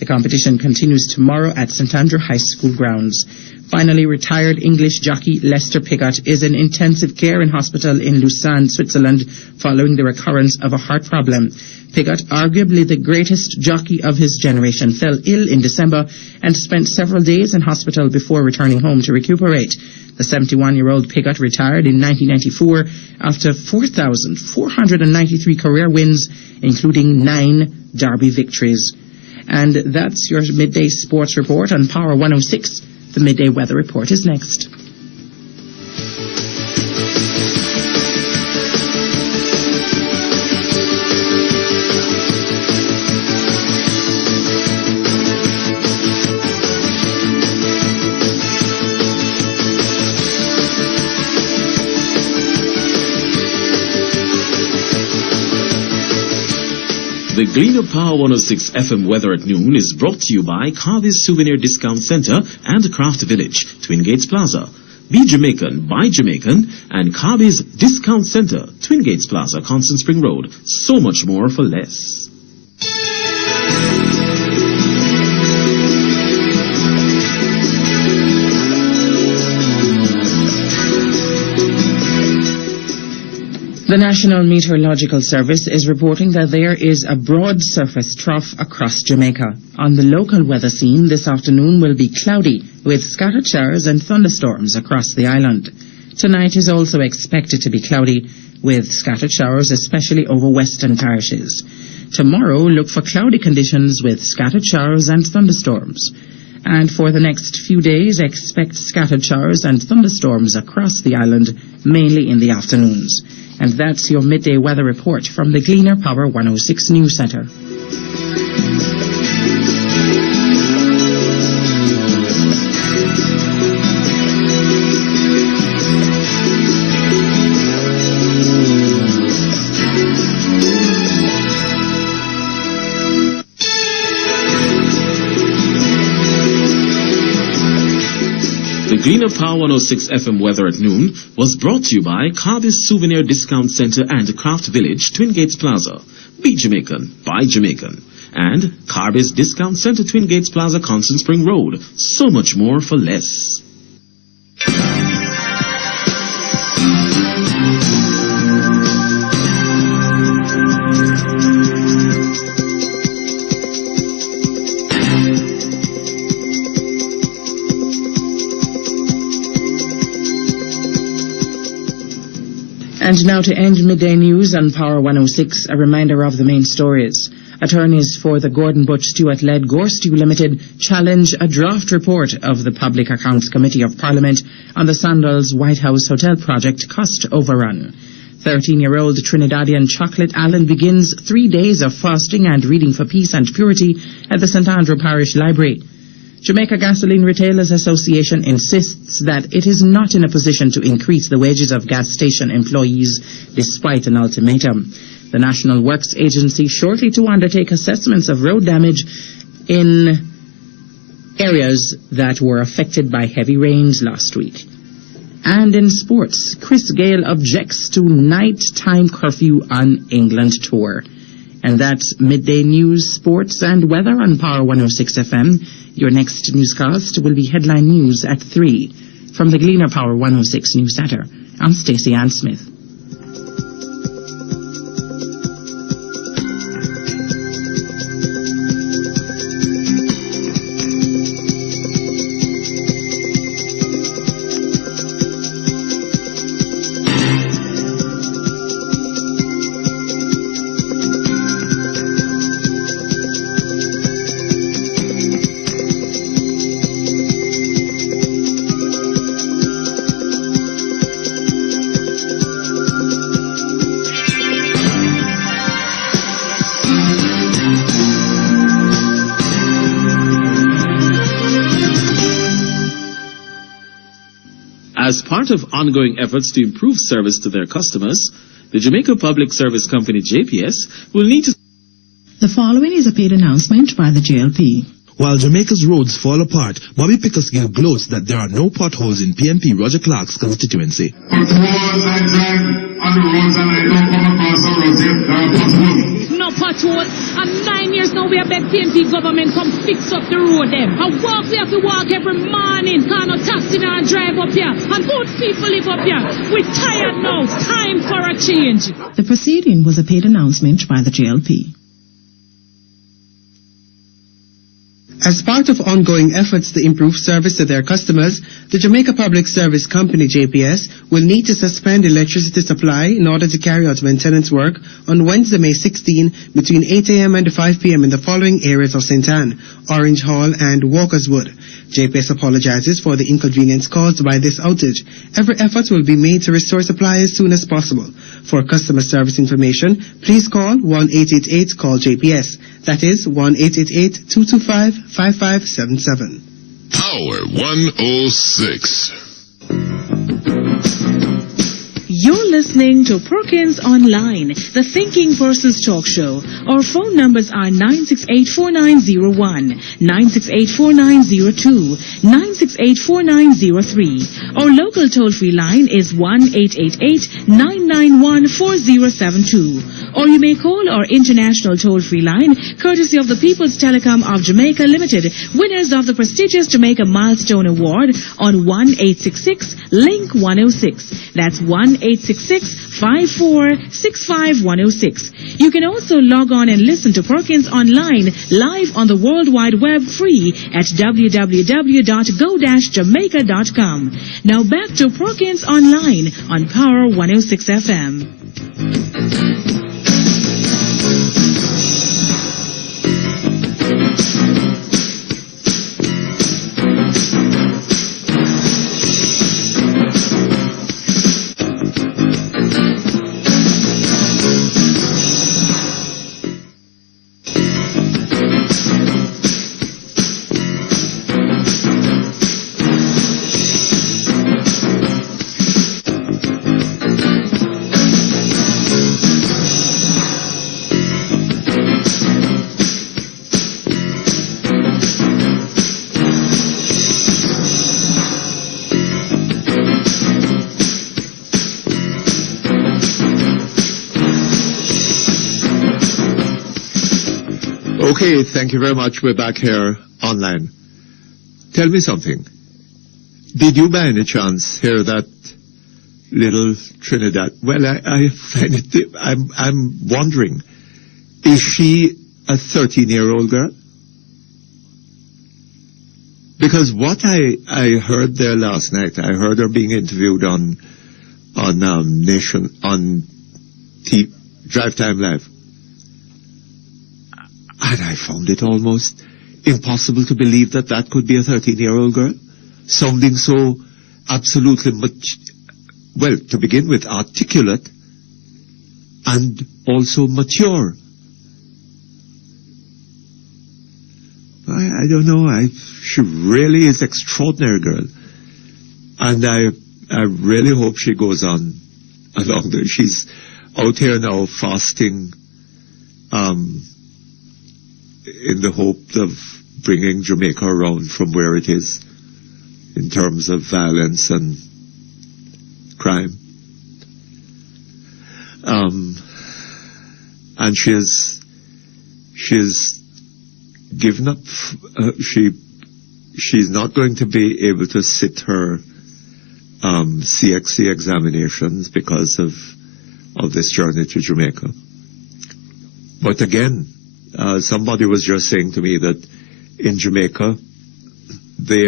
The competition continues tomorrow at St Andrew High School grounds. Finally, retired English jockey Lester Piggott is in intensive care in hospital in Lausanne, Switzerland, following the recurrence of a heart problem. Piggott, arguably the greatest jockey of his generation, fell ill in December and spent several days in hospital before returning home to recuperate. The 71-year-old Piggott retired in 1994 after 4,493 career wins, including 9 Derby victories. And that's your Midday Sports Report on Power 106. The Midday Weather Report is next. The Gleaner Power 106 FM weather at noon is brought to you by Carby's Souvenir Discount Center and Craft Village, Twin Gates Plaza. Be Jamaican, buy Jamaican, and Carby's Discount Center, Twin Gates Plaza, Constant Spring Road. So much more for less. The National Meteorological Service is reporting that there is a broad surface trough across Jamaica. On the local weather scene, this afternoon will be cloudy with scattered showers and thunderstorms across the island. Tonight is also expected to be cloudy with scattered showers, especially over western parishes. Tomorrow, look for cloudy conditions with scattered showers and thunderstorms. And for the next few days, expect scattered showers and thunderstorms across the island, mainly in the afternoons. And that's your midday weather report from the Gleaner Power 106 News Center. The Gleaner Power 106 FM weather at noon was brought to you by Carby's Souvenir Discount Center and Craft Village, Twin Gates Plaza. Be Jamaican, buy Jamaican. And Carby's Discount Center, Twin Gates Plaza, Constant Spring Road. So much more for less. And now to end midday news on Power 106, a reminder of the main stories. Attorneys for the Gordon Butch Stewart-led Gore Stew Limited challenge a draft report of the Public Accounts Committee of Parliament on the Sandals White House Hotel project cost overrun. 13-year-old Trinidadian Chocolate Allen begins 3 days of fasting and reading for peace and purity at the St Andrew Parish Library. Jamaica Gasoline Retailers Association insists that it is not in a position to increase the wages of gas station employees despite an ultimatum. The National Works Agency shortly to undertake assessments of road damage in areas that were affected by heavy rains last week. And in sports, Chris Gayle objects to nighttime curfew on England tour. And that's midday news, sports and weather on Power 106 FM. Your next newscast will be headline news at 3. From the Gleaner Power 106 News Center, I'm Stacey Ann Smith. As part of ongoing efforts to improve service to their customers, the Jamaica Public Service Company, JPS, will need to... The following is a paid announcement by the JLP. While Jamaica's roads fall apart, Bobby Pickersgill gloats that there are no potholes in PNP Roger Clark's constituency. Potholes I drive on the roads and I don't come across the roads if there are potholes. No potholes. pothole. And 9 years now we have beg PNP government come fix up the road them. And walk we have to walk every morning. Can't no taxi now and drive up here. And good people live up here. We're tired now. Time for a change. The proceeding was a paid announcement by the JLP. As part of ongoing efforts to improve service to their customers, the Jamaica Public Service Company, JPS, will need to suspend electricity supply in order to carry out maintenance work on Wednesday, May 16, between 8 a.m. and 5 p.m. in the following areas of St. Anne, Orange Hall, and Walkerswood. JPS apologizes for the inconvenience caused by this outage. Every effort will be made to restore supply as soon as possible. For customer service information, please call 1-888-CALL-JPS. That is 1-888-225-5577. Power 106. You're listening to Perkins Online, the Thinking Person's talk show. Our phone numbers are 968-4901, 968-4902, 968-4903. Our local toll-free line is 1-888-991-4072. Or you may call our international toll-free line, courtesy of the People's Telecom of Jamaica Limited, winners of the prestigious Jamaica Milestone Award on 1-866-LINK-106. That's 1-866-5465-106. You can also log on and listen to Perkins Online live on the World Wide Web free at www.go-jamaica.com. Now back to Perkins Online on Power 106 FM. Okay, thank you very much. We're back here online. Tell me something. Did you by any chance hear that little Trinidad? Well, I find it, I'm wondering, is she a 13-year-old girl? Because what I heard there last night, I heard her being interviewed on Drive Time Live. And I found it almost impossible to believe that that could be a 13-year-old girl, sounding so absolutely well, to begin with, articulate and also mature. I don't know. She really is extraordinary girl, and I really hope she goes on along there. She's out here now fasting. In the hope of bringing Jamaica around from where it is in terms of violence and crime. And she's given up. She's not going to be able to sit her CXC examinations because of this journey to Jamaica. But again, somebody was just saying to me that in Jamaica, the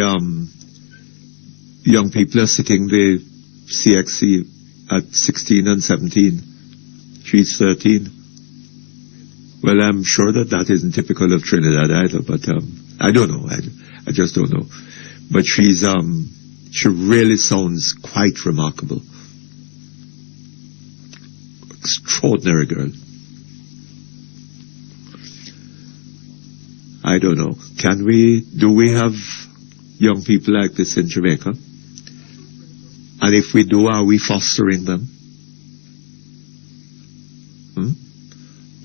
young people are sitting the CXC at 16 and 17. She's 13. Well, I'm sure that isn't typical of Trinidad either, but I don't know. I just don't know. But she really sounds quite remarkable. Extraordinary girl. I don't know. Do we have young people like this in Jamaica? And if we do, are we fostering them?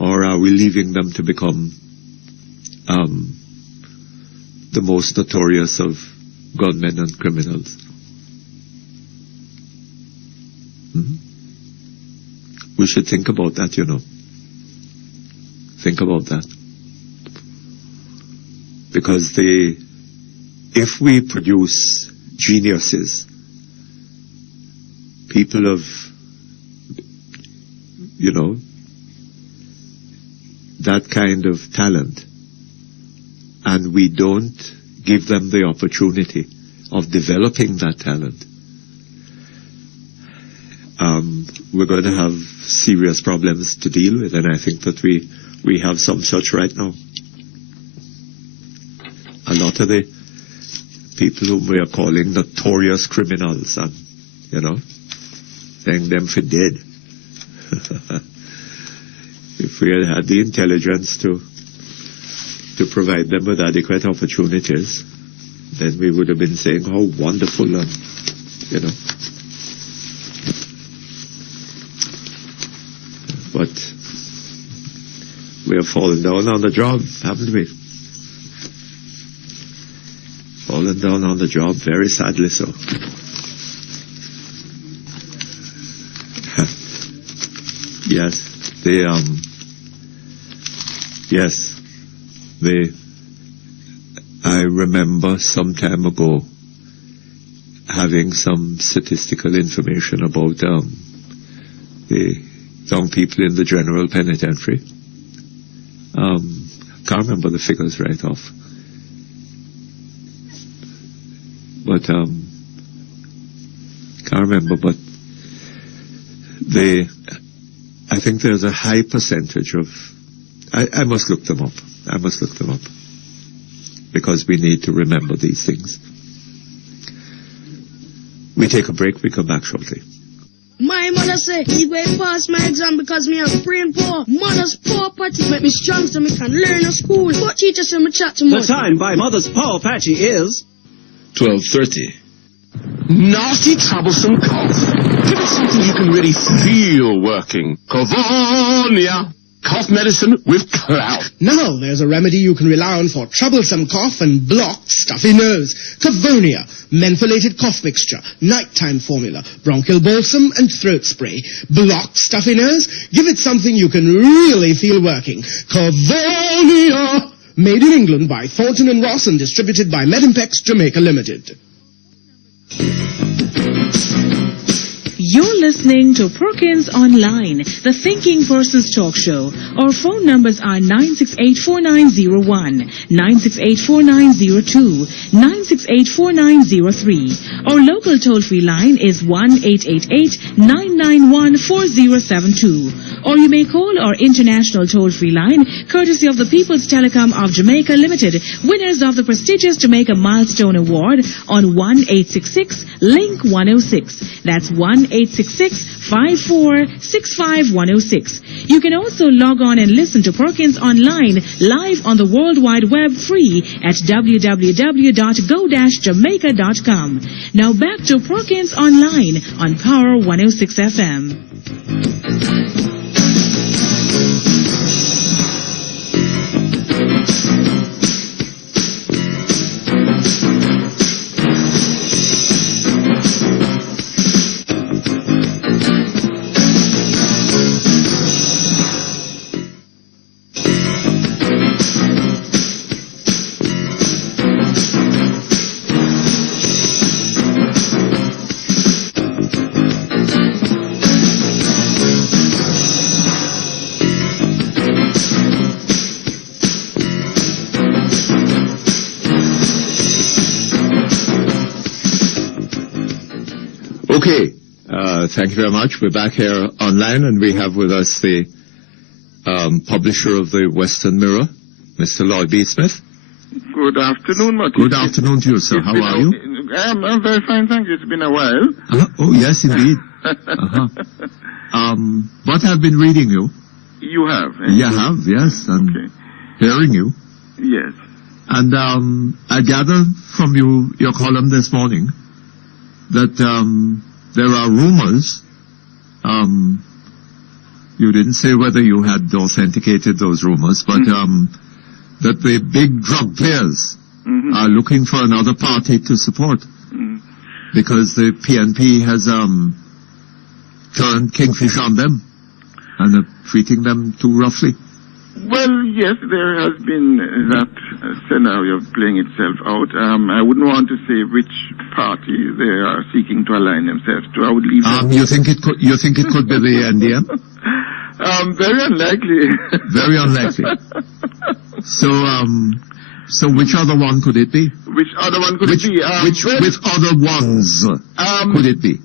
Or are we leaving them to become the most notorious of gunmen and criminals? We should think about that, you know. Think about that. Because if we produce geniuses, people of, that kind of talent, and we don't give them the opportunity of developing that talent, we're going to have serious problems to deal with, and I think that we have some such right now. A lot of the people whom we are calling notorious criminals, and, saying them for dead. If we had the intelligence to provide them with adequate opportunities, then we would have been saying how wonderful, and, But we have fallen down on the job, haven't we? Fallen down on the job, very sadly so. Yes, I remember some time ago having some statistical information about the young people in the general penitentiary. Can't remember the figures right off. But, can't remember, but I think there's a high percentage of, I must look them up. Because we need to remember these things. We take a break, we come back shortly. My mother said, me going to pass my exam because me have brain poor. Mother's poor patty make me strong so me can learn at school. But teacher say me chat too much. The time by Mother's Power Patchy is 12:30. Nasty, troublesome cough. Give it something you can really feel working. Cavonia. Cough medicine with clout. Now there's a remedy you can rely on for troublesome cough and blocked, stuffy nose. Cavonia, mentholated cough mixture, nighttime formula, bronchial balsam and throat spray. Blocked, stuffy nose? Give it something you can really feel working. Cavonia! Made in England by Thornton and Ross and distributed by Medimpex Jamaica Limited. You're listening to Perkins Online, the Thinking Person's Talk Show. Our phone numbers are 968-4901, 968-4902, 968-4903. Our local toll-free line is 1-888-991-4072. Or you may call our international toll-free line, courtesy of the People's Telecom of Jamaica Limited, winners of the prestigious Jamaica Milestone Award, on 1-866-LINK-106. That's 1-866-5465-106. You can also log on and listen to Perkins Online live on the World Wide Web free at www.go-jamaica.com. Now back to Perkins Online on Power 106 FM. Okay, thank you very much. We're back here online, and we have with us the publisher of the Western Mirror, Mr. Lloyd B. Smith. Good afternoon, Mutty. Good afternoon to you, sir. How are you? I'm very fine, thank you. It's been a while. Oh, yes, indeed. What I've been reading you. You have? Eh? You have, yes, and hearing you. Yes. And I gather from your column this morning that there are rumors. You didn't say whether you had authenticated those rumors, but that the big drug players are looking for another party to support because the PNP has turned kingfish on them and are treating them too roughly. Well, yes, there has been that scenario playing itself out. I wouldn't want to say which party they are seeking to align themselves to. I would leave. You think it could be the NDM? Very unlikely. Very unlikely. So which other one could it be? Which other one could it be? Which other ones could it be?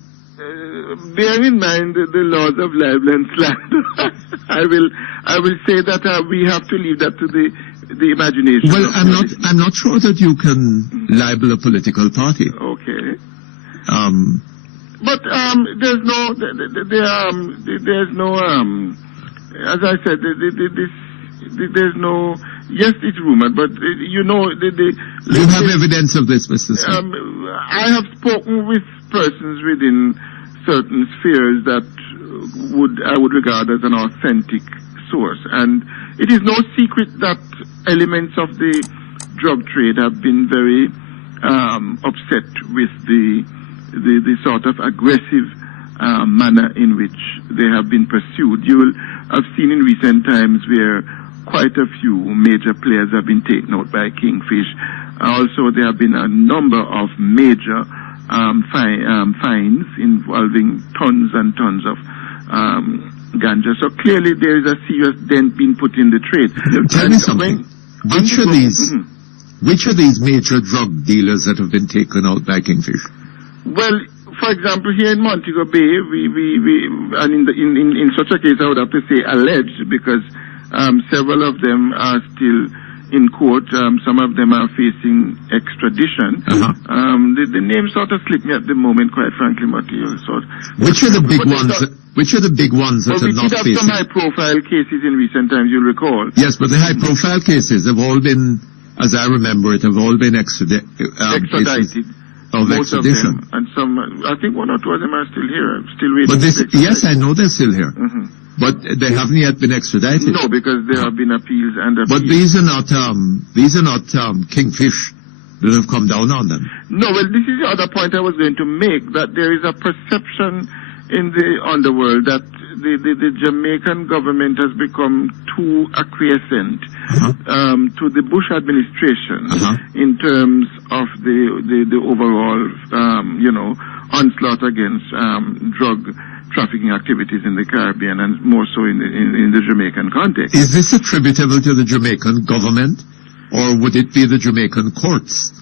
Bear in mind the laws of libel and slander. I will say that we have to leave that to the imagination. Well, I'm not sure that you can libel a political party. Okay. But there's no as I said, there's no. Yes, it's rumored, but you have evidence of this, Mr. Smith. I have spoken with persons within certain spheres that I would regard as an authentic source, and it is no secret that elements of the drug trade have been very upset with the sort of aggressive manner in which they have been pursued. You will have seen in recent times where quite a few major players have been taken out by Kingfish. Also, there have been a number of major fines involving tons and tons of ganja. So clearly there is a serious dent being put in the trade. Tell me something. Which are these major drug dealers that have been taken out by Kingfish? Well, for example, here in Montego Bay, and in such a case I would have to say alleged, because several of them are still in court. Some of them are facing extradition. The name sort of slipped me at the moment, quite frankly, Mutty. Which are the big ones? Which are the big ones that are not facing? We did have some high-profile cases in recent times, you'll recall. Yes, but the high-profile cases have all been, as I remember it, have all been extradited. Of most extradition. Of them, and some, I think one or two of them are still here, still waiting. But yes, I know they're still here. But they haven't yet been extradited. No, because there have been appeals and appeals. But these are not Kingfish that have come down on them. No, well, this is the other point I was going to make, that there is a perception in the underworld that the Jamaican government has become too acquiescent to the Bush administration in terms of the overall, onslaught against drug trafficking activities in the Caribbean, and more so in the Jamaican context. Is this attributable to the Jamaican government, or would it be the Jamaican courts?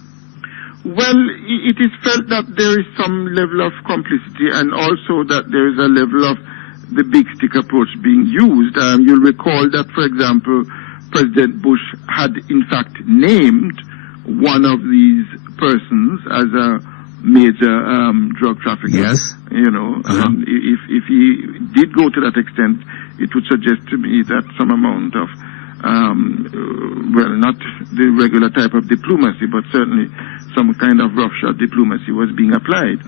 Well, it is felt that there is some level of complicity, and also that there is a level of the big stick approach being used. You'll recall that, for example, President Bush had in fact named one of these persons as a major drug trafficker. Yes. And if he did go to that extent, it would suggest to me that some amount of, not the regular type of diplomacy, but certainly some kind of roughshod diplomacy was being applied.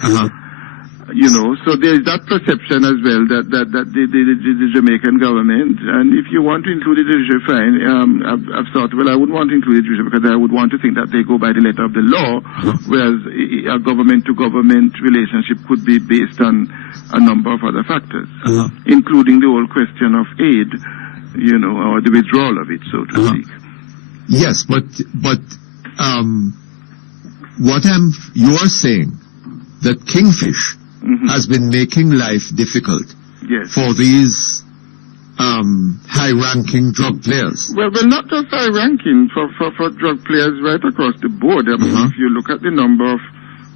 So there is that perception as well that the Jamaican government, and if you want to include the judicial, fine. I've thought, well, I wouldn't want to include the judicial because I would want to think that they go by the letter of the law, whereas a government-to-government relationship could be based on a number of other factors, including the whole question of aid, or the withdrawal of it, so to speak. Yes, but you're saying that Kingfish has been making life difficult for these high-ranking drug players. Well, not just high-ranking, for drug players right across the board. I mean, if you look at the number of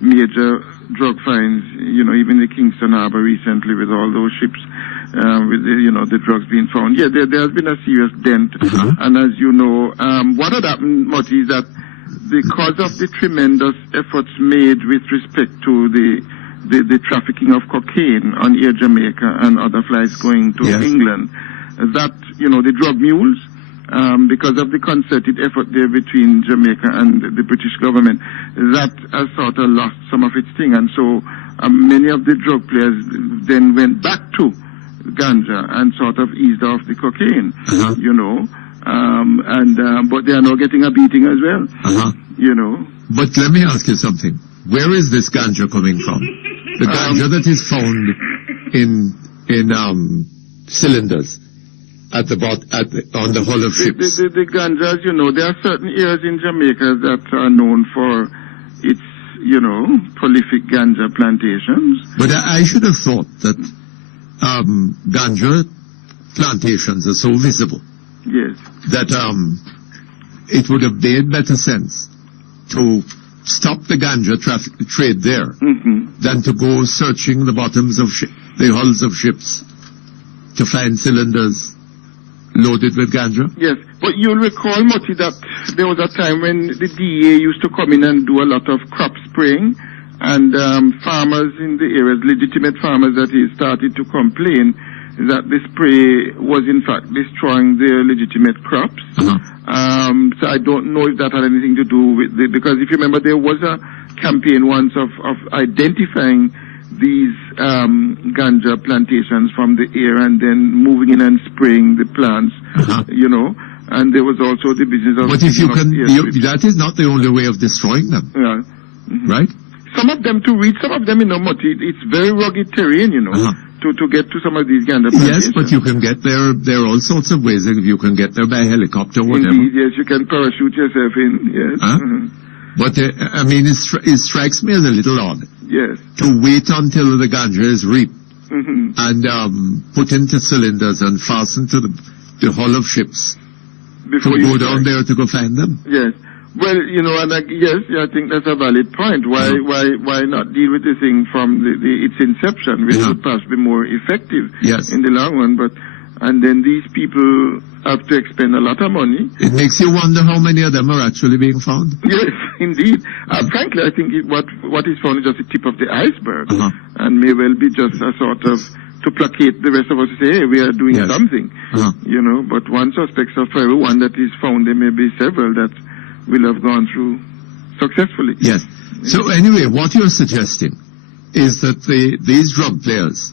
major drug fines, even the Kingston Harbor recently with all those ships, with the drugs being found. Yeah, there has been a serious dent. And as you know, what had happened, Mutty, is that because of the tremendous efforts made with respect to the trafficking of cocaine on Air Jamaica and other flights going to England, that, the drug mules, because of the concerted effort there between Jamaica and the British government, that has sort of lost some of its sting. And so many of the drug players then went back to ganja and sort of eased off the cocaine, but they are now getting a beating as well, But let me ask you something. Where is this ganja coming from? The ganja that is found in cylinders. on the hull of ships. The ganja, as you know, there are certain areas in Jamaica that are known for its, prolific ganja plantations. But I should have thought that ganja plantations are so visible. Yes. That it would have made better sense to stop the ganja trade there than to go searching the bottoms of the hulls of ships to find cylinders loaded with ganja. Yes, but you'll recall, Mutty, that there was a time when the DEA used to come in and do a lot of crop spraying, and farmers in the areas, legitimate farmers that is, started to complain that the spray was in fact destroying their legitimate crops. So I don't know if that had anything to do with because if you remember, there was a campaign once of identifying these ganja plantations from the air and then moving in and spraying the plants, and there was also the business of... But if you can, that is not the only way of destroying them. Yeah. Right? Some of them, to reach some of them, Mutty, it's very rugged terrain, to get to some of these ganja plantations. Yes, but you can get there. There are all sorts of ways. You can get there by helicopter, whatever. Indeed, yes, you can parachute yourself in, yes. But, it strikes me as a little odd. Yes. To wait until the ganja is reaped and put into cylinders and fastened to the hull of ships before to you go down there to go find them. Yes. Well, yes, I think that's a valid point. Why not deal with the thing from its inception, which would perhaps be more effective in the long run? And then these people have to expend a lot of money. It makes you wonder how many of them are actually being found. Yes, indeed. Frankly, I think what is found is just the tip of the iceberg, and may well be just a sort of to placate the rest of us to say, hey, we are doing something. But one suspects of every one that is found, there may be several that will have gone through successfully. Yes. So anyway, what you're suggesting is that these drug players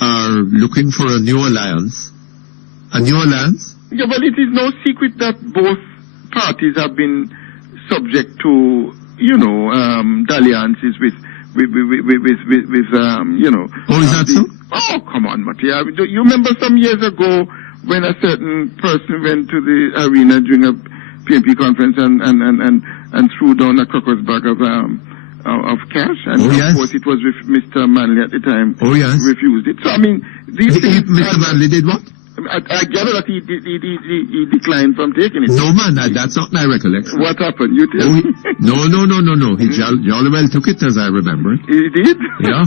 are looking for a new alliance. A new alliance? Yeah, well, it is no secret that both parties have been subject to, dalliances with Oh, is that so? Oh, come on, Mattia. You remember some years ago when a certain person went to the arena during a PMP conference and threw down a crocus bag of cash, and of course it was with Mr. Manley at the time. Refused it. So I mean, these things. Mr. Manley did what? I gather that he declined from taking it. No, man, that's not my recollection. What happened? You tell me. No. He jolly well took it, as I remember it. He did? Yeah.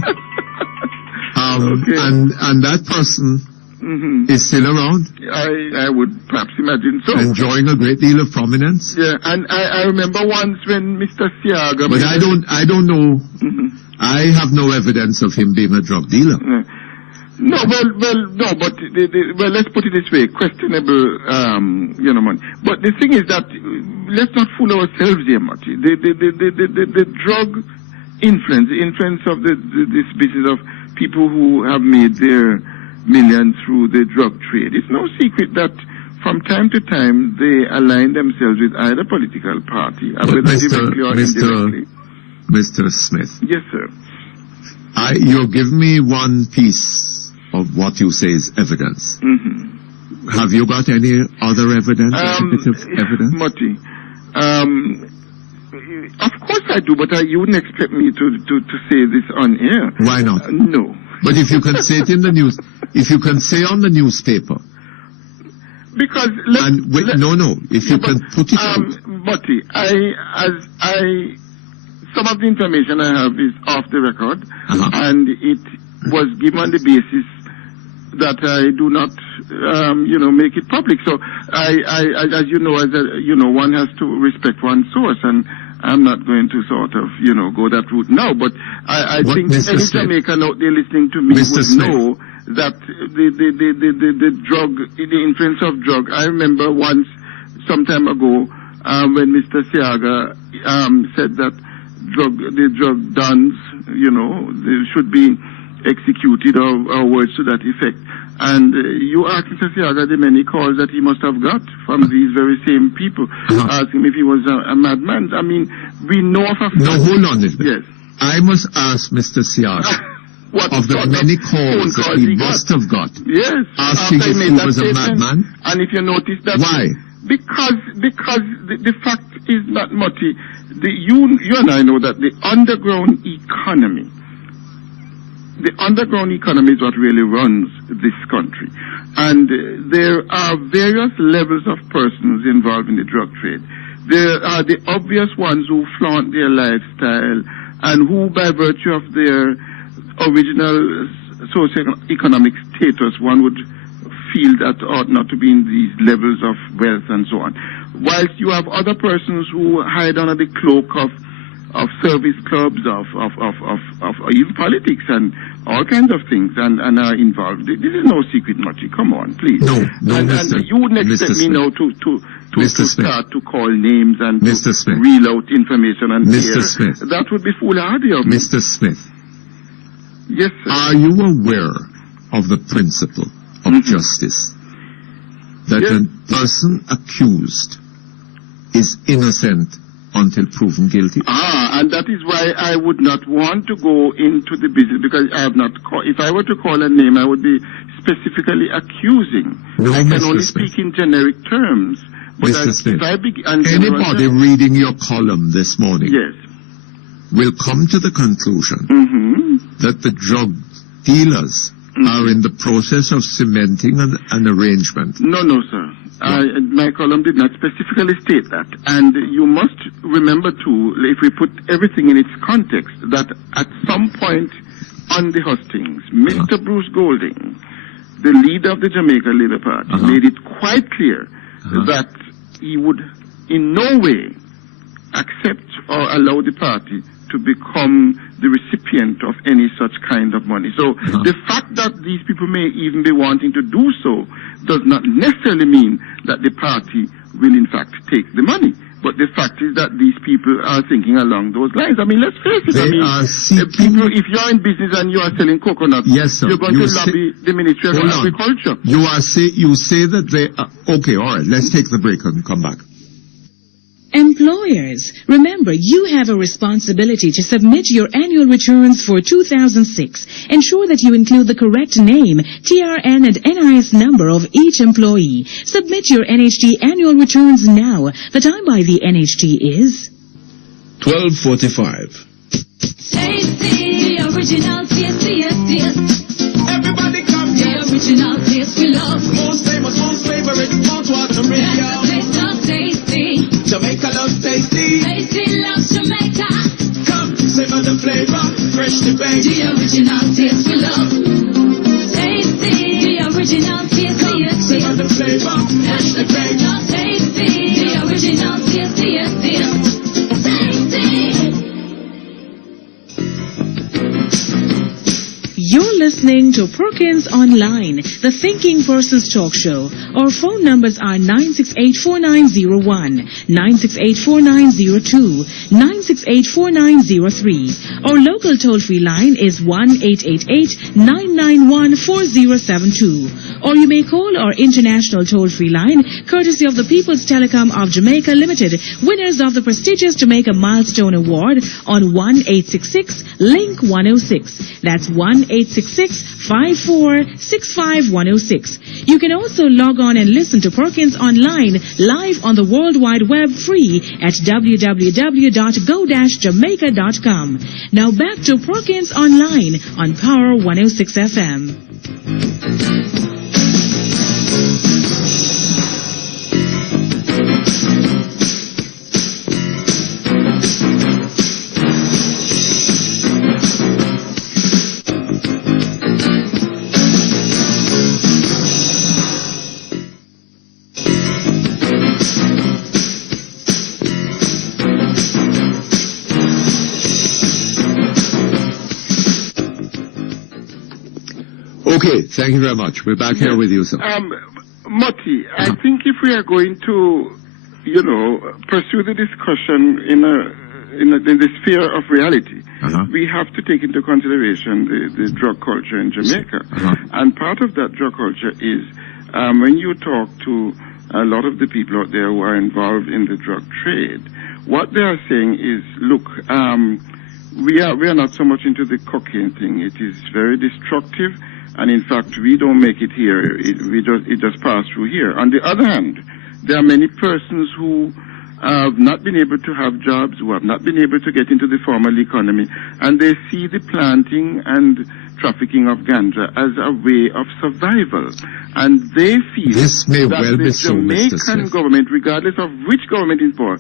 And that person is still around. I would perhaps imagine so. Enjoying a great deal of prominence. Yeah, and I remember once when Mr. Siaga... But I don't know. I have no evidence of him being a drug dealer. No, but let's put it this way, questionable, money. But the thing is that, let's not fool ourselves here, Marty. The drug influence, the influence of this business of people who have made their millions through the drug trade. It's no secret that from time to time they align themselves with either political party, whether directly or indirectly. Mr. Smith. Yes, sir. You're giving me one piece of what you say is evidence. Have you got any other evidence? Evidence? Mutty, of course I do, but you wouldn't expect me to say this on air. Why not? No. But if you can say it in the news, if you can say on the newspaper. Because if you can put it out. Mutty, some of the information I have is off the record, and it was given on the basis that I do not, make it public. So as you know, one has to respect one's source, and I'm not going to sort of, go that route now. But I think any Jamaican out there listening to me would know that the influence of drug. I remember once, some time ago, when Mr. Siaga said that the drug dons, they should be executed or words to that effect. And you asked Mr. Siaga the many calls that he must have got from these very same people, asking if he was a madman. I mean, we know of a fact. No, hold on. Yes. I must ask Mr. Siaga of the many calls that he must have got. Yes. Asking if he was a madman. And if you notice that... Why? Because the fact is not, Mutty, you and I know that the underground economy is what really runs this country. And there are various levels of persons involved in the drug trade. There are the obvious ones who flaunt their lifestyle and who, by virtue of their original socio-economic status, one would feel that ought not to be in these levels of wealth and so on. Whilst you have other persons who hide under the cloak of service clubs, of even politics and all kinds of things and are involved. This is no secret, Mutty. Come on, please. No, and you wouldn't expect me now to start to call names and to reel out information and Mr. Smith. That would be foolhardy of me. Mr. Smith. Yes, sir. Are you aware of the principle of justice? That a person accused is innocent until proven guilty. And that is why I would not want to go into the business, because I have not if I were to call a name, I would be specifically accusing. No, I can Mr. only Smith. speak in generic terms. But Mr. Smith, anybody anybody reading your column this morning will come to the conclusion that the drug dealers are in the process of cementing an arrangement. No, sir. My column did not specifically state that. And you must remember, too, if we put everything in its context, that at some point on the hustings, Mr. Bruce Golding, the leader of the Jamaica Labour Party, made it quite clear that he would in no way accept or allow the party to become the recipient of any such kind of money. So the fact that these people may even be wanting to do so does not necessarily mean that the party will in fact take the money. But the fact is that these people are thinking along those lines. I mean, let's face it. People, if you're in business and you are selling coconuts, you're going to lobby the Ministry of Agriculture. You say that they are... Okay, all right, let's take the break and come back. Employers, remember you have a responsibility to submit your annual returns for 2006. Ensure that you include the correct name, TRN and NIS number of each employee. Submit your NHT annual returns now. The time by the NHT is 12:45. Tasty, the original tasty, everybody come here. The original taste we love. Most famous, most favorite, most water radio. That's the taste of tasty. Jamaica loves tasty. Tasty loves Jamaica. Come, savor the flavor, fresh to bake. The original taste we love. Tasty, the original taste we love. Savor the flavor, fresh to bake. Tasty, the original taste we love. You're listening to Perkins Online, the Thinking Person's Talk Show. Our phone numbers are 968-4901, 968-4902, 968-4903. Our local toll-free line is 1-888-991-4072. Or you may call our international toll-free line, courtesy of the People's Telecom of Jamaica Limited, winners of the prestigious Jamaica Milestone Award, on 1-866-LINK-106. That's 1-866-5465-106. You can also log on and listen to Perkins Online live on the World Wide Web free at www.go-jamaica.com. Now back to Perkins Online on Power 106 FM. Okay, thank you very much. We're back here with you, sir. Mutty, I think if we are going to, pursue the discussion in the sphere of reality, we have to take into consideration the drug culture in Jamaica. And part of that drug culture is when you talk to a lot of the people out there who are involved in the drug trade, what they are saying is, look, we are not so much into the cocaine thing. It is very destructive, and in fact, we don't make it here. It just passes through here. On the other hand, there are many persons who have not been able to have jobs, who have not been able to get into the formal economy, and they see the planting and trafficking of ganja as a way of survival. And they feel this may that well the be so, Mr. Jamaican government, regardless of which government is power,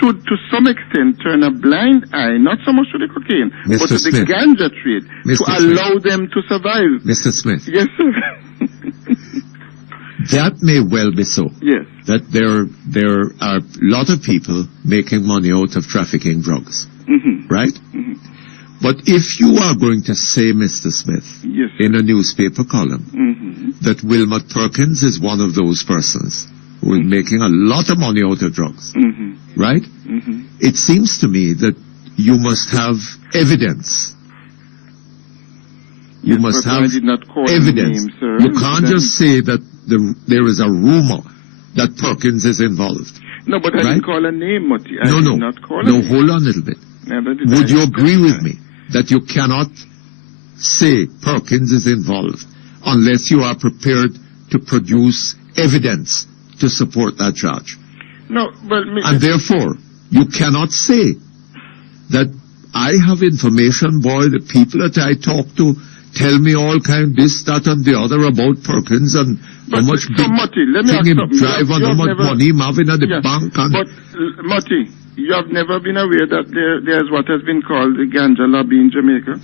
should to some extent turn a blind eye, not so much to the cocaine, Mr. but to Smith. the ganja trade, Mr. to allow them to survive. Mr. Smith. Yes, sir. That may well be so. Yes. That there are a lot of people making money out of trafficking drugs. Mm-hmm. Right? Mm-hmm. But if you are going to say, Mr. Smith, yes, in a newspaper column, mm-hmm. that Wilmot Perkins is one of those persons who is making a lot of money out of drugs, mm-hmm. right? Mm-hmm. It seems to me that you must have evidence. You Yes, must but have I did not call evidence. the name, sir. You can't Then- just say that there is a rumor that Perkins is involved. No, but I right? didn't call a name, Mutty. I No, did no. not call a No, name. hold on a little bit. Never did Would I. you agree with me that you cannot say Perkins is involved unless you are prepared to produce evidence to support that charge? No, but... And therefore, you cannot say that I have information, boy, the people that I talk to tell me all kind this, that, and the other about Perkins and how much big Mutty, let me thing ask him something. drive and You how have much never- money him having at the Yeah, bank. And But, Mutty, you have never been aware that there's what has been called the ganja lobby in Jamaica?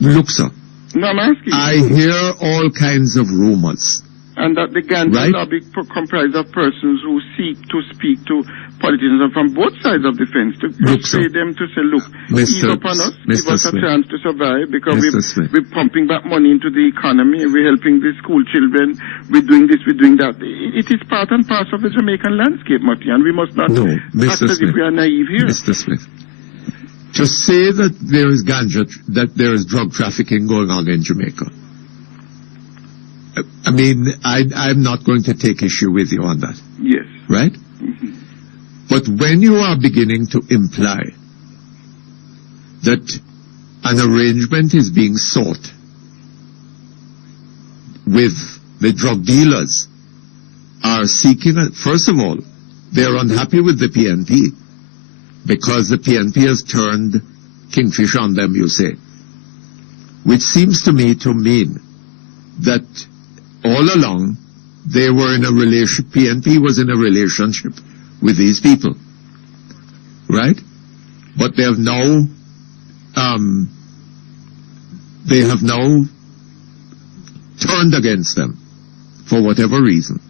look, sir, No, I'm asking. I hear all kinds of rumors. And that the ganja Right. lobby comprised of persons who seek to speak to politicians and from both sides of the fence to persuade them to say, look, ease Mr. upon us, Mr. give us a Smith. chance to survive because Mr. Smith. we're pumping back money into the economy, we're helping the school children, we're doing this, we're doing that. It is part and parcel of the Jamaican landscape, Mutty, and we must not No, act Mr. as if Smith. we are naive here. Mr. Smith. To say that there is ganja, that there is drug trafficking going on in Jamaica. I mean, I'm not going to take issue with you on that, Yes. right? Mm-hmm. But when you are beginning to imply that an arrangement is being sought with the drug dealers are seeking, first of all, they're unhappy with the PNP because the PNP has turned kingfish on them, you say, which seems to me to mean that all along they were in a PNP was in a relationship with these people, right? But they have now turned against them for whatever reason,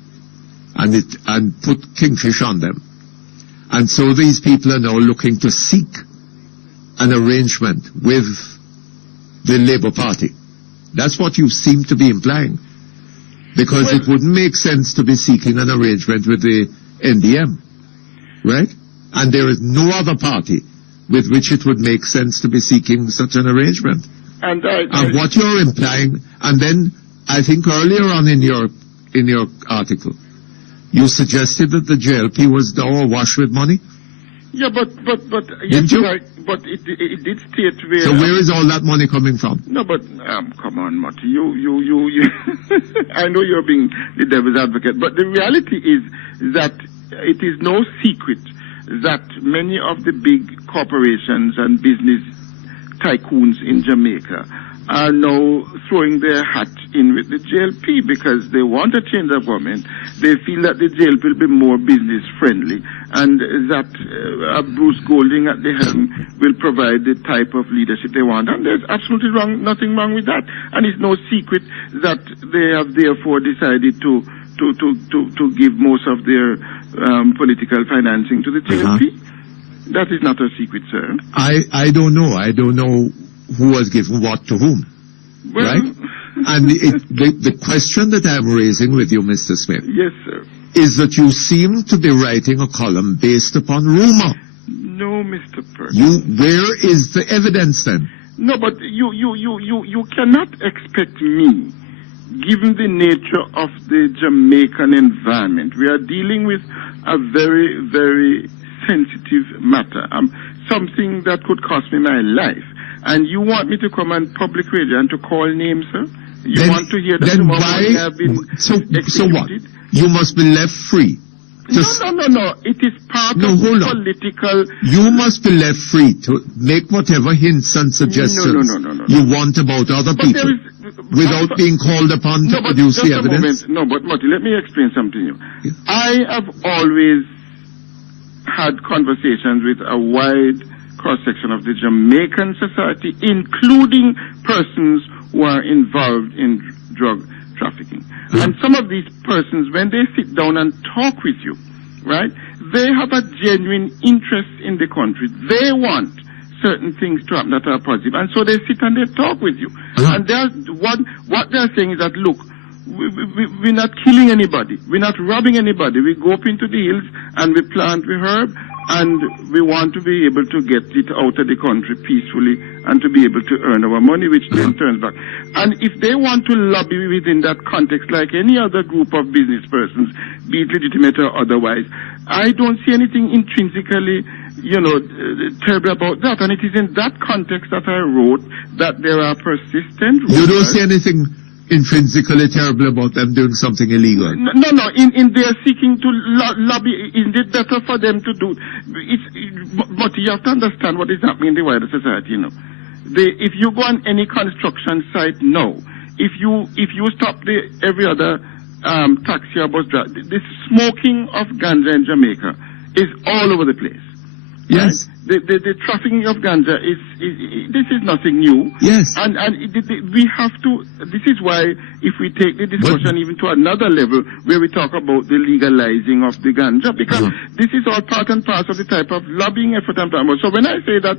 and put kingfish on them, and so these people are now looking to seek an arrangement with the Labour Party. That's what you seem to be implying. Because it wouldn't make sense to be seeking an arrangement with the NDM, right? And there is no other party with which it would make sense to be seeking such an arrangement. And what you're implying, and then I think earlier on in your article, you suggested that the JLP was now awash with money. Yeah, but Didn't you? but it did state where. So where is all that money coming from? No, but come on, Mutty. You. I know you're being the devil's advocate, but the reality is that it is no secret that many of the big corporations and business tycoons in Jamaica are now throwing their hat in with the JLP because they want a change of government. They feel that the JLP will be more business friendly and that Bruce Golding at the helm will provide the type of leadership they want. And there's absolutely nothing wrong with that. And it's no secret that they have therefore decided to give most of their political financing to the JLP. That is not a secret, sir. I don't know. I don't know who was given what to whom. Well, right? And the question that I'm raising with you, Mr. Smith, yes, sir, is that you seem to be writing a column based upon rumor. No, Mr. Perkins. Where is the evidence then? No, but you cannot expect me, given the nature of the Jamaican environment. We are dealing with a very, very sensitive matter, something that could cost me my life. and you want me to come on public radio and to call names, sir? You Then- want to hear that then tomorrow why- morning have been So what? executed? You must be left free. No. It is part No, of hold the on. political. You must be left free to make whatever hints and suggestions No. you want about other But people there without being called upon to No, but produce just the a evidence. moment. No, but Mutty, let me explain something to you. I have always had conversations with a wide cross-section of the Jamaican society, including persons who are involved in drug trafficking. And some of these persons, when they sit down and talk with you, right, they have a genuine interest in the country. They want certain things to happen that are positive. And so they sit and they talk with you. And what they're saying is that, look, we're not killing anybody. We're not robbing anybody. We go up into the hills and we plant the herb, and we want to be able to get it out of the country peacefully and to be able to earn our money, which then turns back. And if they want to lobby within that context, like any other group of business persons, be it legitimate or otherwise, I don't see anything intrinsically, terrible about that. And it is in that context that I wrote that there are persistent You don't rumors. see anything intrinsically terrible about them doing something illegal. No. In their seeking to lobby, isn't it better for them to do? But you have to understand what is happening in the wider society. If you go on any construction site now, if you stop every other taxi or bus driver, the smoking of ganja in Jamaica is all over the place. Yes. The trafficking of ganja is this is nothing new. Yes. And we have to. This is why if we take the discussion even to another level, where we talk about the legalizing of the ganja, because this is all part and parcel of the type of lobbying effort I'm talking about. So when I say that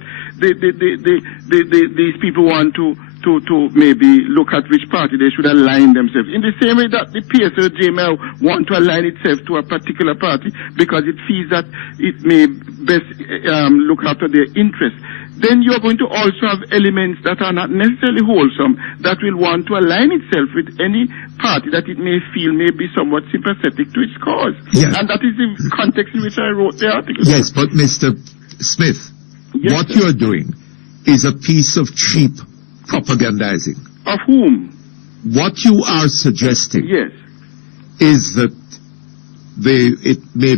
these people want to maybe look at which party they should align themselves, in the same way that the PSOJML want to align itself to a particular party because it feels that it may best look after their interests, then you're going to also have elements that are not necessarily wholesome that will want to align itself with any party that it may feel may be somewhat sympathetic to its cause. Yes. And that is the context in which I wrote the article. Yes, but Mr. Smith, what you're doing is a piece of cheap propagandizing. Of whom? What you are suggesting is that it may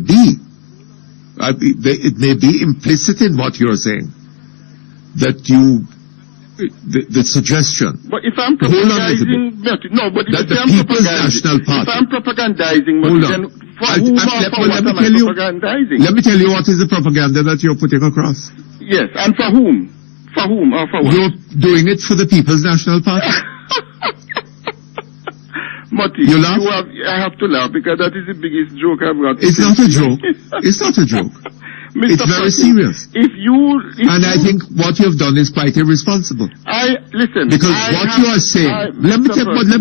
be implicit in what you're saying that the suggestion. But if I'm propagandizing, if I'm propagandizing, then propagandizing? Let me tell you what is the propaganda that you're putting across. Yes, and for whom? For whom or for what? You're doing it for the People's National Party. Mutty, You laugh? I have to laugh because that is the biggest joke I've got. It's not a joke. It's not a joke. It's very serious. And I think what you've done is quite irresponsible. Listen. Because what you are saying, let me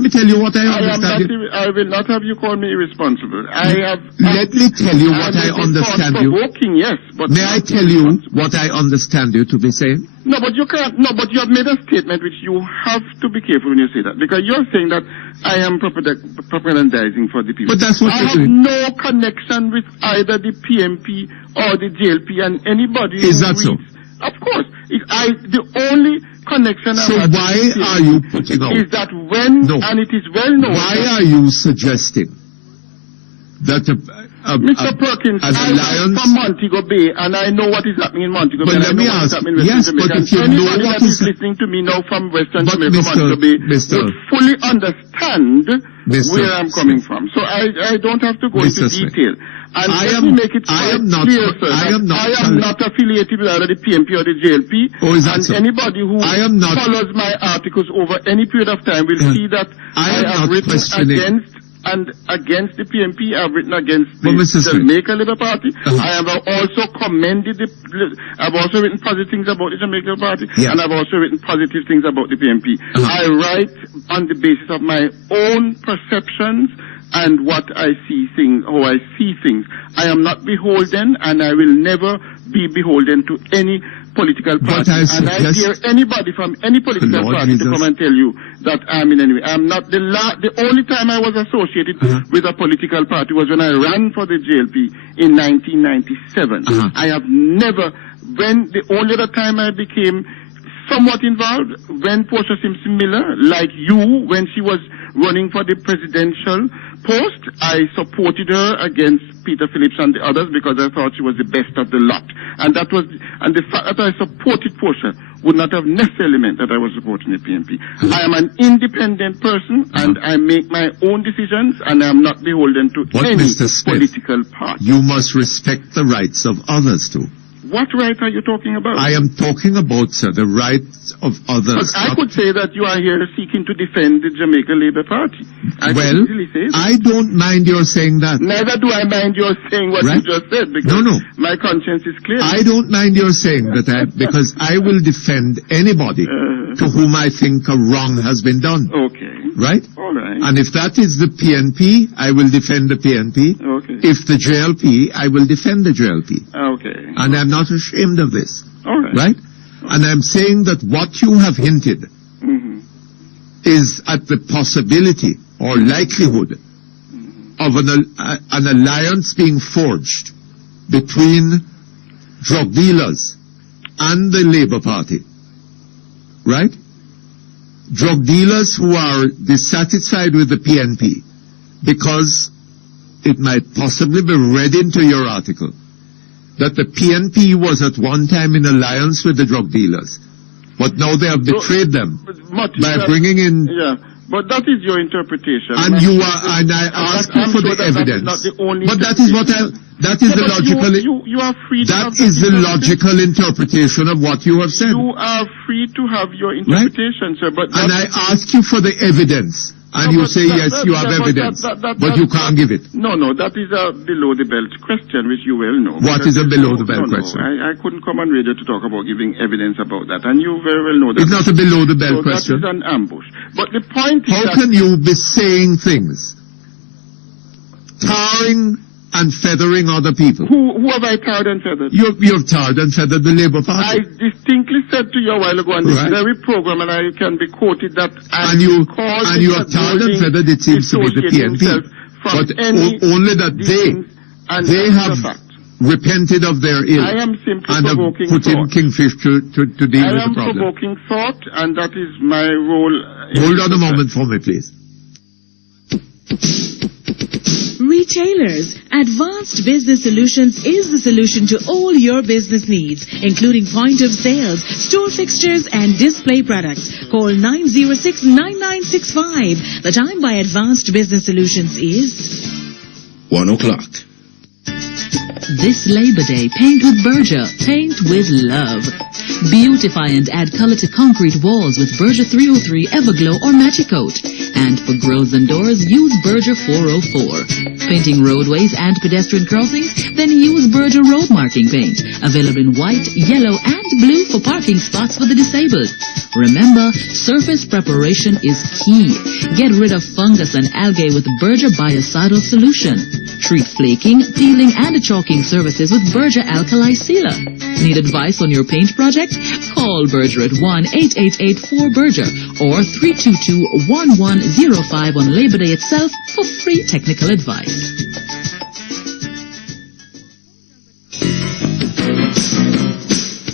tell you what I understand. I will not have you call me irresponsible. Let me tell you what I understand you. Yes, but may I tell you what I understand you to be saying? No, but you can't. No, but you have made a statement which you have to be careful when you say that, because you're saying that I am propagandizing for the people. But that's what I you're have doing. no connection with either the PMP or the JLP and anybody. Is who that so? reads. Of course. The only connection So I have why with the are you putting out? is that when, and it is well known. Why are you suggesting that Mr. Perkins, as I am from Montego Bay, and I know what is happening in Montego Bay. But let me ask, yes, but if you know anybody what that is is listening to me now from Western Jamaica, Mr. Montego Bay, would fully understand where I'm coming from. So I don't have to go into detail. And let me make it clear, sir, I am not affiliated with either the PMP or the JLP. And anybody who follows my articles over any period of time will see that I have written against the PMP. I've written against the Jamaica Labour Party. I have also commended I've also written positive things about the Jamaica Labour Party, and I've also written positive things about the PMP. I write on the basis of my own perceptions and what I see how I see things. I am not beholden, and I will never be beholden to any political party. And I dare anybody from any political party to come and tell you that I'm in any way. I'm not the only time I was associated with a political party was when I ran for the JLP in 1997. I have never, the only other time I became somewhat involved when Portia Simpson Miller, like you, when she was running for the presidential post, I supported her against Peter Phillips and the others because I thought she was the best of the lot. And the fact that I supported Portia would not have necessarily meant that I was supporting the PNP. I am an independent person and I make my own decisions and I am not beholden to any Mr. Smith, political party. You must respect the rights of others too. What right are you talking about? I am talking about, sir, the rights of others. I could say that you are here seeking to defend the Jamaica Labour Party. I could easily say that. I don't mind your saying that. Neither do I mind your saying what you just said, because my conscience is clear. I don't mind your saying that because I will defend anybody to whom I think a wrong has been done. Okay. Right? All right. And if that is the PNP, I will defend the PNP. Okay. If the JLP, I will defend the JLP. Okay. And I'm not ashamed of this. All right. Right? And I'm saying that what you have hinted is at the possibility or likelihood of an alliance being forged between drug dealers and the Labour Party. Right? Drug dealers who are dissatisfied with the PNP because it might possibly be read into your article that the PNP was at one time in alliance with the drug dealers, but now they have betrayed them by bringing in. Yeah, but that is your interpretation. And I ask you for the evidence. But that is what that is the logical. You are free. That is the logical interpretation of what you have said. You are free to have your interpretation, sir. But and I ask you for the evidence. And you say, yes, you have evidence, but you can't give it. No, that is a below-the-belt question, which you well know. What is a below-the-belt question? I couldn't come on radio to talk about giving evidence about that, and you very well know that. It's not a below-the-belt question. That is an ambush. But the point is how can you be saying things, tarring and feathering other people? Who have I tarred and feathered? You have tarred and feathered the Labour Party. I distinctly said to you a while ago on this very program, and I can be quoted that you have tarred and feathered, it seems to be the PNP. But only that they have repented of their ill and have put in Kingfish to deal with the problem. I am provoking thought, and that is my role. Hold on a moment for me, please. Retailers, Advanced Business Solutions is the solution to all your business needs, including point of sales, store fixtures, and display products. Call 906-9965. The time by Advanced Business Solutions is 1 o'clock. This Labor Day, paint with Berger. Paint with love. Beautify and add color to concrete walls with Berger 303, Everglow, or Magic Coat. And for grills and doors, use Berger 404. Painting roadways and pedestrian crossings? Then use Berger Road Marking Paint. Available in white, yellow, and blue for parking spots for the disabled. Remember, surface preparation is key. Get rid of fungus and algae with Berger Biocidal Solution. Treat flaking, peeling, and chalking services with Berger Alkali Sealer. Need advice on your paint project? Call Berger at 1-8884-BERGER or 322-1105 on Labor Day itself for free technical advice.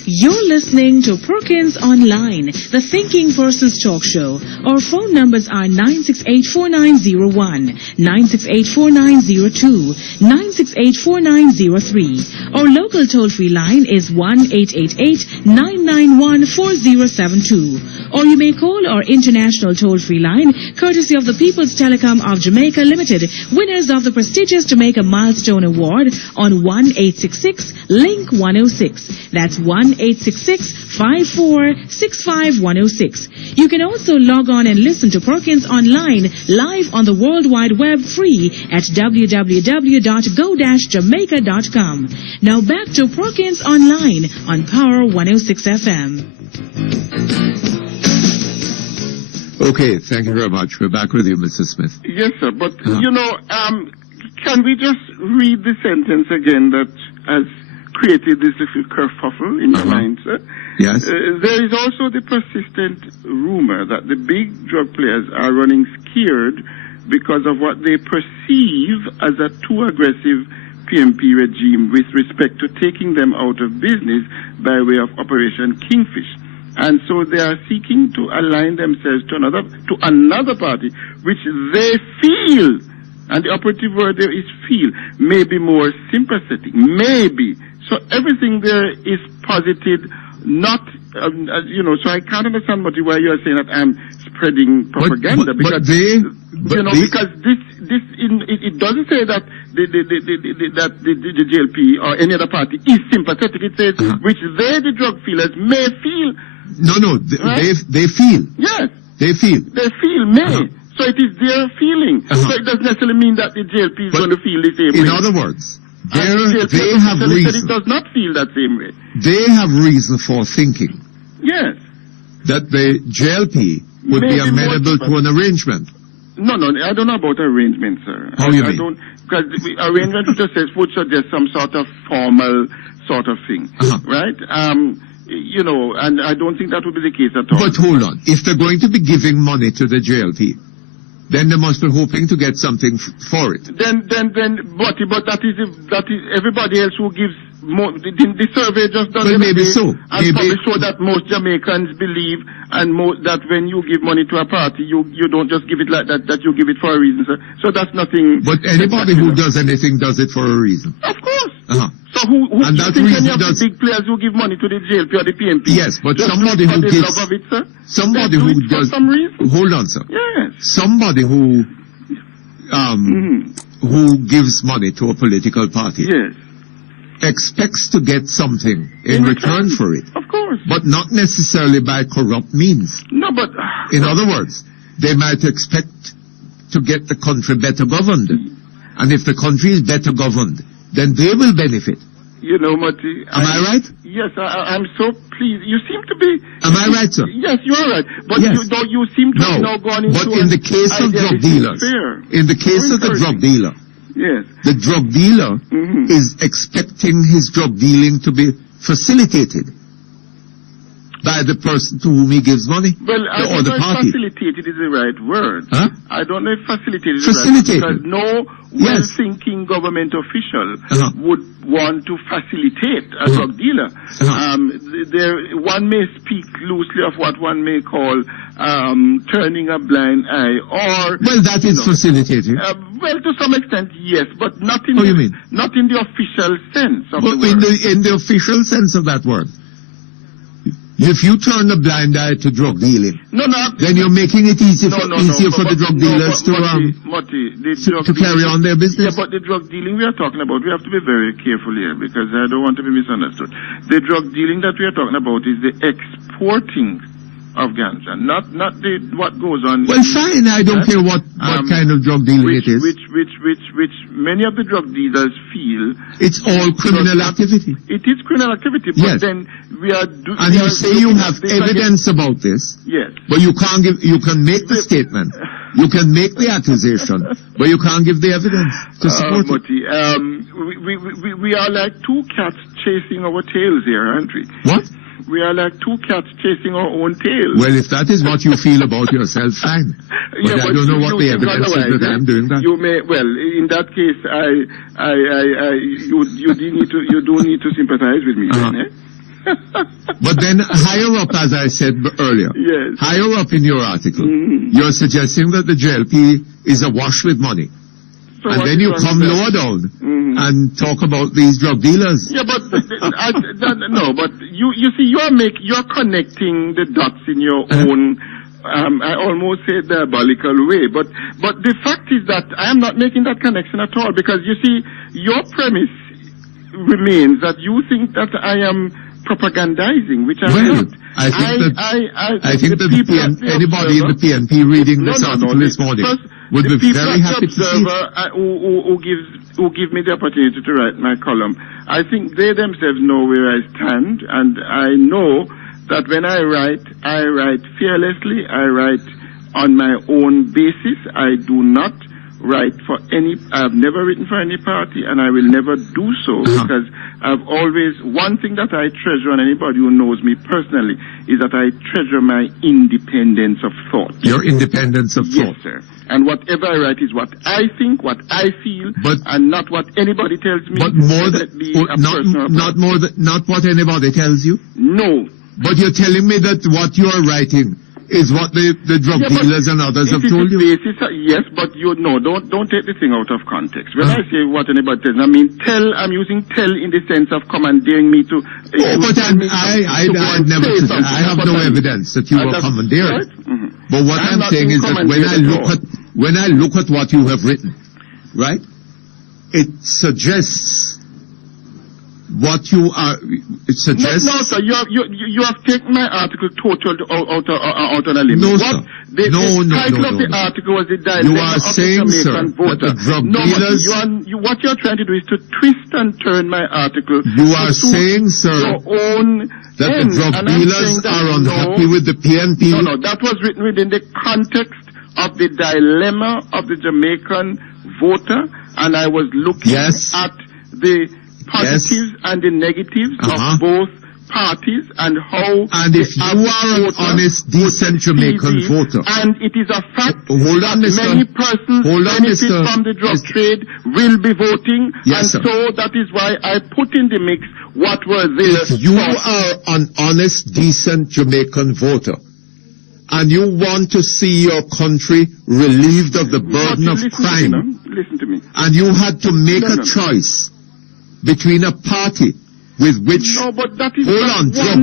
You're listening to Perkins Online, the Thinking Person's Talk Show. Our phone numbers are 968-4901, 968-4902, 968-4903. Our local toll-free line is 1-888-991-4072. Or you may call our international toll-free line, courtesy of the People's Telecom of Jamaica Limited, winners of the prestigious Jamaica Milestone Award on 1-866-LINK-106. That's 1-866-5465-106. You can also log on and listen to Perkins Online live on the World Wide Web free at www.go-jamaica.com. Now back to Perkins Online on Power 106 FM. Okay, thank you very much. We're back with you, Mr. Smith. Yes, sir, but, can we just read the sentence again that has created this little kerfuffle in your mind, sir? Yes. There is also the persistent rumor that the big drug players are running scared because of what they perceive as a too aggressive PMP regime with respect to taking them out of business by way of Operation Kingfish. And so they are seeking to align themselves to another party, which they feel, and the operative word there is feel, may be more sympathetic, maybe. So everything there is posited, not, so I can't understand why you are saying that I'm spreading propaganda, because it doesn't say that the JLP or any other party is sympathetic. It says which the drug dealers may feel. No, they feel. Yes. They feel. They feel, may. So it is their feeling. So it doesn't necessarily mean that the JLP is going to feel the same way. In other words, they have reason. It does not feel that same way. They have reason for thinking. Yes. That the JLP would be amenable to an arrangement. No, I don't know about arrangement, sir. How you mean? I don't, because arrangement would suggest some sort of formal sort of thing, right? And I don't think that would be the case at all. But hold on. If they're going to be giving money to the JLP, then they must be hoping to get something for it. But that is everybody else who gives more. The survey just done. Well, maybe so. And probably show that most Jamaicans believe that when you give money to a party, you don't just give it like that. That you give it for a reason. So that's nothing. But anybody who does anything does it for a reason. Of course. So who and that think any of the big players who give money to the JLP or the PNP? Yes, but somebody who gives love of it, sir? Somebody who does for some reason. Hold on, sir. Yes. Somebody who gives money to a political party. Yes. Expects to get something in return for it. Of course. But not necessarily by corrupt means. No, but in other words, they might expect to get the country better governed. And if the country is better governed, then they will benefit. You know, Mutty. Am I right? Yes, I'm so pleased. You seem to be... Am I right, sir? Yes, you are right. But you seem to have now gone into... But in the case of drug dealers, in the case of the drug dealer, yes, the drug dealer is expecting his drug dealing to be facilitated by the person to whom he gives money, well, I or don't the know party. if facilitated is the right word. Huh? I don't know if facilitated is Facilitated. the right word. Because no well-thinking government official would want to facilitate a drug dealer. One may speak loosely of what one may call turning a blind eye, or... Well, that is facilitated. Well, to some extent, yes, but not in, not in the official sense of the word. In the official sense of that word. If you turn a blind eye to drug dealing, then you're making it easier for the drug dealers to carry on their business. Yeah, but the drug dealing we are talking about, we have to be very careful here, because I don't want to be misunderstood. The drug dealing that we are talking about is the exporting of ganja, not what goes on. Well, fine, I don't care what kind of drug dealing it is. Which many of the drug dealers feel it's all criminal activity. It is criminal activity, but then we are. And you say you have evidence about this. Yes. But you can't give. You can make the statement. You can make the accusation, but you can't give the evidence to support it. We are like two cats chasing our tails here, aren't we? What? We are like two cats chasing our own tails. Well, if that is what you feel about yourself, fine. But I don't know what the evidence is that I'm doing that. You may, well, in that case, you do need to sympathize with me, then, eh? But then higher up, as I said earlier, higher up in your article, you're suggesting that the JLP is awash with money. So and then you come lower down and talk about these drug dealers. Yeah, but no, but you see, you're connecting the dots in your own. I almost say diabolical way, but the fact is that I am not making that connection at all, because you see, your premise remains that you think that I am propagandizing, which I'm not. I think that anybody in the PNP reading this article this morning would be very happy to see who give me the opportunity to write my column. I think they themselves know where I stand, and I know that when I write fearlessly. I write on my own basis. I do not write for any. I've never written for any party, and I will never do so, because I've always, one thing that I treasure, and anybody who knows me personally, is that I treasure my independence of thought. Your independence of thought. Yes, sir. And whatever I write is what I think, what I feel, and not what anybody tells me. But not what anybody tells you? No. But you're telling me that what you are writing is what the drug dealers and others have told you? Yes, but don't take the thing out of context. When I say what anybody tells, I mean tell. I'm using tell in the sense of commandeering me to. But I never. I have no evidence that you were commandeering. Right? Mm-hmm. But what I'm saying is that when I look at what you have written, right, it suggests. What you are, it suggests... No, sir, you have taken my article totally out on a limit. No, sir. The title of the article was the dilemma you are of saying, the Jamaican voter. That the drug dealers... what you're trying to do is to twist and turn my article. You are saying, sir, your own that the drug dealers are unhappy with the PNP. No, that was written within the context of the dilemma of the Jamaican voter, and I was looking at the positives and the negatives of both parties and how... And if you are an honest, decent Jamaican voter... And it is a fact that many persons benefit from the drug trade will be voting, and so that is why I put in the mix what were there. If you are an honest, decent Jamaican voter, and you want to see your country relieved of the burden of crime... Listen to me. And you had to make a choice between a party with which drug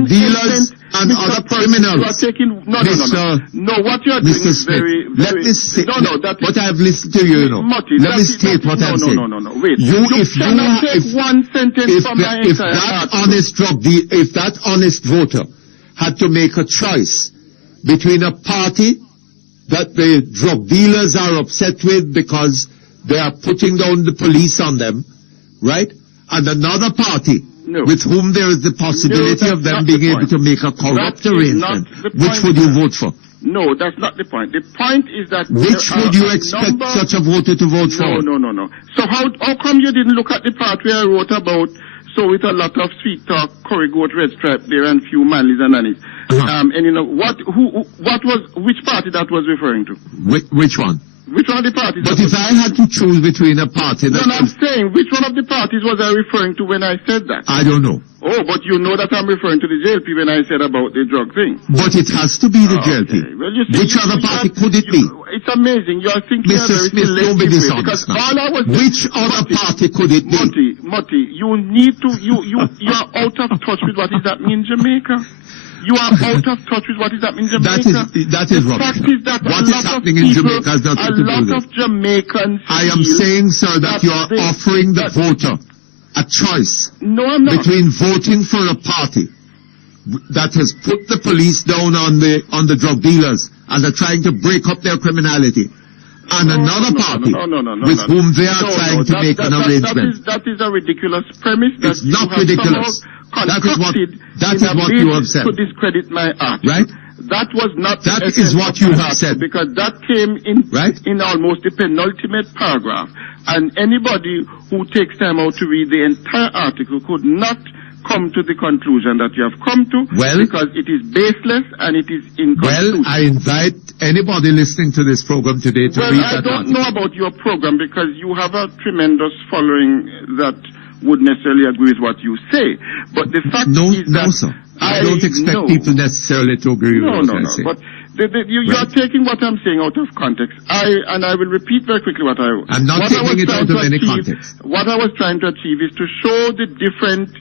dealers and other criminals. You are taking what you are doing is very let me say but I have listened to you, Mutty, let me state what I'm saying. Wait. Take one sentence from my entire if that honest voter had to make a choice between a party that the drug dealers are upset with because they are putting down the police on them, right? And another party with whom there is the possibility of them being able to make a corrupt arrangement, which would you vote for? No, that's not the point. The point is that... Which would you expect such a voter to vote for? No. So how come you didn't look at the part where I wrote about, so with a lot of sweet talk, curry goat, red stripe there, and few manlies and nannies. And you know, which party that was referring to? Which one? Which one of the parties? But if I had to choose between a party... I'm saying, which one of the parties was I referring to when I said that? I don't know. Oh, but you know that I'm referring to the JLP when I said about the drug thing. But it has to be the JLP. Well, you see, which other party could it be? It's amazing. You are thinking Mr. Smith, don't be dishonest now. Which other party could it be? Mutty, you need to... You are out of touch with what is happening in Jamaica. You are out of touch with what is happening in Jamaica. That is rubbish. What is happening in Jamaica has nothing to do with it. A lot of Jamaicans... I am saying, sir, that you are offering the voter a choice between voting for a party that has put the police down on the drug dealers and are trying to break up their criminality, and another party with whom they are trying to make an arrangement. That is a ridiculous premise. It's not ridiculous. That is what you have said. To discredit my article. Right? That was not. That is what you have said. Because that came in almost the penultimate paragraph, and anybody who takes time out to read the entire article could not come to the conclusion that you have come to, because it is baseless and it is inconstitutional. Well, I invite anybody listening to this program today to read that article. I don't know about your program because you have a tremendous following that would necessarily agree with what you say. But the fact is that... No, sir. I don't expect people necessarily to agree with what I say. But you are taking what I'm saying out of context. I will repeat very quickly what I... I'm not taking it out of any context. What I was trying to achieve is to show the different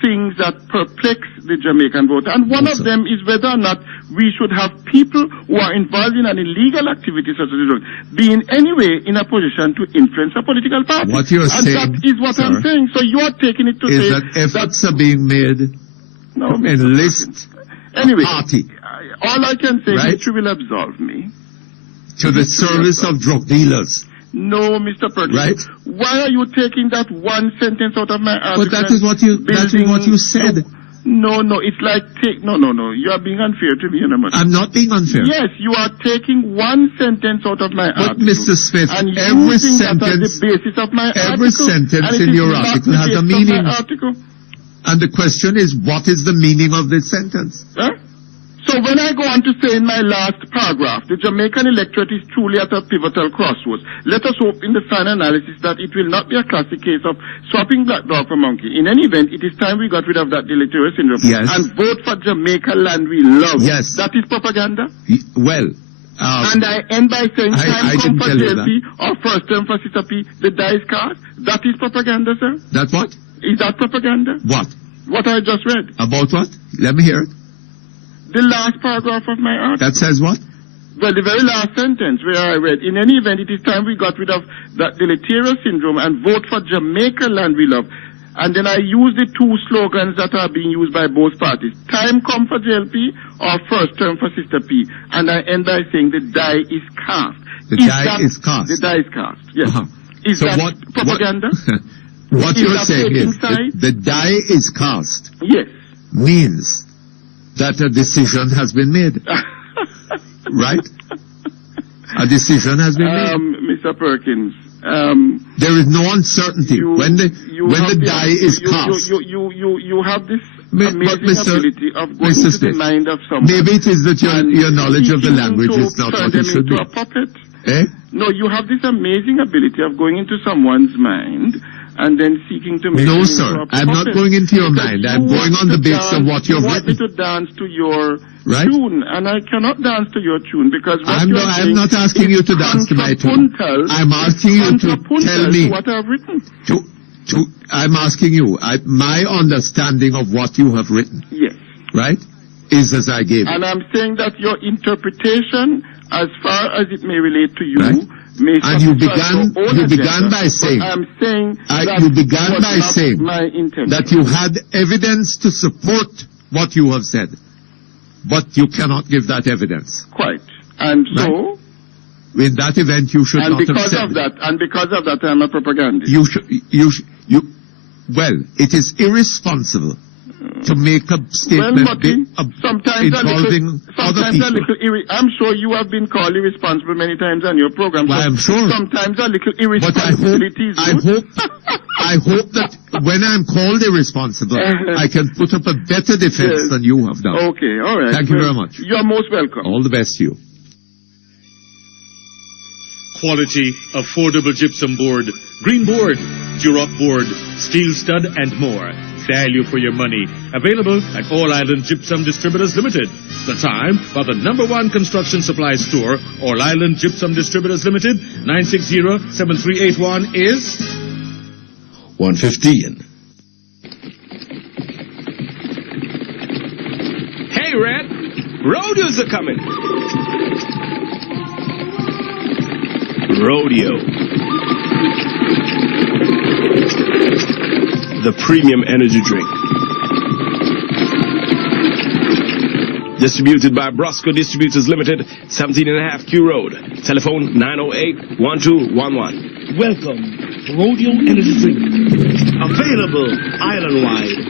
things that perplex the Jamaican voter. And one of them is whether or not we should have people who are involved in an illegal activity such as drug be in any way in a position to influence a political party. What you're saying, that is what I'm saying. So you are taking it to say that efforts are being made to enlist a party. All I can say is you will absolve me. To the service of drug dealers. No, Mr. Perkins. Right? Why are you taking that one sentence out of my article? But that is what you said. No, it's like no. You are being unfair to me, I'm not being unfair. Yes, you are taking one sentence out of my article. But Mr. Smith, and every sentence, that as the basis of my every sentence in your article has a meaning. And the question is, what is the meaning of this sentence? Huh? So when I go on to say in my last paragraph, the Jamaican electorate is truly at a pivotal crossroads. Let us hope in the final analysis that it will not be a classic case of swapping black dog for monkey. In any event, it is time we got rid of that deleterious syndrome and vote for Jamaica land we love. Yes. That is propaganda. Well, and I end by saying I time come didn't for tell you JLP or first term for Sister P, the die is cast. That is propaganda, sir. That what? Is that propaganda? What? What I just read. About what? Let me hear it. The last paragraph of my article. That says what? Well, the very last sentence where I read, in any event, it is time we got rid of that deleterious syndrome and vote for Jamaica land we love. And then I use the two slogans that are being used by both parties. Time come for JLP or first term for Sister P. And I end by saying the die is cast. The die is cast. The die is cast, yes. Is so that what, propaganda? What you're saying is side? the die is cast. Yes. Means that a decision has been made. Right? A decision has been made. Mr. Perkins, there is no uncertainty when the die is cast. You have this amazing ability of going Mr. into the mind of someone. Maybe it is that your knowledge of the language is not what it should be. A puppet. Eh? No, you have this amazing ability of going into someone's mind and then seeking to make No, him sir. into a I'm not puppet. going into your Because mind. you I'm going want on me the to basis of dance- what you've You want me written. to dance to your Right? tune, and I cannot dance to your tune because what I'm you're not, I'm not asking you to dance to my tune. I'm asking you to tell me. to what I've written. I'm asking you. My understanding of what you have written. Yes. Right? Is as I gave it. And I'm saying that your interpretation, as far as it may relate to you, may And you satisfy your own began agenda, by saying. but I'm saying that you began was by not saying my intention. that you had evidence to support what you have said, but you cannot give that evidence. Quite. And so. In that event, you should And not have because said of that, I'm a propagandist. Well, it is irresponsible to make a statement involving other people. I'm sure you have been called irresponsible many times on your program. Well, I'm sure. Sometimes a little irresponsibility is I hope that when I'm called irresponsible, I can put up a better defense than you have done. Okay, all right. Thank you very much. You're most welcome. All the best to you. Quality, affordable gypsum board, green board, Duroc board, steel stud, and more. Value for your money. Available at All Island Gypsum Distributors Limited. The time for the #1 construction supply store, All Island Gypsum Distributors Limited, 960-7381 is 1:15. Hey, Red, rodeos are coming. Rodeo. The premium energy drink. Distributed by Brosco Distributors Limited, 17.5 Q Road. Telephone 908-1211. Welcome, Rodeo Energy Drink. Available island-wide.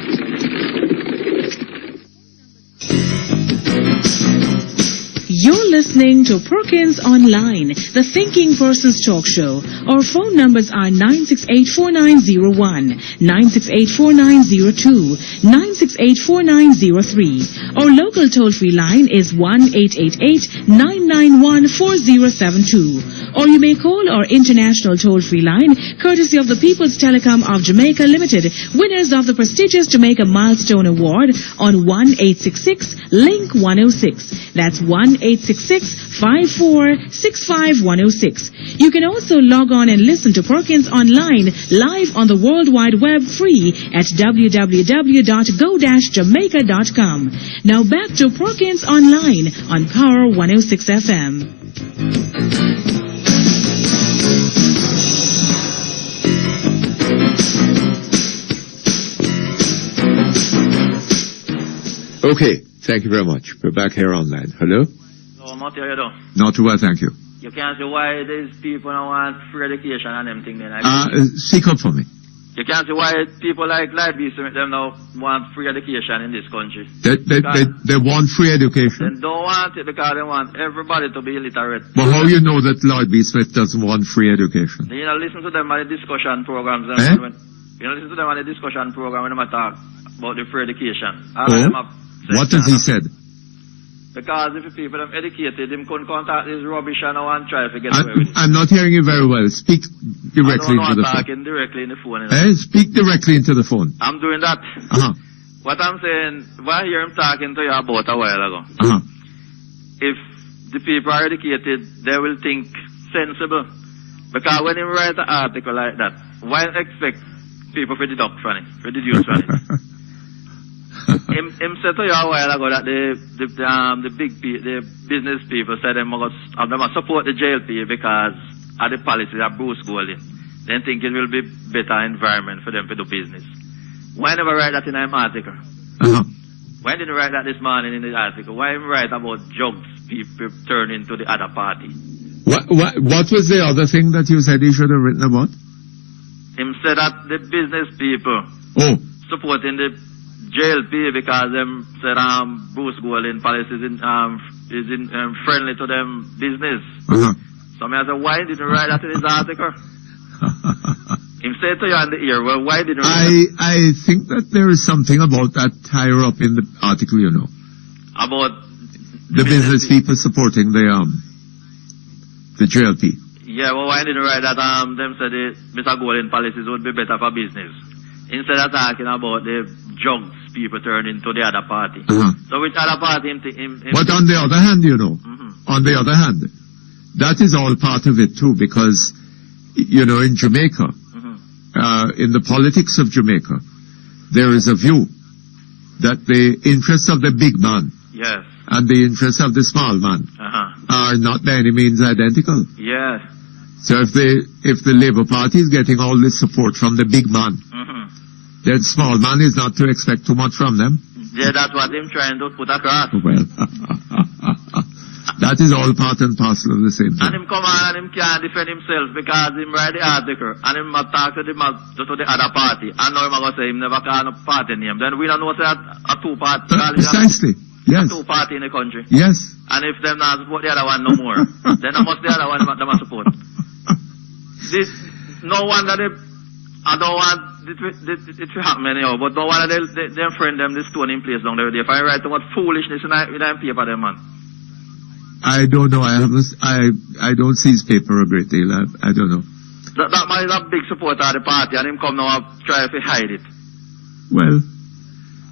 You're listening to Perkins Online, the Thinking Person's Talk Show. Our phone numbers are 968-4901, 968-4902, 968-4903. Our local toll-free line is 1-888-991-4072. Or you may call our international toll-free line, courtesy of the People's Telecom of Jamaica Limited, winners of the prestigious Jamaica Milestone Award on 1-866-LINK-106. That's 1-866-5465-106. You can also log on and listen to Perkins Online live on the World Wide Web free at www.go-jamaica.com. Now back to Perkins Online on Power 106 FM. Okay, thank you very much. We're back here online. Hello? No, Mutty, how you doing? Not too well, thank you. You can't see why these people don't want free education and them thing then. Speak up for me. You can't see why people like Beast them now want free education in this country. They want free education. They don't want it because they want everybody to be illiterate. But how you know that Lloyd B. Smith doesn't want free education? You know, listen to them on the discussion programs. Eh? You know, listen to them on the discussion program when they talk about the free education. What has he said? Because if the people are educated, them couldn't contact this rubbish and try to get away with it. I'm not hearing you very well. Speak directly into the phone. I'm talking directly in the phone. You know? Speak directly into the phone. I'm doing that. Uh-huh. What I'm saying, what I hear him talking to you about a while ago. Uh-huh. If the people are educated, they will think sensible. Because when you write an article like that, why expect people to deduct from it, to deduce from it? Him said to you a while ago that the business people said they must support the JLP because of the policy that Bruce Golding. They think it will be better environment for them to do business. Why never write that in an article? Uh-huh. Why didn't you write that this morning in the article? Why didn't you write about drugs people turning to the other party? What was the other thing that you said he should have written about? Him said that the business people supporting the JLP because them said Bruce Golding policy is friendly to them business. Uh-huh. So I said, why didn't you write that in his article? Him said to you in the ear, well, why didn't you write that? I think that there is something about that higher up in the article, you know. About the business people supporting the JLP. Yeah, well, why didn't you write that them said the Mr. Golding policies would be better for business? Instead of talking about the drugs people turning to the other party. Uh-huh. So which other party But on the other hand, you know, on the other hand, that is all part of it too, because, you know, in Jamaica, in the politics of Jamaica, there is a view that the interests of the big man and the interests of the small man are not by any means identical. Yes. So if the Labour Party is getting all this support from the big man, then small man is not to expect too much from them. Yeah, that's what I'm trying to put across. Well, that is all part and parcel of the same thing. And him come on and him can't defend himself because him write the article and him talk to the other party and now him going to say him never call no party name. Then we don't know say a two-party. Precisely, yes. A two-party in the country. Yes. And if them not support the other one no more, then I must the other one them must support. This, no wonder I don't want it to happen anyhow, but no wonder they friend them, they stone in place down there. If I write about foolishness in that paper, them man. I don't know. I don't see his paper a great deal. I don't know. That man is a big supporter of the party, and him come now and try to hide it. Well,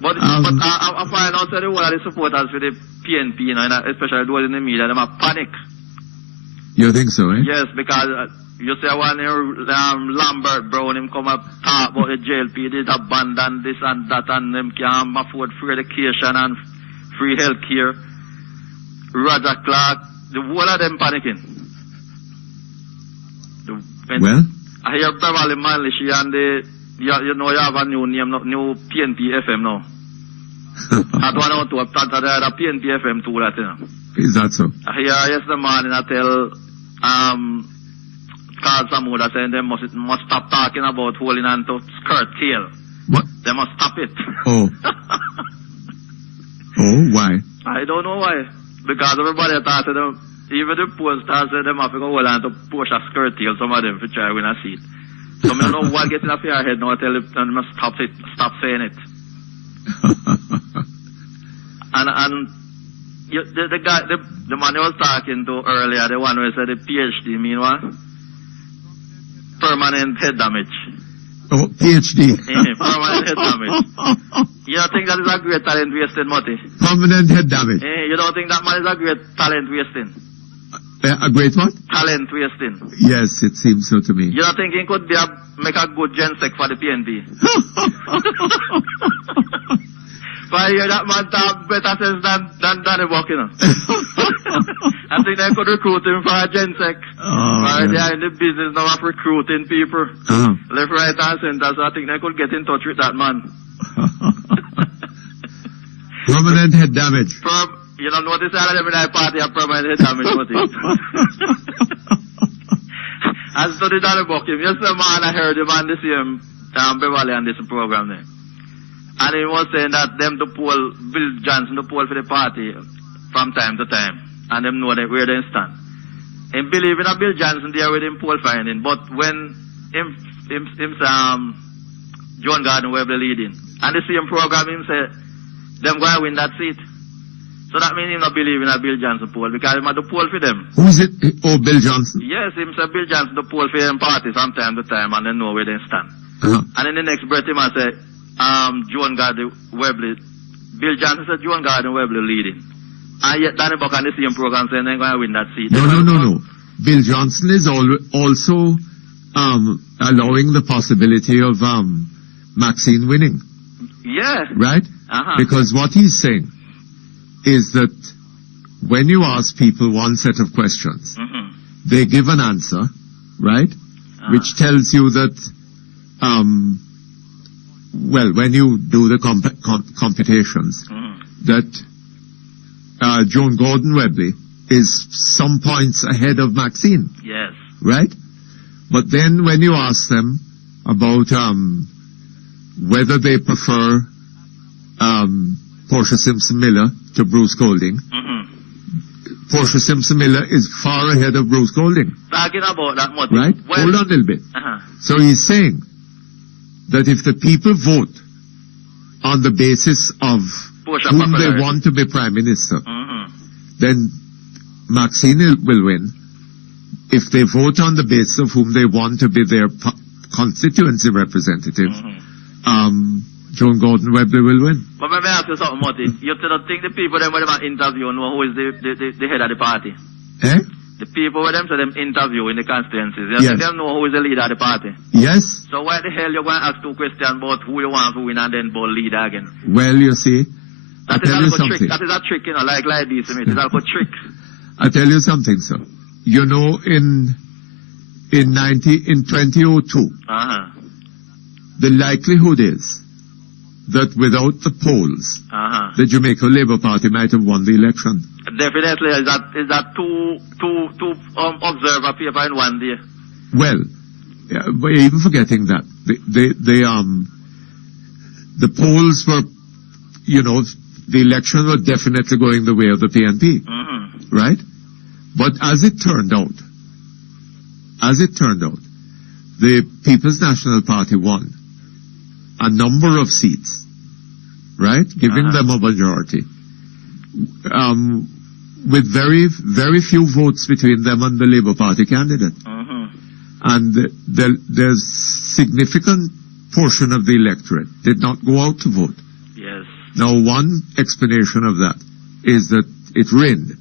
but I find out that all of the supporters for the PNP, you know, especially those in the media, them are panic. You think so, eh? Yes, because you say one Lambert Brown, him come up talk about the JLP, did abandon this and that, and them can't afford free education and free health care. Roger Clark, the whole of them panicking. Well? I hear Beverly Manley, she and you know you have a new name, new PNP FM now. I don't know to start the PNP FM too, that, you know. Is that so? I hear yesterday morning I tell Carl Samuda saying they must stop talking about holding on to skirt tail. What? They must stop it. Oh. Oh, why? I don't know why. Because everybody thought them, even the posters said them have to go hold on to push a skirt tail, some of them to try to win a seat. So I don't know what getting off your head now, I tell them they must stop saying it. and the guy, the man I was talking to earlier, the one who said the PhD mean what? Permanent head damage. Oh, PhD. Permanent head damage. You don't think that is a great talent wasting, Mutty? Permanent head damage. You don't think that man is a great talent wasting? A great what? Talent wasting. Yes, it seems so to me. You don't think he could make a good gensec for the PNP? But I hear that man talk better sense than Danny Buck, you know. I think they could recruit him for a gensec. They are in the business now of recruiting people. Left, right, and center. So I think they could get in touch with that man. Permanent head damage. You don't notice all of them in that party have permanent head damage, what is? I studied Danny Buck. Yesterday man I heard him on the same Beverly on this program there. And he was saying that them to poll Bill Johnson to poll for the party from time to time. And them know where they stand. And believe in a Bill Johnson there with him poll finding. But when John Gordon will be leading. And the same program him said them going to win that seat. So that means him not believe in a Bill Johnson poll because him had to poll for them. Who's it? Oh, Bill Johnson? Yes, him say Bill Johnson to poll for them party from time to time and they know where they stand. And in the next breath him say, Joan Gardner Webley, Bill Johnson said Joan Gardner Webley leading. And yet Danny Buck on the same program saying they're going to win that seat. No. Bill Johnson is also allowing the possibility of Maxine winning. Yeah. Right? Because what he's saying is that when you ask people one set of questions, they give an answer, right? Which tells you that, when you do the computations, that Joan Gordon Webley is some points ahead of Maxine. Yes. Right? But then when you ask them about whether they prefer Portia Simpson-Miller to Bruce Golding, Portia Simpson-Miller is far ahead of Bruce Golding. Talking about that much. Right? Hold on a little bit. So he's saying that if the people vote on the basis of Portia whom they popularity. want to be Prime Minister, then Maxine will win. If they vote on the basis of whom they want to be their constituency representative, Joan Gordon Webley will win. But let me ask you something, Mutty. You don't think the people them with them interview know who is the head of the party? Eh? The people with them so them interview in the constituencies. You Yes. think them know who is the leader of the party? Yes. So why the hell you going to ask two questions about who you want to win and then about leader again? Well, you see, I'll That is tell you a trick. something. That is a trick, you know, like this. It is a trick. I'll tell you something, sir. You know, in 2002, the likelihood is that without the polls, the Jamaica Labour Party might have won the election. Definitely, is that two observer paper in one day? Well, but even forgetting that, the polls were, you know, the election was definitely going the way of the PNP, right? But as it turned out, the People's National Party won a number of seats, right? Giving them a majority. With very, very few votes between them and the Labour Party candidate. And there's significant portion of the electorate did not go out to vote. Yes. Now, one explanation of that is that it rained.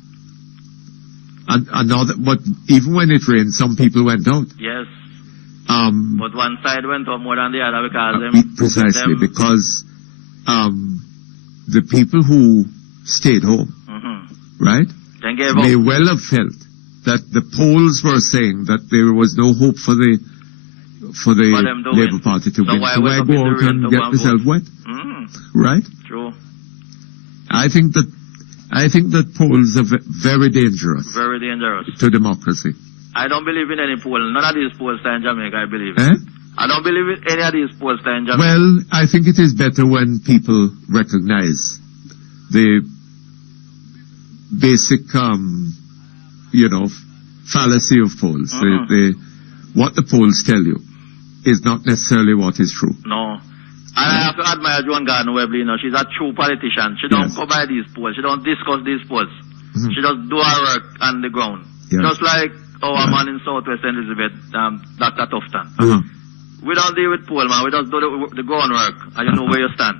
And another, but even when it rained, some people went out. Yes. But one side went up more than the other because Precisely, because the people who stayed home, right, may well have felt that the polls were saying that there was no hope for the Labour Party to win. So why go out and get myself wet? Right? True. I think that polls are very dangerous. Very dangerous. To democracy. I don't believe in any poll. None of these polls are in Jamaica, I believe. I don't believe in any of these polls are in Jamaica. Well, I think it is better when people recognize the basic, fallacy of polls. What the polls tell you is not necessarily what is true. No. And I have to admire Joan Gardner Webley, she's a true politician. She don't go by these polls. She don't discuss these polls. She just do her work on the ground. Just like our man in Southwest Elizabeth, Dr. Tufton. We don't deal with poll, man. We just do the groundwork, and you know where you stand.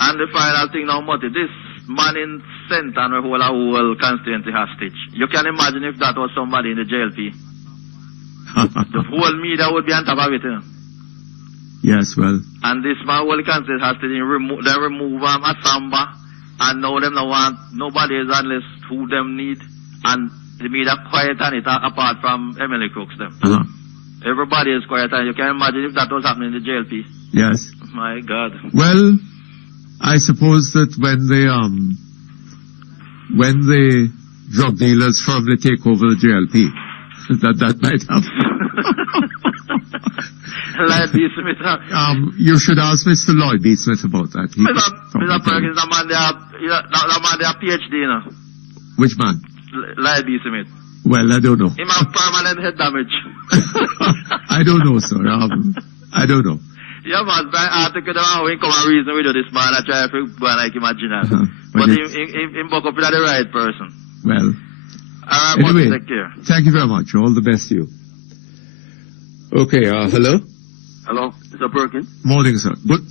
And the final thing now, Mutty, this man in Senton will hold a whole constituency hostage. You can imagine if that was somebody in the JLP. The whole media would be on top of it, Yes, well. And this man will constituency hostage, they remove a Samba, and now them don't want nobody is unless who them need, and the media quiet on it apart from Emily Crooks them. Everybody is quiet on it. You can imagine if that was happening in the JLP. Yes. My God. Well, I suppose that when the drug dealers firmly take over the JLP, that might happen. Lloyd B. Smith. You should ask Mr. Lloyd B. Smith about that. Mr. Perkins, the man there PhD, Which man? Lloyd B. Smith. Well, I don't know. He have permanent head damage. I don't know, sir. I don't know. Yeah, man, I think we come and reason with this man. I try to go and like imagine that. But he buck up with the right person. Well, Anyway, take care. Thank you very much. All the best to you. Okay, hello? Hello, Mr. Perkins. Morning, sir. What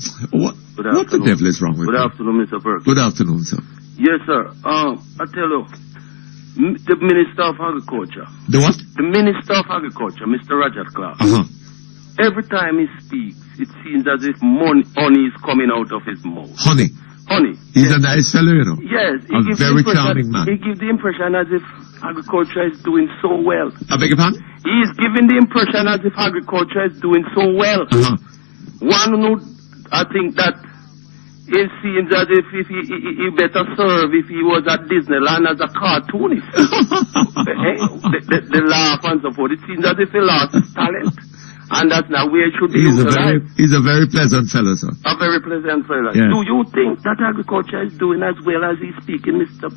the devil is wrong with Good you? afternoon, Mr. Perkins. Good afternoon, sir. Yes, sir. I tell you, the Minister of Agriculture. The what? The Minister of Agriculture, Mr. Roger Clark. Every time he speaks, it seems as if honey is coming out of his mouth. Honey? Honey. He's a nice fellow, you know. Yes. A very charming man. He gives the impression as if agriculture is doing so well. I beg your pardon? He is giving the impression as if agriculture is doing so well. One would, I think that it seems as if he better serve if he was at Disneyland as a cartoonist. the laugh and so forth. It seems as if he lost his talent. And that's not where it should be. He's a very pleasant fellow, sir. A very pleasant fellow. Yeah. Do you think that agriculture is doing as well as he's speaking, Mr.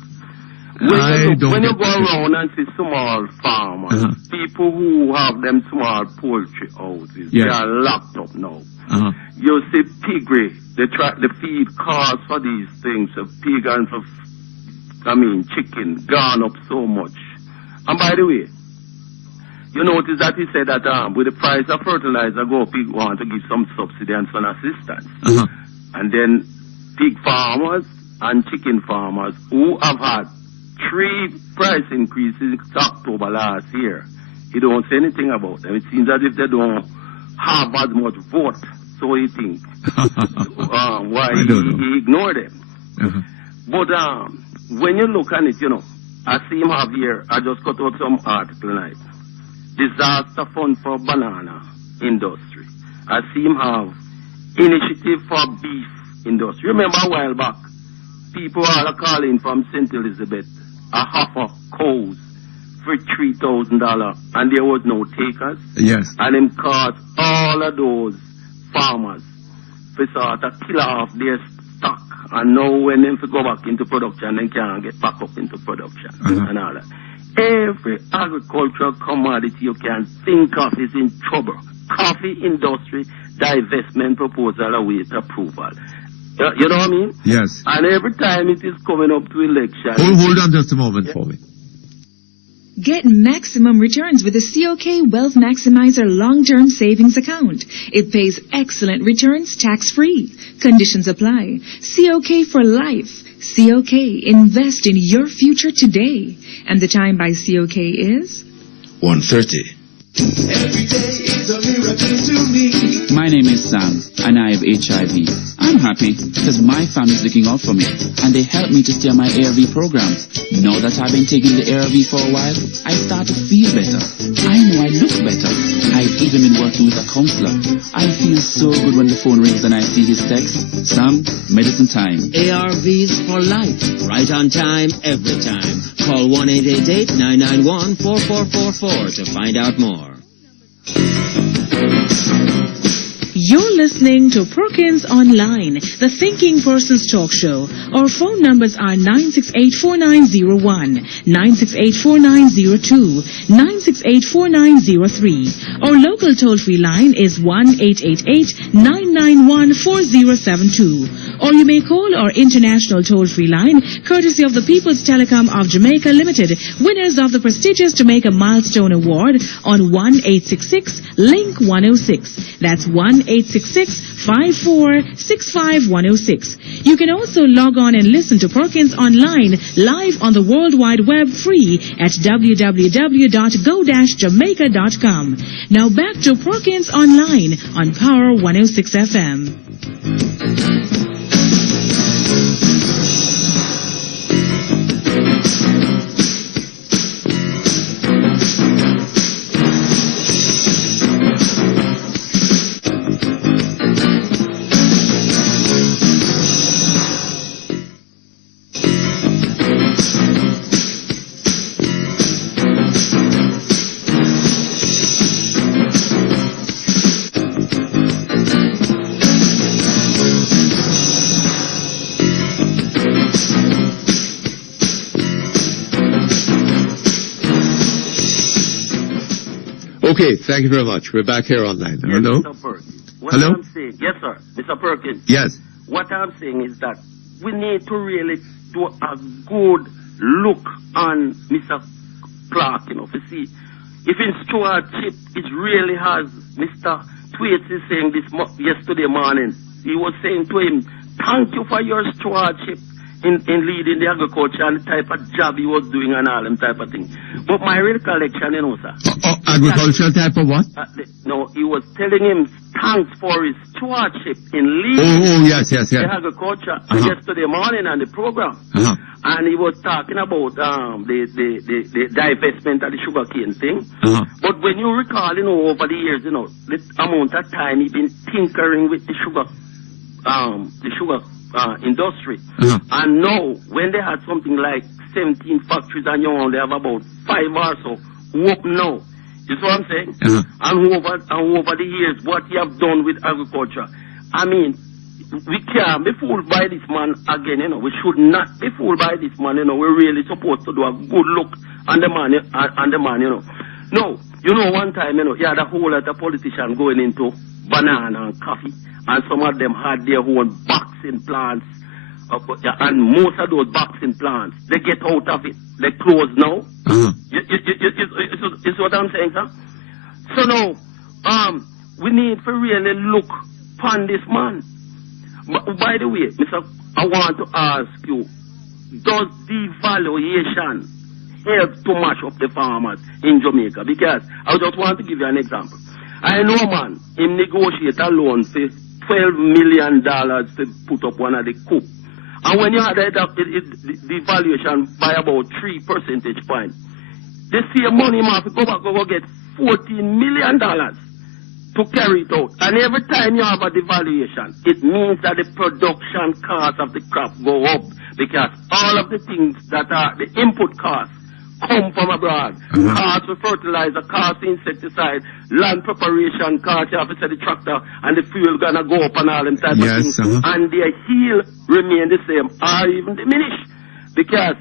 When you go around and see small farmers, people who have them small poultry houses, they are locked up now. You see piggery, the feed costs for these things, of pig and for, chicken, gone up so much. And by the way, you notice that he said that with the price of fertilizer go up, he want to give some subsidy and some assistance. And then pig farmers and chicken farmers who have had 3 price increases in October last year, he don't say anything about them. It seems as if they don't have as much vote, so he thinks. Why he ignored them. But when you look at it, you know, I see him have here, I just cut out some article tonight. Disaster fund for banana industry. I see him have initiative for beef industry. Remember a while back, people are calling from St. Elizabeth a half of cows for $3,000 and there was no takers. Yes. And him caused all of those farmers to sort of kill off their stock. And now when them go back into production, they can't get back up into production and all that. Every agricultural commodity you can think of is in trouble. Coffee industry divestment proposal await approval. You know what I mean? Yes. And every time it is coming up to election. Hold on just a moment for me. Get maximum returns with the COK Wealth Maximizer long-term savings account. It pays excellent returns tax-free. Conditions apply. COK for life. COK, invest in your future today. And the time by COK is 1:30. Every day is a miracle to me. My name is Sam, and I have HIV. I'm happy because my family's looking out for me, and they help me to stay on my ARV programs. Now that I've been taking the ARV for a while, I start to feel better. I know I look better. I've even been working with a counselor. I feel so good when the phone rings and I see his text. Sam, medicine time. ARVs for life. Right on time, every time. Call 1-888-991-4444 to find out more. You're listening to Perkins Online, the Thinking Person's Talk Show. Our phone numbers are 968-4901, 968-4902, 968-4903. Our local toll-free line is 1-888-991-4072. Or you may call our international toll-free line, courtesy of the People's Telecom of Jamaica Limited, winners of the prestigious Jamaica Milestone Award on 1-866-LINK-106. That's 1-866-5465-106. You can also log on and listen to Perkins Online live on the World Wide Web free at www.go-jamaica.com. Now back to Perkins Online on Power 106 FM. Okay, thank you very much. We're back here online. Hello? What Hello? I'm saying, yes, sir, Mr. Perkins. Yes. What I'm saying is that we need to really do a good look on Mr. Clark, you know, to see if in stewardship it really has. Mr. Thwaites is saying this yesterday morning. He was saying to him, thank you for your stewardship in leading the agriculture and the type of job he was doing and all them type of thing. But my recollection, you know, sir. Agricultural type of what? No, he was telling him thanks for his stewardship in leading yes. the agriculture yesterday morning on the program. And he was talking about the divestment of the sugarcane thing. But when you recall, you know, over the years, you know, the amount of time he's been tinkering with the sugar industry. And now, when they had something like 17 factories and you only have about 5 or so who open now, you see what I'm saying? And over the years, what he have done with agriculture, I mean, we can't be fooled by this man again, you know. We should not be fooled by this man, you know. We're really supposed to do a good look on the man, you know. No, you know, one time, you know, you had a whole lot of politicians going into banana and coffee, and some of them had their own boxing plants, and most of those boxing plants, they get out of it. They close now. You see what I'm saying, sir? So now, we need to really look upon this man. By the way, Mr. I want to ask you, does devaluation help to mash up the farmers in Jamaica? Because I just want to give you an example. I know, man, him negotiate a loan for $12 million to put up one of the coup. And when you had the valuation by about 3 percentage points, they see money man to go back and go get $14 million to carry it out. And every time you have a devaluation, it means that the production cost of the crop go up, because all of the things that are the input costs come from abroad. Cost for fertilizer, cost for insecticide, land preparation, cost you have to set the tractor, and the fuel gonna go up and all them type of things. And their yield remain the same or even diminish, because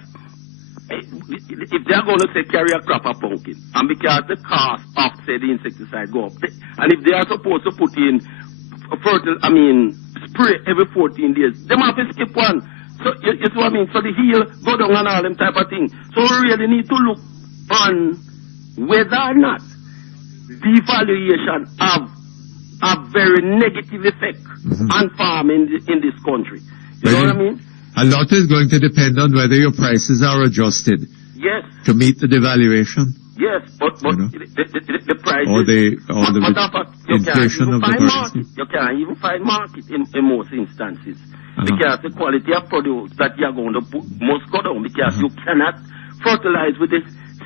if they're going to say carry a crop of pumpkin, and because the cost of say the insecticide go up, and if they are supposed to put in spray every 14 days, they have to skip one. So you see what I mean? So the heel go down and all them type of thing. So we really need to look on whether or not devaluation have a very negative effect on farming in this country. You know what I mean? A lot is going to depend on whether your prices are adjusted. Yes. To meet the devaluation. Yes, but the price or the inflation of the currency. You can't even find market in most instances. Because the quality of produce that you're going to put must go down, because you cannot fertilize with the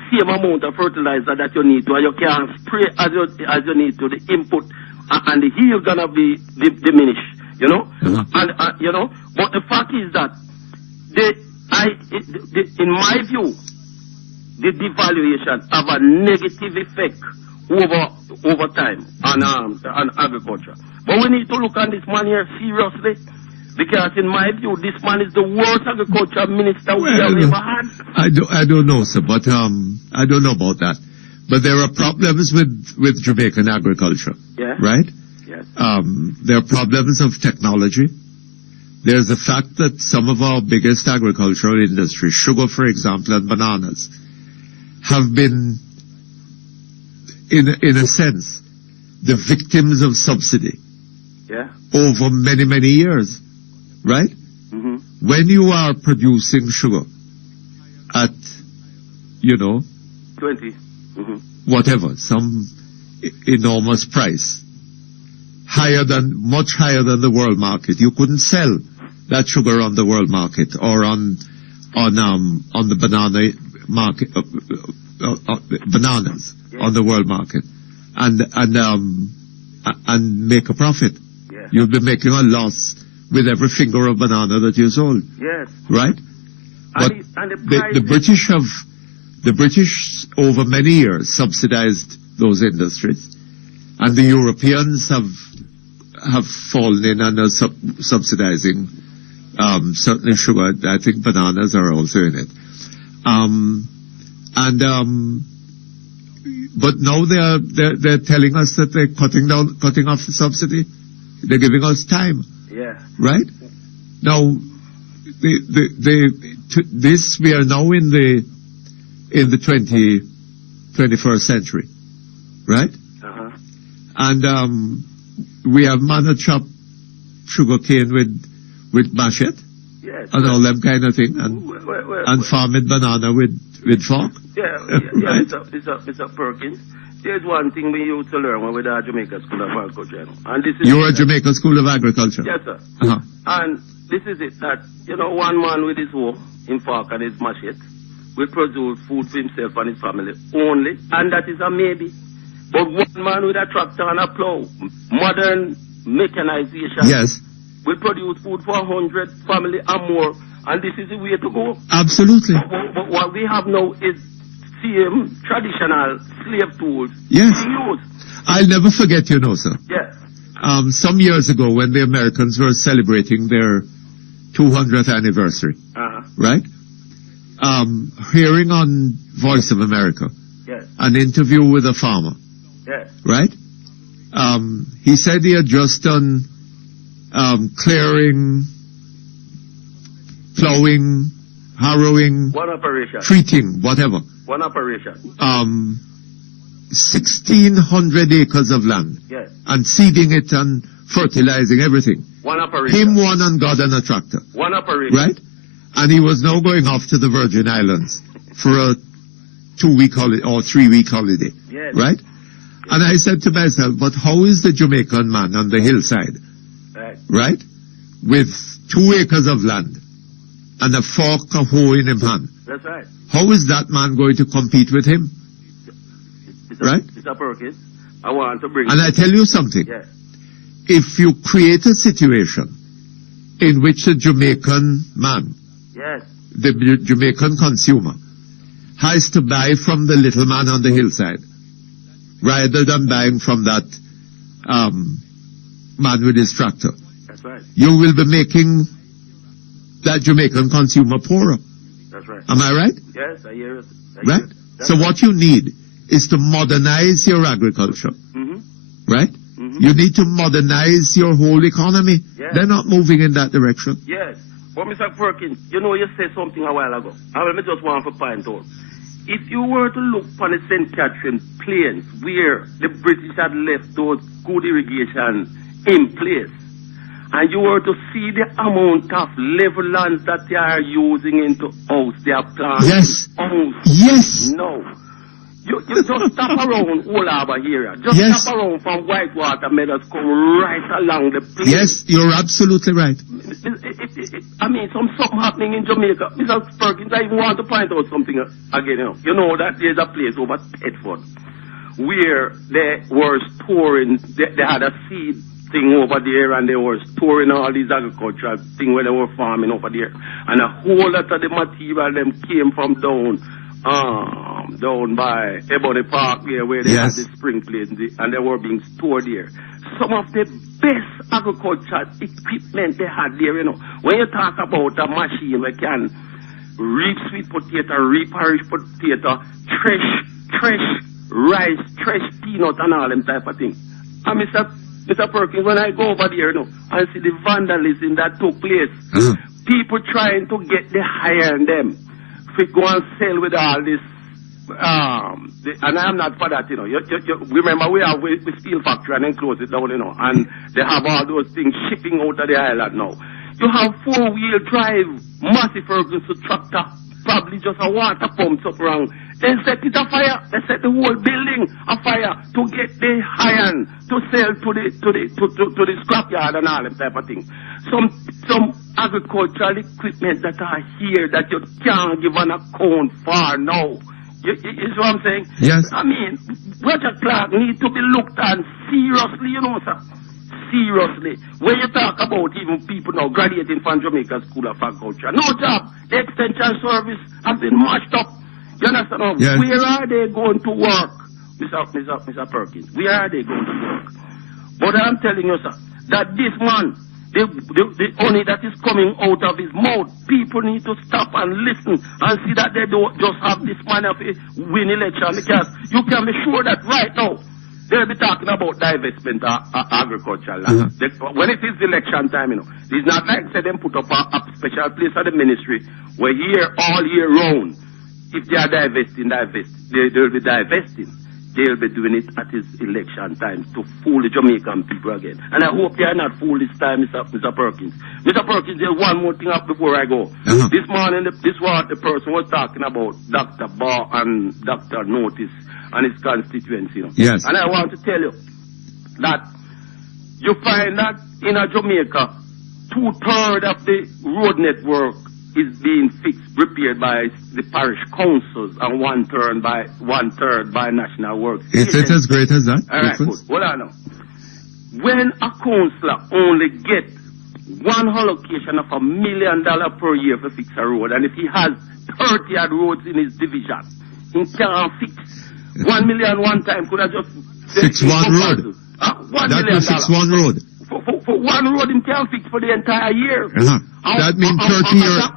same amount of fertilizer that you need to, and you can't spray as you need to. The input and the yield gonna be diminished, you know. And you know, but the fact is that in my view, the devaluation have a negative effect over time on agriculture. But we need to look at this man here seriously. Because in my view, this man is the worst agriculture minister we have ever had. I don't know, sir, but I don't know about that. But there are problems with Jamaican agriculture, right? Yes. There are problems of technology. There's the fact that some of our biggest agricultural industries, sugar, for example, and bananas, have been, in a sense, the victims of subsidy over many, many years. Right? When you are producing sugar at, 20, whatever, some enormous price, much higher than the world market, you couldn't sell that sugar on the world market or on the banana market, bananas on the world market, and make a profit. You'll be making a loss with every finger of banana that you sold. Yes. Right? But the British over many years subsidized those industries, and the Europeans have fallen in and are subsidizing certainly sugar. I think bananas are also in it. But now they're telling us that they're cutting off the subsidy. They're giving us time. Yeah. Right? Now, this we are now in the 21st century, right? Uh-huh. And we have man a chop sugar cane with machete, yes, and all them kind of thing, and farming banana with fork. Yeah, right? Mr. Perkins. There's one thing we used to learn when we were at Jamaica School of Agriculture. And this is You're at Jamaica School of Agriculture? Yes, sir. Uh-huh. And this is it, that, one man with his hoe, in fork and his machete, will produce food for himself and his family only, and that is a maybe. But one man with a tractor and a plow, modern mechanization, yes, will produce food for 100 family and more, and this is the way to go. Absolutely. But what we have now is same traditional slave tools. Yes. being used. I'll never forget, sir. Yes. Some years ago when the Americans were celebrating their 200th anniversary, right? Hearing on Voice of America, yes, an interview with a farmer, yes, right? He said he had just done clearing, plowing, harrowing, one operation, treating, whatever. One operation. 1,600 acres of land, yes, and seeding it and fertilizing everything. One operation. Him, one, and God and a tractor. One operation. Right? And he was now going off to the Virgin Islands for a 2-week holiday or 3-week holiday. Yes. Right? And I said to myself, but how is the Jamaican man on the hillside, right? With 2 acres of land and a fork, a hoe in his hand. That's right. How is that man going to compete with him? Right? Mr. Perkins, I want to bring... And I tell you something. Yes. If you create a situation in which the Jamaican man, yes, the Jamaican consumer, has to buy from the little man on the hillside, rather than buying from that man with his tractor, that's right, you will be making that Jamaican consumer poorer. That's right. Am I right? Yes, I hear it. Right? So what you need is to modernize your agriculture. Mm-hmm. Right? Mm-hmm. You need to modernize your whole economy. Yes. They're not moving in that direction. Yes. But Mr. Perkins, you said something a while ago. I just want to point out. If you were to look on the St. Catherine Plains, where the British had left those good irrigation in place, and you were to see the amount of level lands that they are using into house, they are planting house. Yes. No. You just stop around all over here. Just stop around from Whitewater Meadows, come right along the place. Yes, you're absolutely right. I mean, something happening in Jamaica. Mr. Perkins, I even want to point out something again. You know that there's a place over Thetford where they were storing, they had a seed thing over there, and they were storing all these agricultural things where they were farming over there. And a whole lot of the material them came from down by Ebony Park there, where they had the spring place, and they were being stored there. Some of the best agricultural equipment they had there, When you talk about a machine that can reap sweet potato, reap Irish potato, thresh rice, thresh peanut, and all them type of things. And Mr. Perkins, when I go over there, and see the vandalism that took place, people trying to get the hire in them, to go and sell with all this, and I'm not for that, You remember we have the steel factory and then close it down, and they have all those things shipping out of the island now. You have 4-wheel drive, massive Ferguson tractor, probably just a water pump up around. They set it afire. They set the whole building afire to get the iron to sell to the scrapyard and all that type of thing. Some agricultural equipment that are here that you can't give an account for now. You see what I'm saying? Yes. I mean, Roger Clark needs to be looked at seriously, sir. Seriously. When you talk about even people now graduating from Jamaica School of Agriculture, no job. The extension service has been mashed up. You understand? Yes. Where are they going to work, Mr. Perkins? Where are they going to work? But I'm telling you, sir, that this man, the honey that is coming out of his mouth, people need to stop and listen and see that they don't just have this man of a win election, because you can be sure that right now, they'll be talking about divestment of agricultural land. When it is election time, it's not like say them put up a special place for the ministry where here all year round, if they are divesting, they'll be divesting. They'll be doing it at his election time to fool the Jamaican people again. And I hope they are not fooled this time, Mr. Perkins. Mr. Perkins, there's one more thing up before I go. This morning, this was the person was talking about Dr. Barr and Dr. Notice and his constituency. Yes. And I want to tell you that you find that in Jamaica, 2/3 of the road network is being repaired by the parish councils and 1/3 by national works. Is it as great as that? All right, good. Hold on now. When a councillor only get one allocation of $1 million per year to fix a road, and if he has 30 odd roads in his division, he can't fix 1 million one time. Could I just fix one road? $1 million. Fix one road. For one road, he can't fix for the entire year. That means 30 years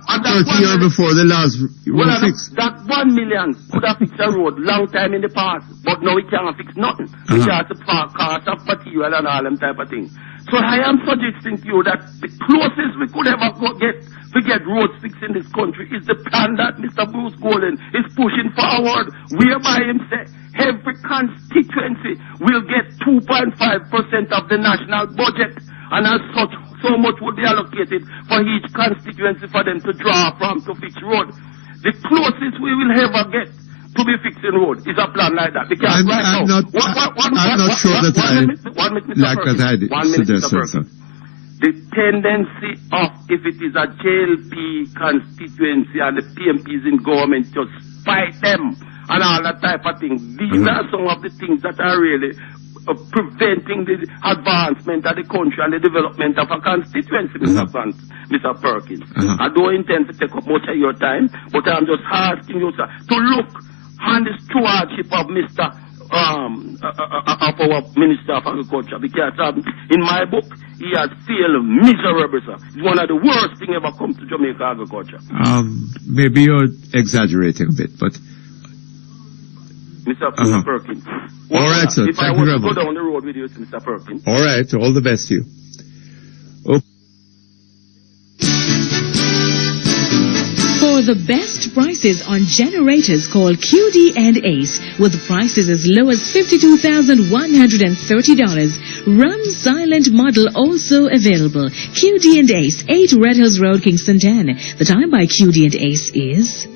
before the last road fix. That 1 million could have fixed a road long time in the past, but now it can't fix nothing. Because the cost of material and all them type of things. So I am suggesting to you that the closest we could ever get to get roads fixed in this country is the plan that Mr. Bruce Golden is pushing forward, whereby him say every constituency will get 2.5% of the national budget, and as such, so much would be allocated for each constituency for them to draw from to fix road. The closest we will ever get to be fixing road is a plan like that. Because I'm not sure that I suggest so. The tendency of, if it is a JLP constituency and the PMPs in government, just fight them and all that type of thing. These are some of the things that are really preventing the advancement of the country and the development of a constituency, Mr. Perkins. I don't intend to take up much of your time, but I'm just asking you, sir, to look on the stewardship of of our Minister of Agriculture, because in my book, he has failed miserably, sir. It's one of the worst things ever come to Jamaica agriculture. Maybe you're exaggerating a bit, but... Mr. Perkins. All right, sir. If I was to go down the road with you, Mr. Perkins. All right. All the best to you. Okay. For the best prices on generators, call QD and Ace with prices as low as $52,130. Run silent model also available. QD and Ace, 8 Red Hills Road, Kingston 10. The time by QD and Ace is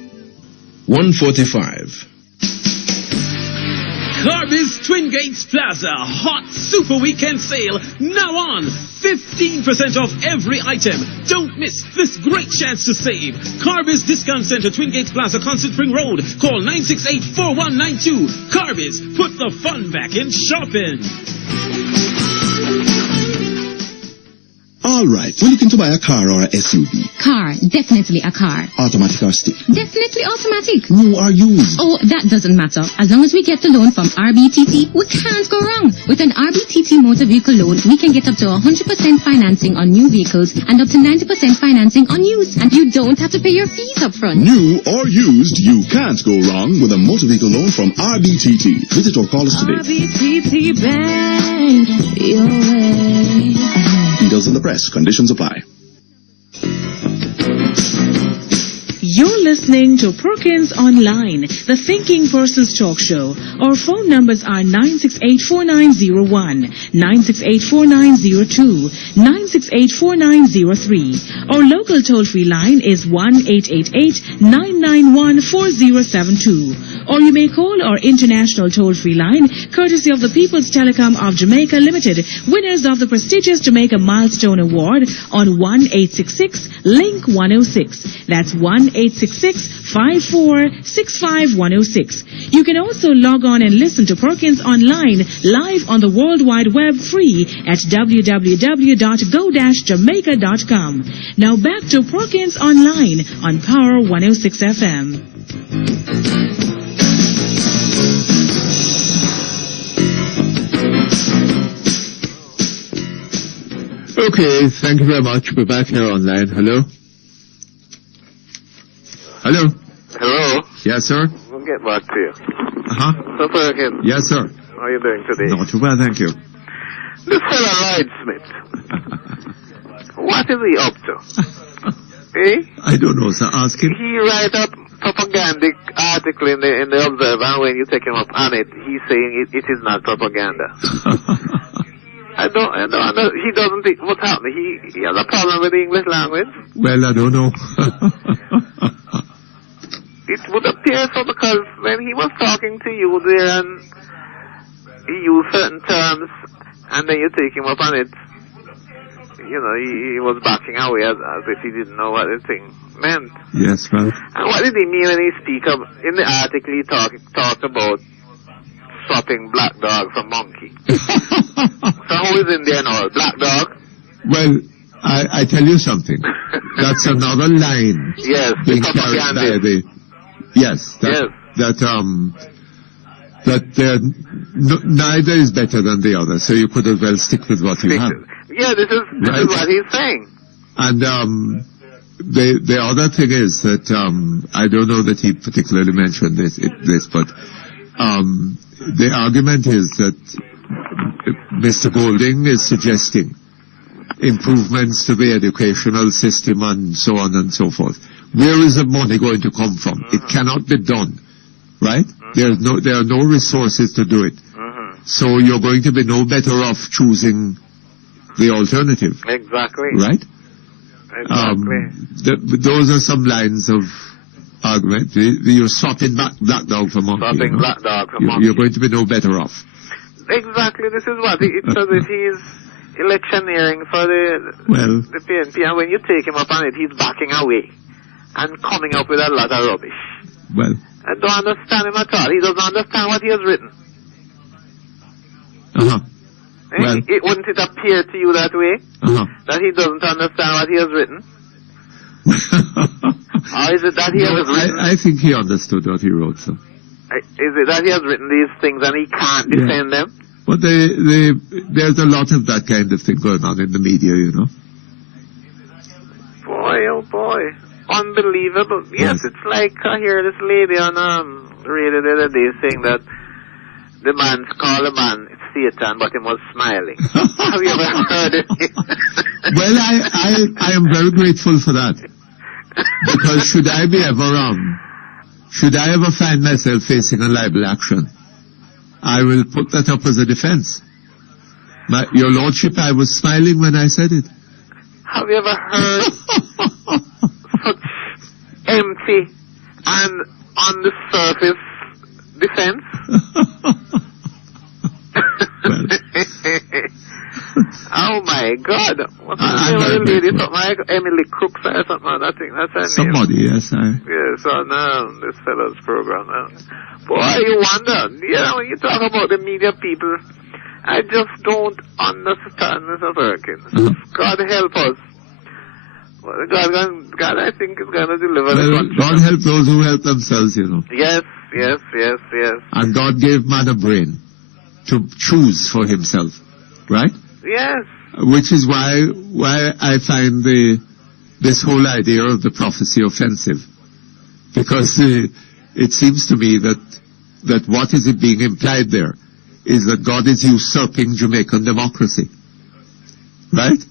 1:45. Carby's Twin Gates Plaza Hot Super Weekend Sale now on. 15% off every item. Don't miss this great chance to save. Carby's Discount Center, Twin Gates Plaza, Constant Spring Road. Call 968-4192. Carby's, put the fun back in shopping. All right, we're looking to buy a car or a SUV. Car, definitely a car. Automatic or stick? Definitely automatic. New or used? Oh, that doesn't matter. As long as we get the loan from RBTT, we can't go wrong. With an RBTT motor vehicle loan, we can get up to 100% financing on new vehicles and up to 90% financing on used. And you don't have to pay your fees up front. New or used, you can't go wrong with a motor vehicle loan from RBTT. Visit or call us today. RBTT Bank, your way. Details in the press. Conditions apply. You're listening to Perkins Online, the Thinking Person's Talk Show. Our phone numbers are 968-4901, 968-4902, 968-4903. Our local toll-free line is 1-888-991-4072. Or you may call our international toll-free line, courtesy of the People's Telecom of Jamaica Limited, winners of the prestigious Jamaica Milestone Award on 1-866-LINK-106. That's 1-866-5465-106. You can also log on and listen to Perkins Online live on the World Wide Web free at www.go-jamaica.com. Now back to Perkins Online on Power 106 FM. Okay, thank you very much. We're back here online. Hello? Hello? Hello? Yes, sir? We'll get back to you. Uh-huh. So, Perkins. Yes, sir. How are you doing today? Not too bad, thank you. This fellow Lloyd Smith. What is he up to? Eh? I don't know, sir. Ask him. He write up propagandic article in the Observer, and when you take him up on it, he's saying it is not propaganda. I don't know. He doesn't think what's happening. He has a problem with the English language. Well, I don't know. It would appear so, because when he was talking to you there and he used certain terms, and then you take him up on it, you know, he was backing away as if he didn't know what the thing meant. Yes, well. And what did he mean when he speak of, in the article he talked about swapping black dog for monkey? So who is in there now? Black dog? Well, I tell you something. That's another line. Yes, being carried by the... Yes, that neither is better than the other, so you could as well stick with what you have. Yeah, this is what he's saying. And the other thing is that I don't know that he particularly mentioned this, but the argument is that Mr. Golding is suggesting improvements to the educational system and so on and so forth. Where is the money going to come from? It cannot be done, right? There are no resources to do it. So you're going to be no better off choosing the alternative. Exactly. Right? Exactly. Those are some lines of argument. You're swapping black dog for monkey. Swapping black dog for monkey. You're going to be no better off. Exactly. This is what it says that he's electioneering for the PNP, and when you take him up on it, he's backing away and coming up with a lot of rubbish. Well, I don't understand him at all. He doesn't understand what he has written. Well, Wouldn't it appear to you that way? That he doesn't understand what he has written? Or is it that he has written? I think he understood what he wrote, sir. Is it that he has written these things and he can't defend them? But there's a lot of that kind of thing going on in the media, you know. Boy, oh boy. Unbelievable. Yes, it's like I hear this lady on radio the other day saying that the man called a man Satan, but he was smiling. Have you ever heard it? Well, I am very grateful for that. Because should I ever find myself facing a libel action, I will put that up as a defense. Your Lordship, I was smiling when I said it. Have you ever heard such empty and on the surface defense? Oh my God! What's the name of the lady? Something like Emily Crooks or something. I think that's her Somebody, name. yes, Yes, on this fellow's program. Boy, you wonder. You know, when you talk about the media people, I just don't understand, Mr. Perkins. God help us. Well, God, I think is going to deliver the country. God help those who help themselves, you know. Yes. And God gave man a brain to choose for himself, right? Yes. Which is why I find this whole idea of the prophecy offensive, because it seems to me that what is it being implied there is that God is usurping Jamaican democracy, right?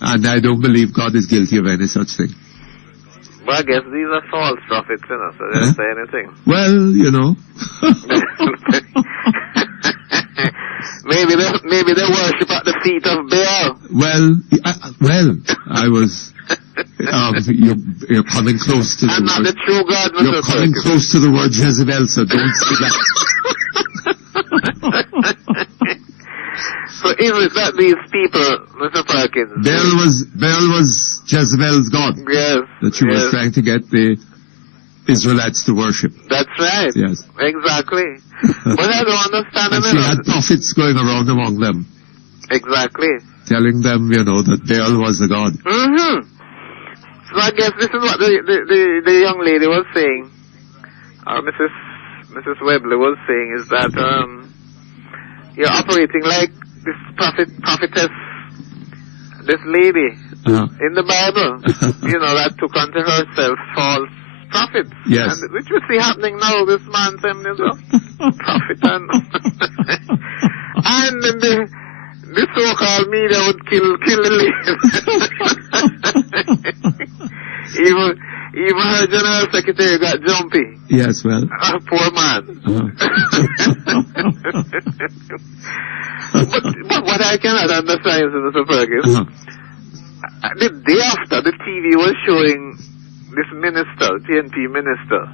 And I don't believe God is guilty of any such thing. Well, I guess these are false prophets, you know, so they don't say anything. Well, you know. Maybe they worship at the feet of Baal. Well, I was. You're coming close to the word. Not the true God, Mr. You're coming close to the word Jezebel, so don't say that. So is it that these people, Mr. Perkins? Baal was Jezebel's God. Yes. That she was trying to get the Israelites to worship. That's right. Yes. Exactly. But I don't understand and it. she had prophets going around among them. Exactly. Telling them, you know, that Baal was the God. So I guess this is what the young lady was saying, or Mrs. Webley was saying, is that you're operating like this prophetess, this lady in the Bible, you know, that took unto herself false profits. Yes. And, which we see happening now. This man saying there's a profit and and the so-called media would kill the lead. Even her general secretary got jumpy. Yes, well. Poor man. But what I cannot understand, Mr. Perkins, the day after the TV was showing this minister, TNP minister,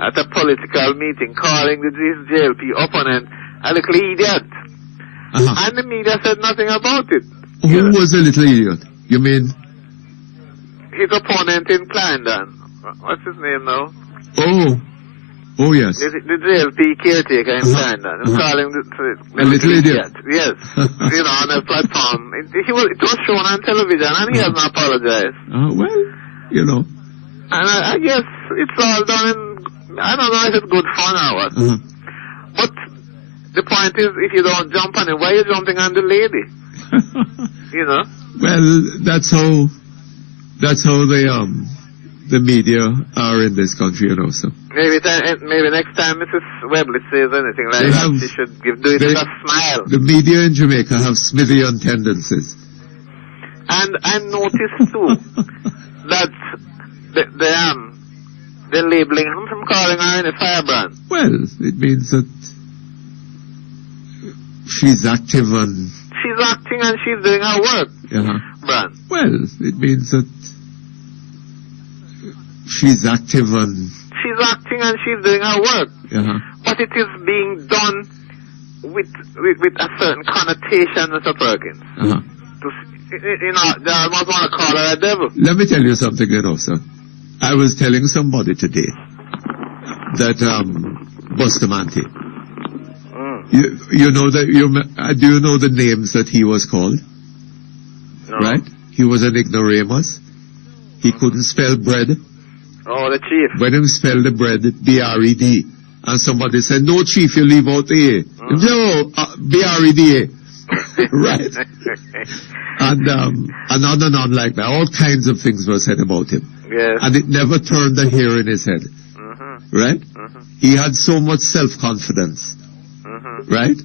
at a political meeting calling the JLP opponent a little idiot. And the media said nothing about it. Who was a little idiot? You mean? His opponent in Clarendon. What's his name now? Oh yes. The JLP caretaker in Clarendon. Calling the a little idiot. Yes. On a platform. It was shown on television and he hasn't apologized. Well, And I guess it's all done in, I don't know if it's good fun or what. But the point is, if you don't jump on it, why are you jumping on the lady? Well, that's how the media are in this country, so. Maybe next time Mrs. Webley says anything like that, she should do it with a smile. The media in Jamaica have Smithian tendencies. And I noticed too that they're labeling him from calling her in a firebrand. Well, it means that she's active and... She's acting and she's doing her work, Brand. Well, it means that she's active and... She's acting and she's doing her work. But it is being done with a certain connotation, Mr. Perkins. They almost want to call her a devil. Let me tell you something, sir. I was telling somebody today that Bustamante, you know that do you know the names that he was called? No. Right? He was an ignoramus. He couldn't spell bread. Oh, the chief. When he spelled the bread, B-R-E-D. And somebody said, no, chief, you leave out the A. No, B-R-E-D-A. Right? And on like that. All kinds of things were said about him. Yes. And it never turned a hair in his head. Right? He had so much self-confidence. Right?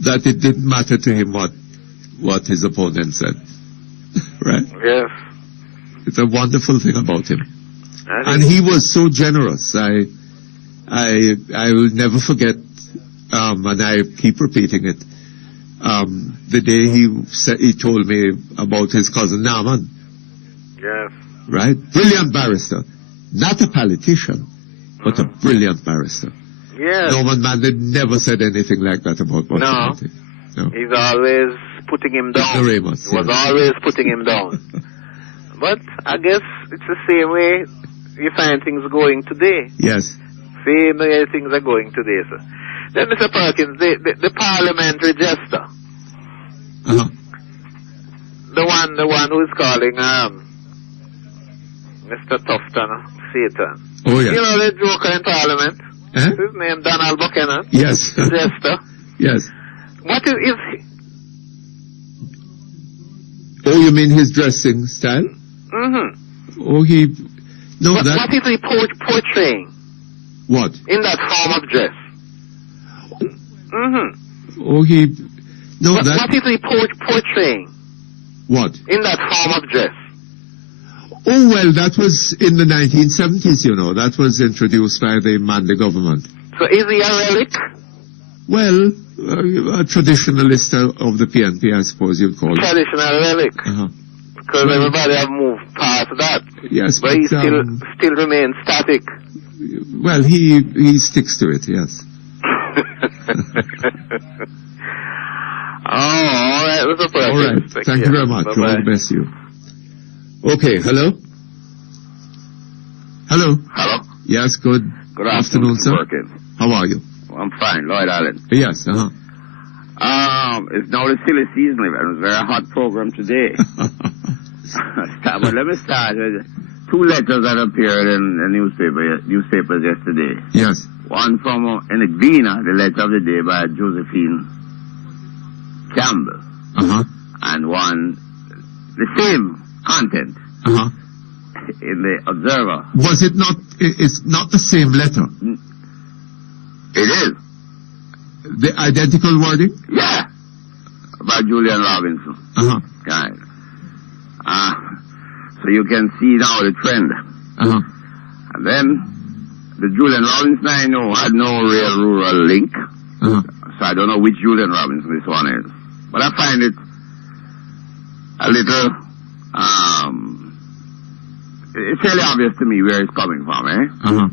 That it didn't matter to him what his opponent said. Right? Yes. It's a wonderful thing about him. And he was so generous. I will never forget, and I keep repeating it, the day he told me about his cousin Naaman. Yes. Right? Brilliant barrister. Not a politician, but a brilliant barrister. Yes. Norman Mandel never said anything like that about Bustamante. No. He's always putting him down. He was always putting him down. But I guess it's the same way you find things going today. Yes. Same way things are going today, sir. Then, Mr. Perkins, the parliamentary jester. The one who is calling Mr. Tufton Satan. Oh, yes. You know the joker in Parliament? His name Donald Buchanan. Yes. The jester. Yes. What is he? Oh, you mean his dressing style? Oh, what is he portraying? What? In that form of dress. Oh, what is he portraying? What? In that form of dress. Oh, well, that was in the 1970s, That was introduced by the Mandel government. So is he a relic? Well, a traditionalist of the PNP, I suppose you'd call it. Traditional relic. Because everybody have moved past that. Yes, but he still remains static. Well, he sticks to it, yes. All right, Mr. Perkins. All right, thank you very much. Bye-bye. All the best to you. Okay, hello? Hello? Hello? Yes, good afternoon, sir. Perkins. How are you? I'm fine, Lloyd Allen. Yes, It's now the silly season. It was a very hot program today. But let me start with two letters that appeared in the newspapers yesterday. Yes. One from Enigvina, the letter of the day by Josephine Campbell. And one, the same content. in the Observer. Was it not? It's not the same letter. It is. The identical wording? Yeah. By Julian Robinson. Uh-huh. Guys. So you can see now the trend. Uh-huh. And then the Julian Robinson I know had no real rural link. Uh-huh. So I don't know which Julian Robinson this one is. But I find it a little, it's fairly obvious to me where it's coming from, eh? Uh-huh.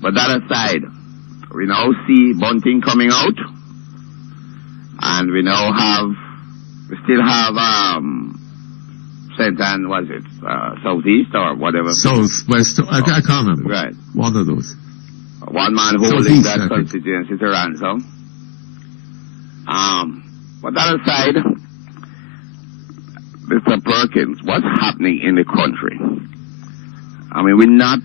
But that aside, we now see Bunting coming out, and we still have, St. Anne, was it, Southeast or whatever? Southwest, I can't remember. Right. One of those. One man holding Southeast, that constituency to ransom. But that aside, Mr. Perkins, what's happening in the country? I mean, we're not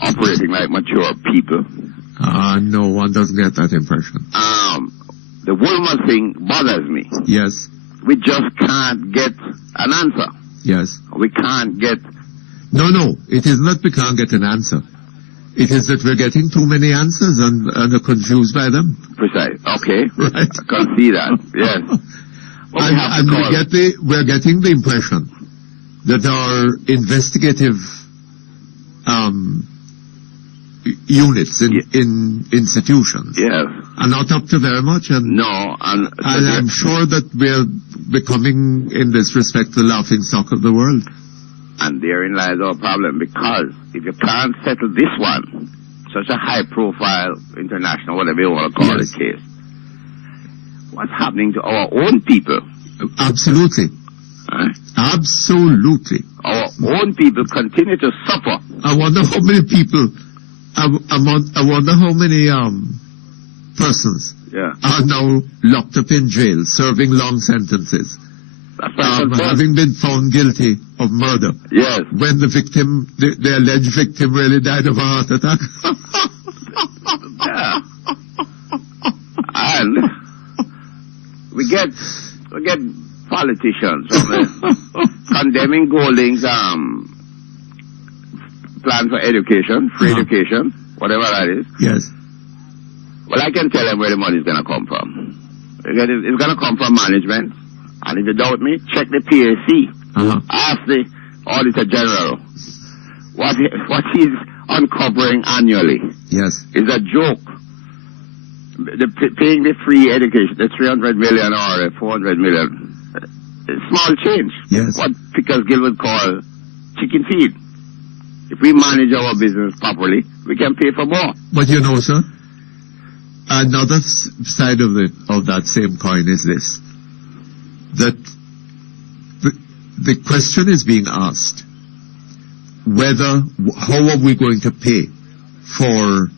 operating like mature people. No, one doesn't get that impression. The Wilmot thing bothers me. Yes. We just can't get an answer. Yes. We can't get... No, it is not we can't get an answer. It is that we're getting too many answers and are confused by them. Precise. Okay. Right. I can see that. Yes. We're getting the impression that our investigative units in institutions are not up to very much. And I'm sure that we're becoming, in this respect, the laughing stock of the world. And therein lies our problem, because if you can't settle this one, such a high-profile, international, whatever you want to call it, case, what's happening to our own people? Absolutely. Absolutely. Our own people continue to suffer. I wonder how many people, I wonder how many persons are now locked up in jail, serving long sentences. Having been found guilty of murder. Yes. When the victim, the alleged victim, really died of a heart attack. Yeah. And we get politicians condemning Golding's plan for education, free education, whatever that is. Yes. Well, I can tell them where the money is going to come from. It's going to come from management. And if you doubt me, check the PAC. Ask the Auditor General what he's uncovering annually. Yes. Is a joke. Paying the free education, the 300 million or the 400 million, small change. Yes. What Pickers Gill would call chicken feed. If we manage our business properly, we can pay for more. But you know, sir, another side of that same coin is this. That the question is being asked how are we going to pay for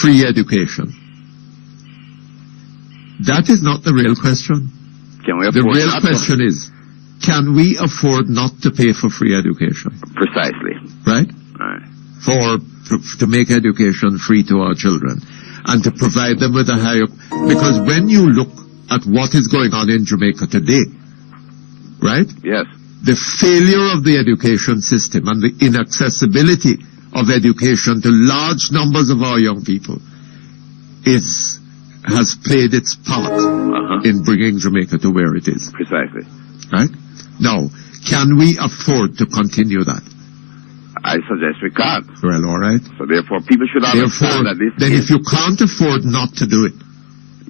free education? That is not the real question. The real question is, can we afford not to pay for free education? Precisely. Right? To make education free to our children and to provide them with a higher... Because when you look at what is going on in Jamaica today, right? Yes. The failure of the education system and the inaccessibility of education to large numbers of our young people has played its part in bringing Jamaica to where it is. Precisely. Right? Now, can we afford to continue that? I suggest we can't. Well, all right. So therefore, people should understand that this... Then if you can't afford not to do it,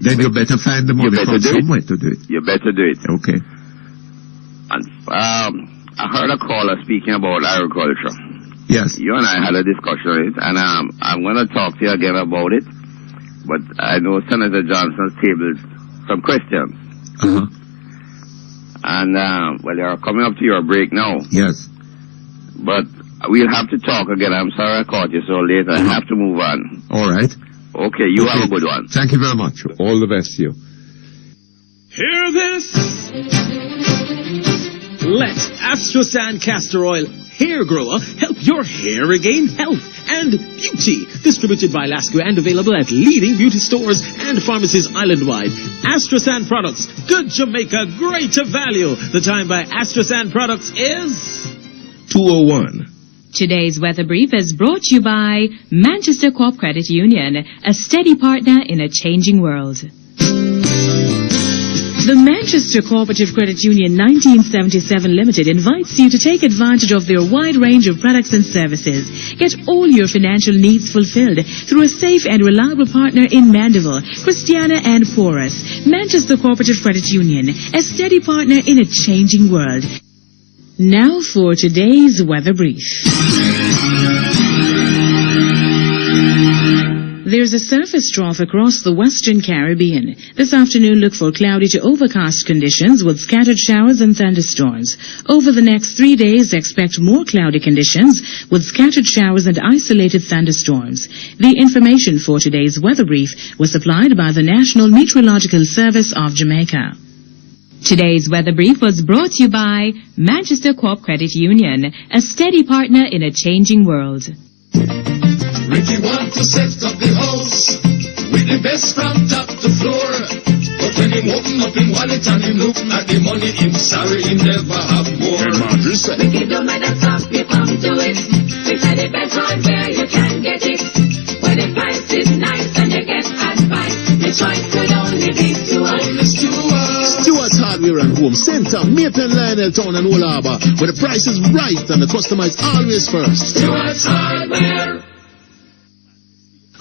then you better find the money from somewhere to do it. You better do it. Okay. And I heard a caller speaking about agriculture. Yes. You and I had a discussion on it, and I'm going to talk to you again about it. But I know Senator Johnson's tabled some questions. And, well, you're coming up to your break now. Yes. But we'll have to talk again. I'm sorry I caught you so late. I have to move on. All right. Okay, you have a good one. Thank you very much. All the best to you. Hear this? Let Astrosan Castor Oil Hair Grower help your hair regain health and beauty. Distributed by Lasco and available at leading beauty stores and pharmacies island-wide. Astrasan products. Good Jamaica, greater value. The time by Astrasan products is 2:01. Today's weather brief is brought to you by Manchester Co-op Credit Union, a steady partner in a changing world. The Manchester Cooperative Credit Union 1977 Limited invites you to take advantage of their wide range of products and services. Get all your financial needs fulfilled through a safe and reliable partner in Mandeville, Christiana and Porus. Manchester Cooperative Credit Union, a steady partner in a changing world. Now for today's weather brief. There's a surface trough across the Western Caribbean. This afternoon, look for cloudy to overcast conditions with scattered showers and thunderstorms. Over the next 3 days, expect more cloudy conditions with scattered showers and isolated thunderstorms. The information for today's weather brief was supplied by the National Meteorological Service of Jamaica. Today's weather brief was brought to you by Manchester Co-op Credit Union, a steady partner in a changing world. Ricky want to set up the house with the best from top to floor. But when him open up him wallet and him look at the money, him sorry him never have more. Ricky don't matter top, you come to it. We said the best hardware you can get it. When the price is nice and you get advice, the choice could only be Stewart's Hardware and Home Center, Maitland, Lionel Town and Old Harbour, where the price is right and the customer is always first. Stewart's Hardware.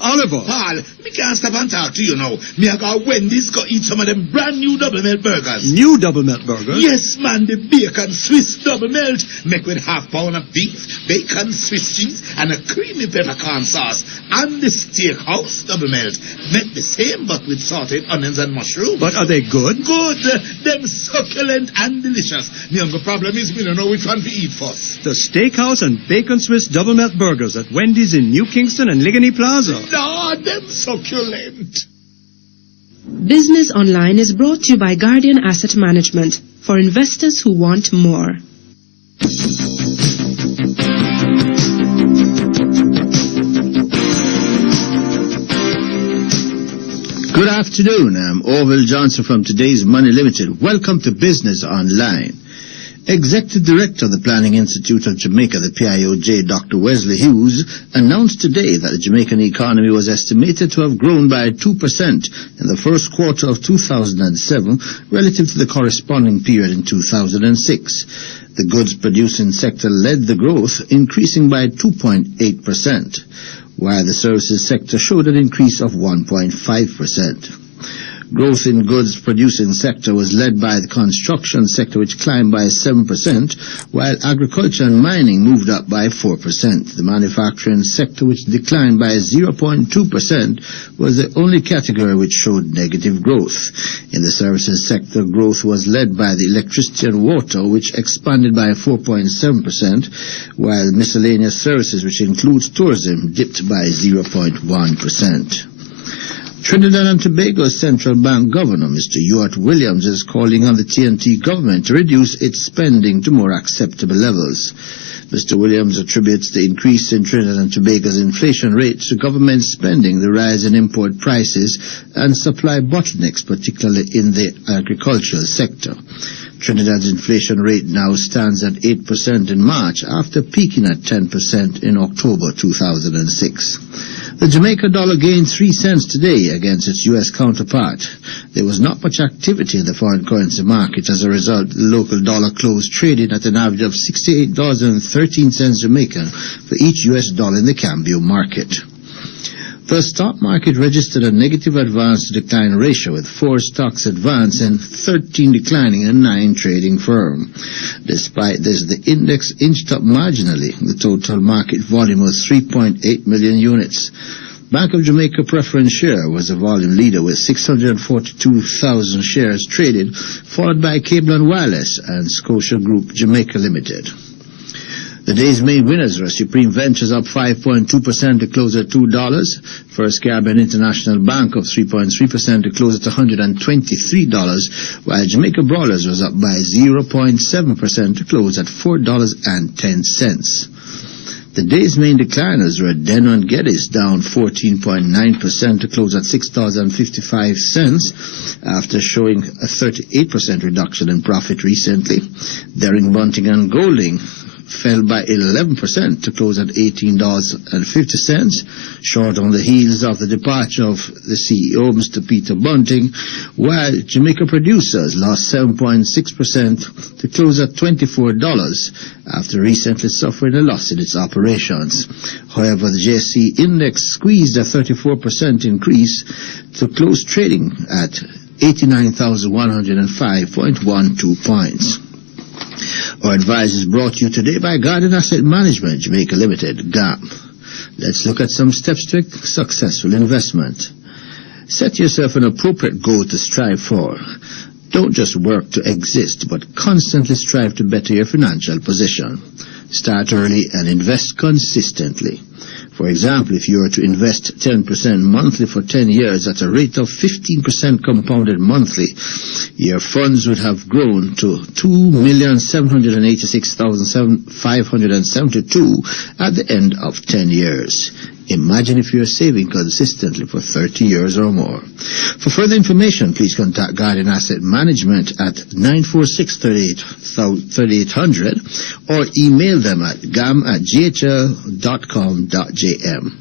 Oliver. Paul, me can't stop and talk to you now. Me I got Wendy's go eat some of them brand new double melt burgers. New double melt burgers? Yes, man, the bacon Swiss double melt. Make with half pound of beef, bacon Swiss cheese, and a creamy peppercorn sauce. And the steakhouse double melt. Make the same but with sauteed onions and mushrooms. But are they good? Good. Them succulent and delicious. The only problem is we don't know which one to eat first. The Steakhouse and Bacon Swiss double melt burgers at Wendy's in New Kingston and Ligony Plaza. No, them succulent. Business Online is brought to you by Guardian Asset Management for investors who want more. Good afternoon. I'm Orville Johnson from Today's Money Limited. Welcome to Business Online. Executive Director of the Planning Institute of Jamaica, the PIOJ, Dr. Wesley Hughes, announced today that the Jamaican economy was estimated to have grown by 2% in the first quarter of 2007 relative to the corresponding period in 2006. The goods producing sector led the growth, increasing by 2.8%, while the services sector showed an increase of 1.5%. Growth in goods producing sector was led by the construction sector, which climbed by 7%, while agriculture and mining moved up by 4%. The manufacturing sector, which declined by 0.2%, was the only category which showed negative growth. In the services sector, growth was led by the electricity and water, which expanded by 4.7%, while miscellaneous services, which includes tourism, dipped by 0.1%. Trinidad and Tobago's Central Bank Governor, Mr. Ewart Williams, is calling on the TNT government to reduce its spending to more acceptable levels. Mr. Williams attributes the increase in Trinidad and Tobago's inflation rate to government spending, the rise in import prices, and supply bottlenecks, particularly in the agricultural sector. Trinidad's inflation rate now stands at 8% in March, after peaking at 10% in October 2006. The Jamaica dollar gained 3 cents today against its U.S. counterpart. There was not much activity in the foreign currency market. As a result, the local dollar closed trading at an average of $68.13 Jamaican for each U.S. dollar in the Cambio market. The stock market registered a negative advance-to-decline ratio, with 4 stocks advancing, 13 declining, and 9 trading firm. Despite this, the index inched up marginally. The total market volume was 3.8 million units. Bank of Jamaica preference share was the volume leader with 642,000 shares traded, followed by Cable and Wireless and Scotia Group Jamaica Limited. The day's main winners were Supreme Ventures up 5.2% to close at $2. First Caribbean International Bank up 3.3% to close at $123, while Jamaica Brawlers was up by 0.7% to close at $4.10. The day's main decliners were Denon Geddes, down 14.9% to close at $6.55 after showing a 38% reduction in profit recently. Daring, Bunting and Golding fell by 11% to close at $18.50, short on the heels of the departure of the CEO, Mr. Peter Bunting, while Jamaica Producers lost 7.6% to close at $24 after recently suffering a loss in its operations. However, the JSE index squeezed a 34% increase to close trading at 89,105.12 points. Our advice is brought to you today by Garden Asset Management, Jamaica Limited, GAM. Let's look at some steps to successful investment. Set yourself an appropriate goal to strive for. Don't just work to exist, but constantly strive to better your financial position. Start early and invest consistently. For example, if you were to invest 10% monthly for 10 years at a rate of 15% compounded monthly, your funds would have grown to $2,786,572 at the end of 10 years. Imagine if you are saving consistently for 30 years or more. For further information, please contact Guardian Asset Management at 946-3800 or email them at gam@ghl.com.jm.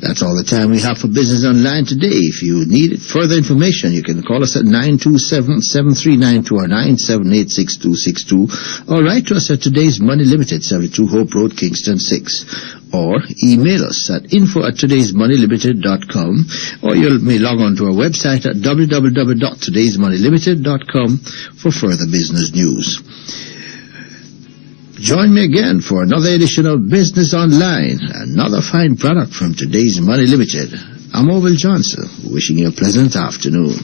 That's all the time we have for Business Online today. If you need further information, you can call us at 927-739-2 or 978-6262 or write to us at Today's Money Limited, 72 Hope Road, Kingston 6. Or email us at info@todaysmoneylimited.com, or you may log on to our website at www.todaysmoneylimited.com for further business news. Join me again for another edition of Business Online, another fine product from Today's Money Limited. I'm Orville Johnson, wishing you a pleasant afternoon.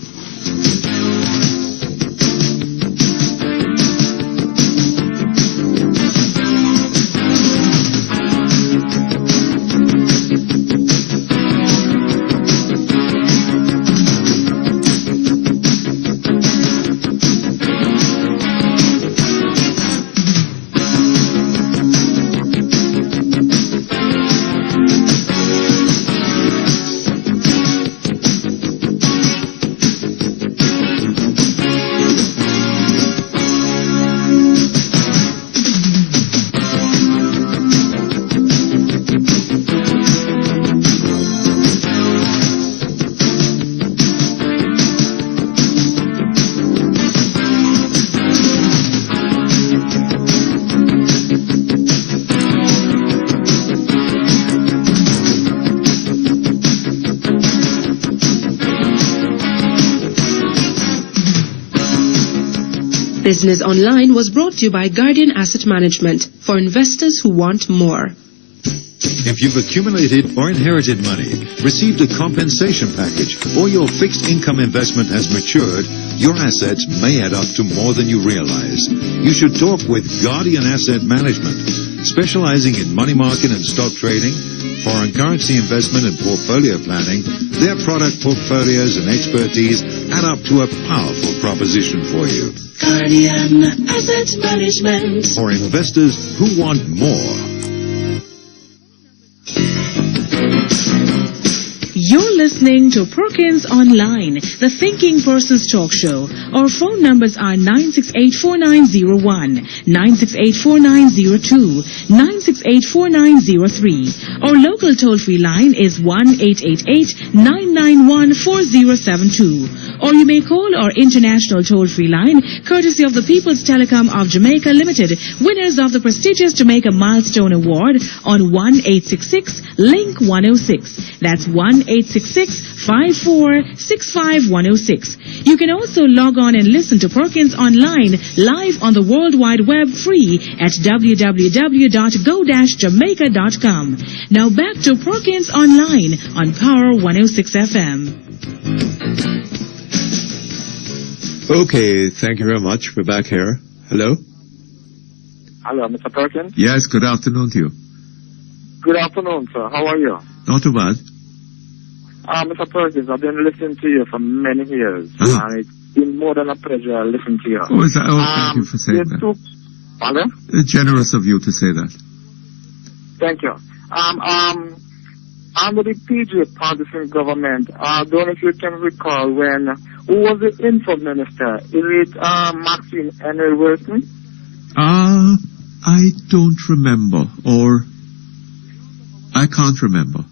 Business Online was brought to you by Guardian Asset Management for investors who want more. If you've accumulated or inherited money, received a compensation package, or your fixed income investment has matured, your assets may add up to more than you realize. You should talk with Guardian Asset Management, specializing in money market and stock trading, foreign currency investment and portfolio planning. Their product portfolios and expertise add up to a powerful proposition for you. Guardian Asset Management. For investors who want more. You're listening to Perkins Online, the Thinking Person's Talk Show. Our phone numbers are 968-4901, 968-4902, 968-4903. Our local toll-free line is 1-888-991-4072. Or you may call our international toll-free line, courtesy of the People's Telecom of Jamaica Limited, winners of the prestigious Jamaica Milestone Award, on 1-866-LINK-106. That's 1-866-5465-106. You can also log on and listen to Perkins Online live on the World Wide Web free at www.go-jamaica.com. Now back to Perkins Online on Power 106 FM. Okay, thank you very much. We're back here. Hello? Hello, Mr. Perkins. Yes, good afternoon to you. Good afternoon, sir. How are you? Not too bad. Mr. Perkins, I've been listening to you for many years, and it's been more than a pleasure listening to you. Oh, is that? Oh, thank you for saying that. Pardon? It's generous of you to say that. Thank you. Under the PJ partisan government, I don't know if you can recall who was the info minister? Is it Maxine Henry Wilson? I don't remember, or I can't remember.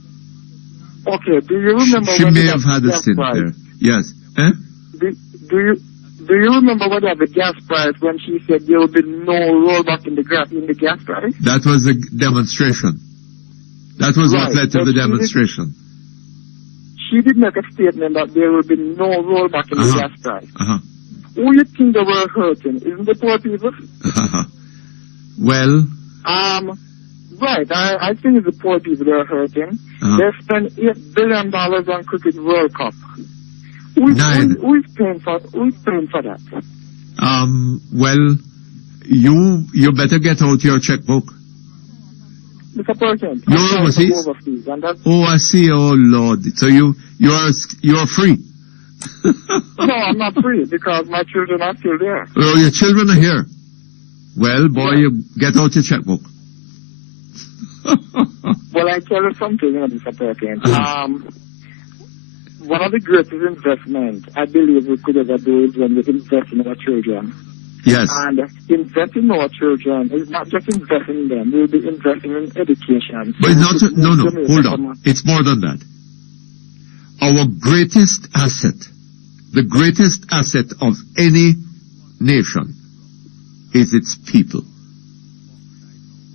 Okay, do you remember She when may they have had a gas stint price? there. Yes. Eh? Do you remember when they had the gas price when she said there will be no rollback in the gas price? That was a demonstration. That was what led to the demonstration. She did make a statement that there will be no rollback in the gas price. Uh-huh. Who you think they were hurting? Isn't the poor people? Well... Right, I think it's the poor people that are hurting. They spent $8 billion on Cricket World Cup. Who is paying for that? Well, you better get out your checkbook. Mr. Perkins, you're overseas? Oh, I see. Oh, Lord. So you're free? No, I'm not free because my children are still there. Oh, your children are here. Well, boy, you get out your checkbook. Well, I tell you something, Mr. Perkins. One of the greatest investments I believe we could ever do is when we invest in our children. Yes. And investing in our children is not just investing in them. We'll be investing in education. But it's not... No, hold on. It's more than that. Our greatest asset, the greatest asset of any nation is its people.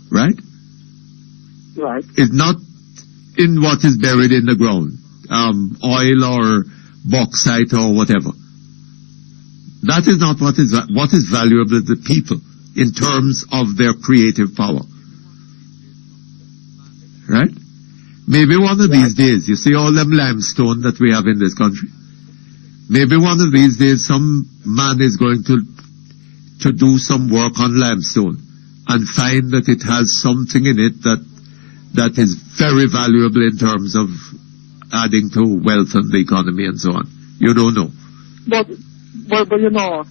Right? Right. It's not in what is buried in the ground, oil or bauxite or whatever. That is not what is valuable to the people in terms of their creative power. Right? Maybe one of these days, you see all them limestone that we have in this country? Maybe one of these days some man is going to do some work on limestone and find that it has something in it that is very valuable in terms of adding to wealth and the economy and so on. You don't know. But you know,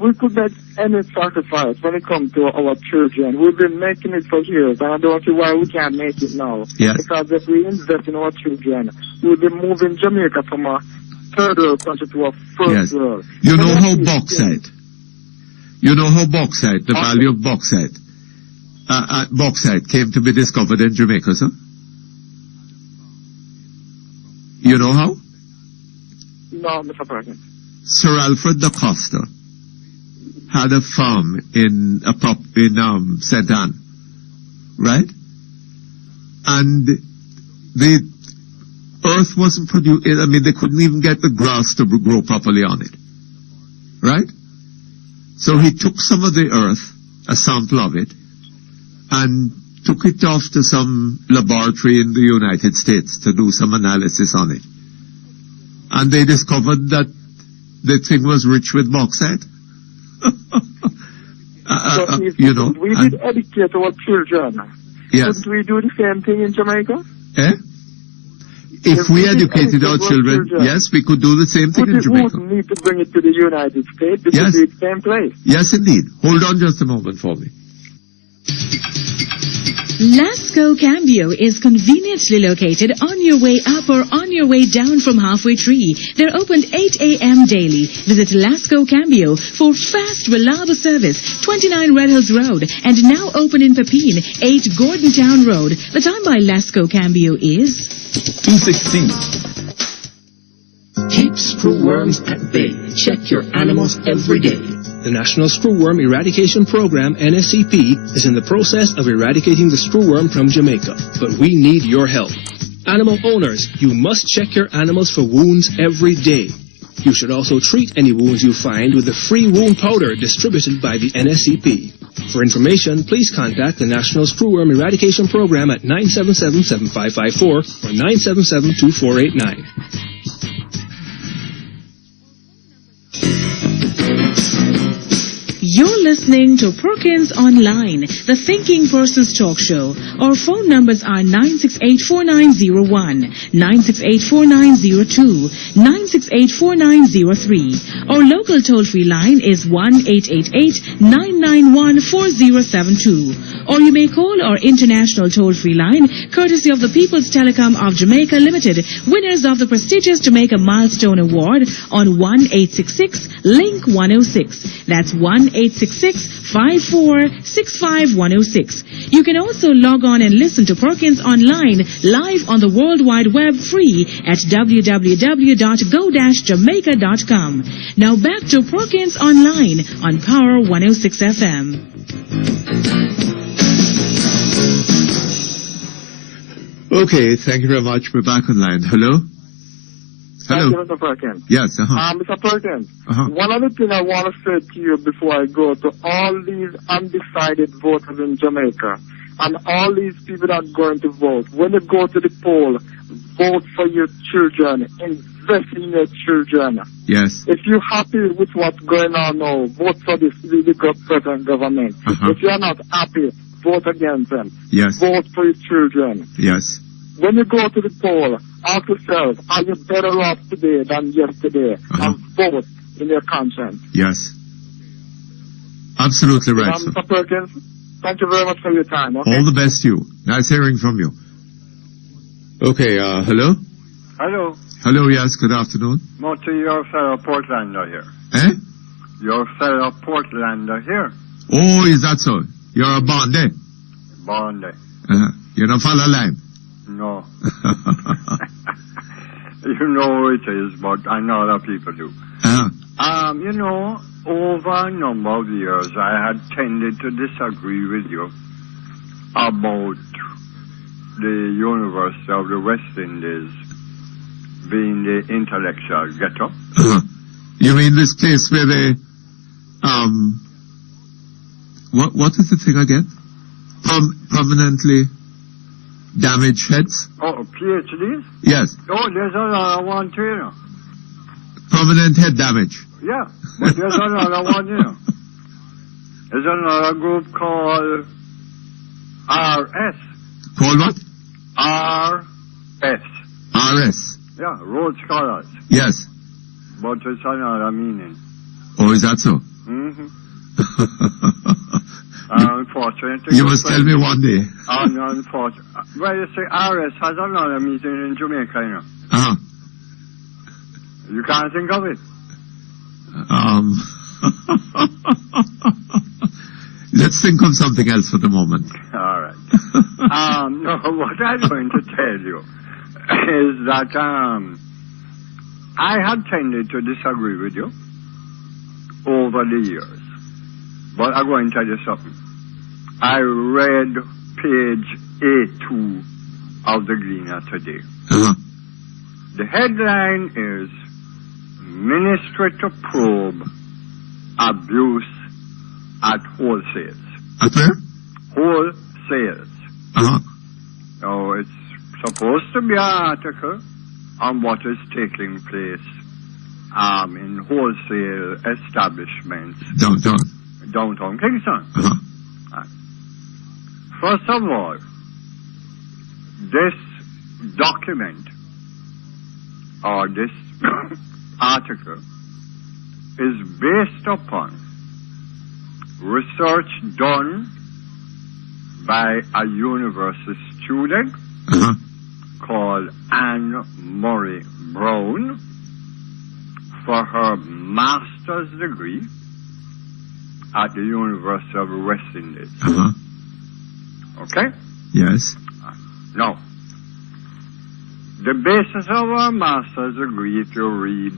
we could make any sacrifice when it comes to our children. We've been making it for years, and I don't see why we can't make it now. Yes. Because if we invest in our children, we'll be moving Jamaica from a third world country to a first world. You know how bauxite, the value of bauxite, bauxite came to be discovered in Jamaica, sir? You know how? No, Mr. Perkins. Sir Alfred da Costa had a farm in St. Anne, right? And the earth wasn't produced. I mean, they couldn't even get the grass to grow properly on it, right? So he took some of the earth, a sample of it, and took it off to some laboratory in the United States to do some analysis on it. And they discovered that the thing was rich with bauxite. You know. We did educate our children. Yes. Couldn't we do the same thing in Jamaica? If we educated our children, yes, we could do the same thing in Jamaica. We wouldn't need to bring it to the United States. We could do it same place. Yes, indeed. Hold on just a moment for me. Lasco Cambio is conveniently located on your way up or on your way down from Halfway Tree. They're open 8 a.m. daily. Visit Lasco Cambio for fast, reliable service. 29 Red Hills Road and now open in Pepin, 8 Gordontown Road. The time by Lasco Cambio is 2:16. Keep screwworms at bay. Check your animals every day. The National Screwworm Eradication Program, NSEP, is in the process of eradicating the screwworm from Jamaica. But we need your help. Animal owners, you must check your animals for wounds every day. You should also treat any wounds you find with the free wound powder distributed by the NSEP. For information, please contact the National Screwworm Eradication Program at 977-7554 or 977-2489. You're listening to Perkins Online, the Thinking Person's Talk Show. Our phone numbers are 968-4901, 968-4902, 968-4903. Our local toll-free line is 1-888-991-4072. or you may call our international toll-free line, courtesy of the People's Telecom of Jamaica Limited, winners of the prestigious Jamaica Milestone Award on 1-866-LINK-106. That's 1-866-5465-106. You can also log on and listen to Perkins online live on the World Wide Web free at www.go-jamaica.com. Now back to Perkins online on Power 106 FM. Okay, thank you very much. We're back online. Hello? Hello? Thank you, Mr. Perkins. Yes, Mr. Perkins, one other thing I want to say to you before I go to all these undecided voters in Jamaica and all these people that are going to vote, when you go to the poll, vote for your children, invest in your children. Yes. If you're happy with what's going on now, vote for the present government. If you're not happy, vote against them. Yes. Vote for your children. Yes. When you go to the poll, ask yourself, are you better off today than yesterday? And vote in your conscience. Yes. Absolutely right. Mr. Perkins, thank you very much for your time. Okay? All the best to you. Nice hearing from you. Okay, hello? Hello. Hello, yes, good afternoon. Mutty, your fellow Portlander here. Eh? Your fellow Portlander here. Oh, is that so? You're a Bondi? Bondi. You don't follow line? No. You know it is, but I know other people do. You know, over a number of years, I had tended to disagree with you about the University of the West Indies being the intellectual ghetto. You mean this place where they, what is the thing again? Permanently damaged heads? Oh, PhDs? Yes. Oh, there's another one too, you know. Permanent head damage? Yeah, but there's another one, you know. There's another group called RS. Called what? RS. RS. Yeah, Road Scholars. Yes. But it's another meaning. Oh, is that so? Mm-hmm. Unfortunately. You must tell me one day. Unfortunately. Well, you see, RS has another meaning in Jamaica, you know. You can't think of it. Let's think of something else for the moment. All right. No, what I'm going to tell you is that I had tended to disagree with you over the years. But I'm going to tell you something. I read page A2 of the Gleaner today. The headline is Ministry to Probe Abuse at Wholesales. At where? Wholesales. So it's supposed to be an article on what is taking place in wholesale establishments. Downtown Kingston. First of all, this document or this article is based upon research done by a university student called Anne Murray Brown for her master's degree at the University of the West Indies. Okay? Yes. Now, the basis of our master's degree, if you read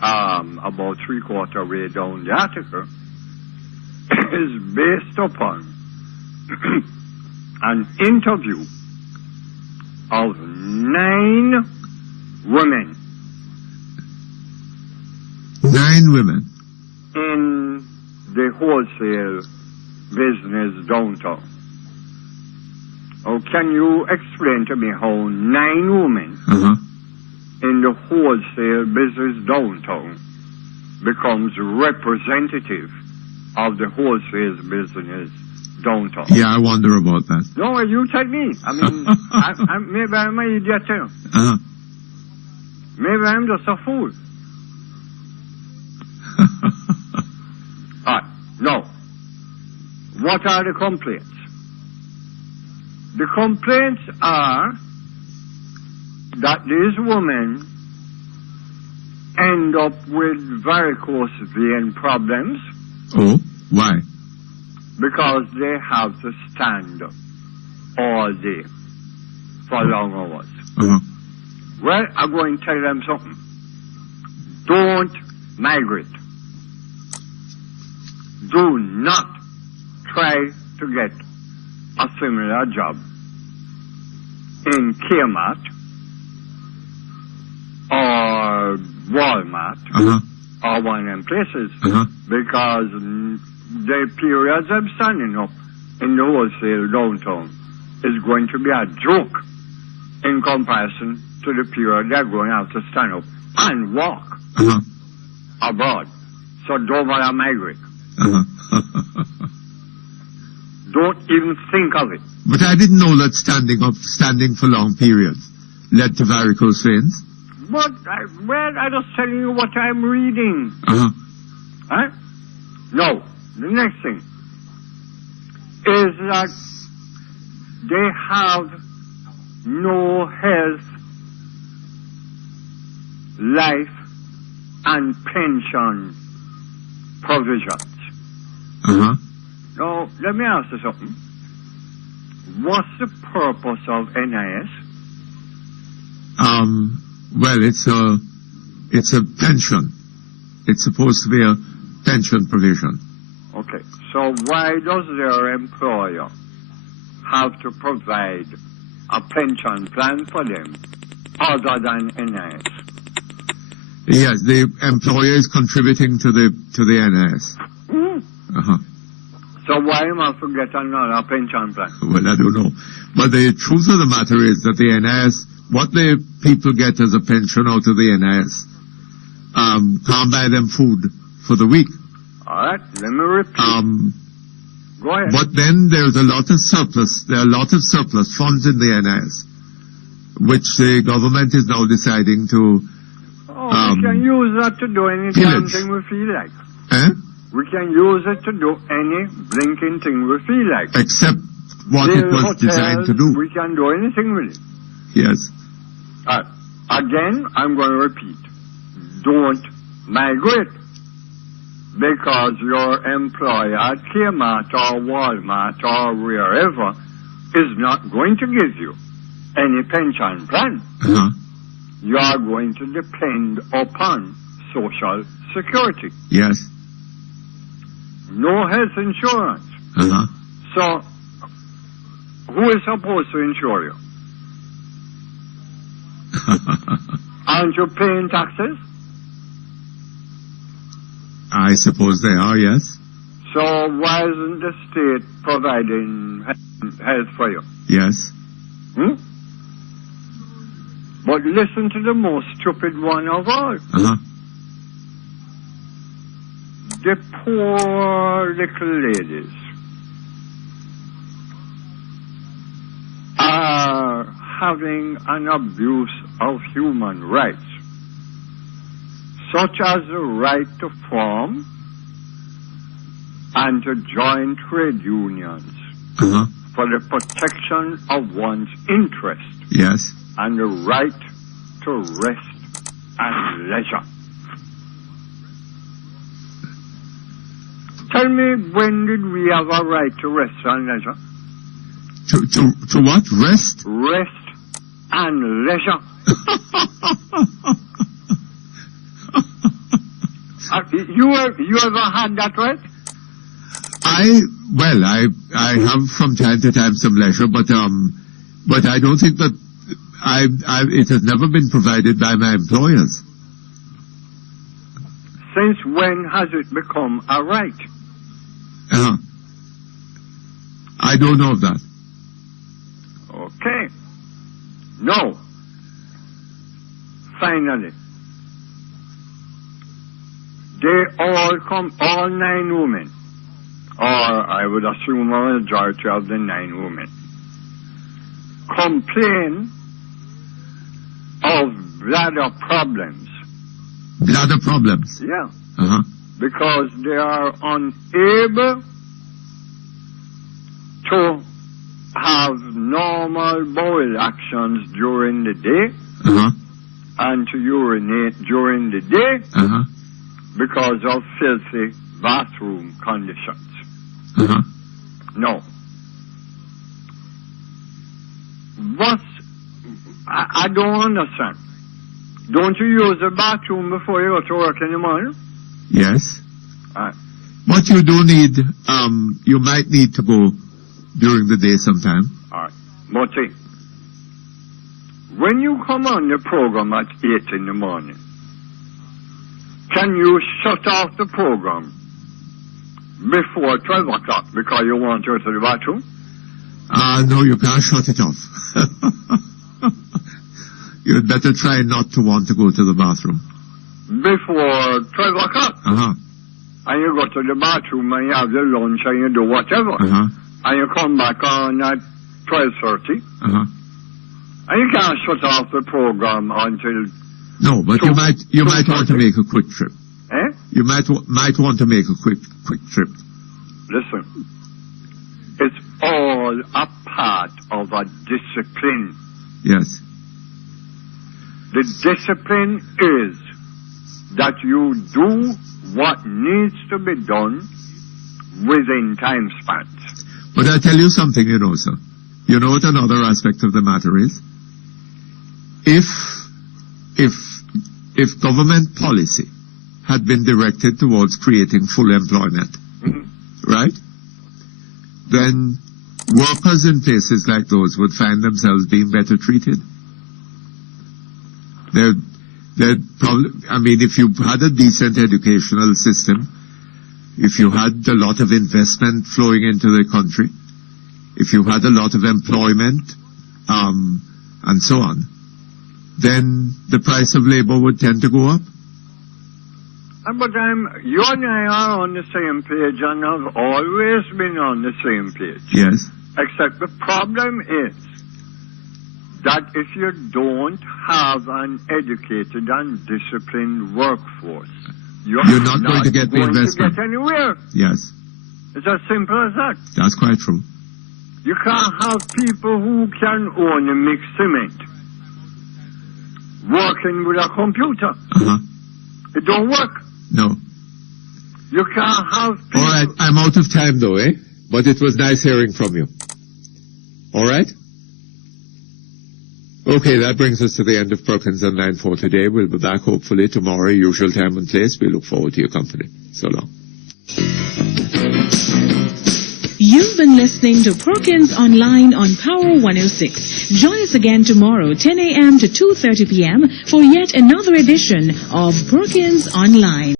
about 3/4 way down the article, is based upon an interview of 9 women. 9 women? In the wholesale business downtown. Oh, can you explain to me how 9 women in the wholesale business downtown becomes representative of the wholesale business downtown? Yeah, I wonder about that. No, you tell me. I mean, maybe I'm an idiot too. Maybe I'm just a fool. No. What are the complaints? The complaints are that these women end up with varicose vein problems. Oh, why? Because they have to stand all day for long hours. Uh-huh. Well, I'm going to tell them something. Don't migrate. Do not try to get a similar job in Kmart or Walmart or one of them places because the periods of standing up in the wholesale downtown is going to be a joke in comparison to the period they're going to have to stand up and walk abroad. So don't bother migrate. Don't even think of it. But I didn't know that standing for long periods led to varicose veins. But I'm just telling you what I'm reading. Huh? No. The next thing is that they have no health, life, and pension provisions. Now, let me ask you something. What's the purpose of NIS? Well, it's a pension. It's supposed to be a pension provision. Okay, so why does their employer have to provide a pension plan for them other than NIS? Yes, the employer is contributing to the NIS. So why am I to get another pension plan? Well, I don't know. But the truth of the matter is that the NIS, what the people get as a pension out of the NIS, can't buy them food for the week. All right, let me repeat. Go ahead. But then there's a lot of surplus. There are a lot of surplus funds in the NIS, which the government is now deciding to we can use that to do any damn thing we feel like. We can use it to do any blinking thing we feel like. Except what it was designed to do. We can do anything with it. Yes. Again, I'm going to repeat. Don't migrate. Because your employer at Kmart or Walmart or wherever is not going to give you any pension plan. You are going to depend upon Social Security. Yes. No health insurance. So, who is supposed to insure you? Aren't you paying taxes? I suppose they are, yes. So why isn't the state providing health for you? Yes. But listen to the most stupid one of all. The poor little ladies are having an abuse of human rights, such as the right to form and to join trade unions for the protection of one's interest. Yes. And the right to rest and leisure. Tell me, when did we have a right to rest and leisure? To what? Rest? Rest and leisure. You ever had that right? I have from time to time some leisure, but I don't think that it has never been provided by my employers. Since when has it become a right? I don't know of that. Okay. No. Finally, all 9 women, or I would assume a majority of the 9 women, complain of bladder problems. Bladder problems? Yeah. Because they are unable to have normal bowel actions during the day and to urinate during the day because of filthy bathroom conditions. No. I don't understand. Don't you use the bathroom before you go to work in the morning? Yes. But you do need, you might need to go during the day sometime. All right. Mutty, when you come on the program at 8 in the morning, can you shut off the program before 12 o'clock because you want to go to the bathroom? No, you can't shut it off. You'd better try not to want to go to the bathroom. Before 12 o'clock? And you go to the bathroom and you have your lunch and you do whatever. And you come back on at 12:30. And you can't shut off the program until... No, but you might want to make a quick trip. Eh? You might want to make a quick trip. Listen, it's all a part of a discipline. Yes. The discipline is that you do what needs to be done within time spans. But I tell you something, you know, sir. You know what another aspect of the matter is? If government policy had been directed towards creating full employment, right? Then workers in places like those would find themselves being better treated. They'd probably, I mean, if you had a decent educational system, if you had a lot of investment flowing into the country, if you had a lot of employment, and so on, then the price of labor would tend to go up. But you and I are on the same page and have always been on the same page. Yes. Except the problem is that if you don't have an educated and disciplined workforce, you're not going to get the investment. To get anywhere. Yes. It's as simple as that. That's quite true. You can't have people who can only mix cement working with a computer. It don't work. No. You can't have people... All right, I'm out of time though, eh? But it was nice hearing from you. All right? Okay, that brings us to the end of Perkins on Line 4 today. We'll be back hopefully tomorrow, usual time and place. We look forward to your company. So long. You've been listening to Perkins Online on Power 106. Join us again tomorrow, 10 a.m. to 2:30 p.m. for yet another edition of Perkins Online.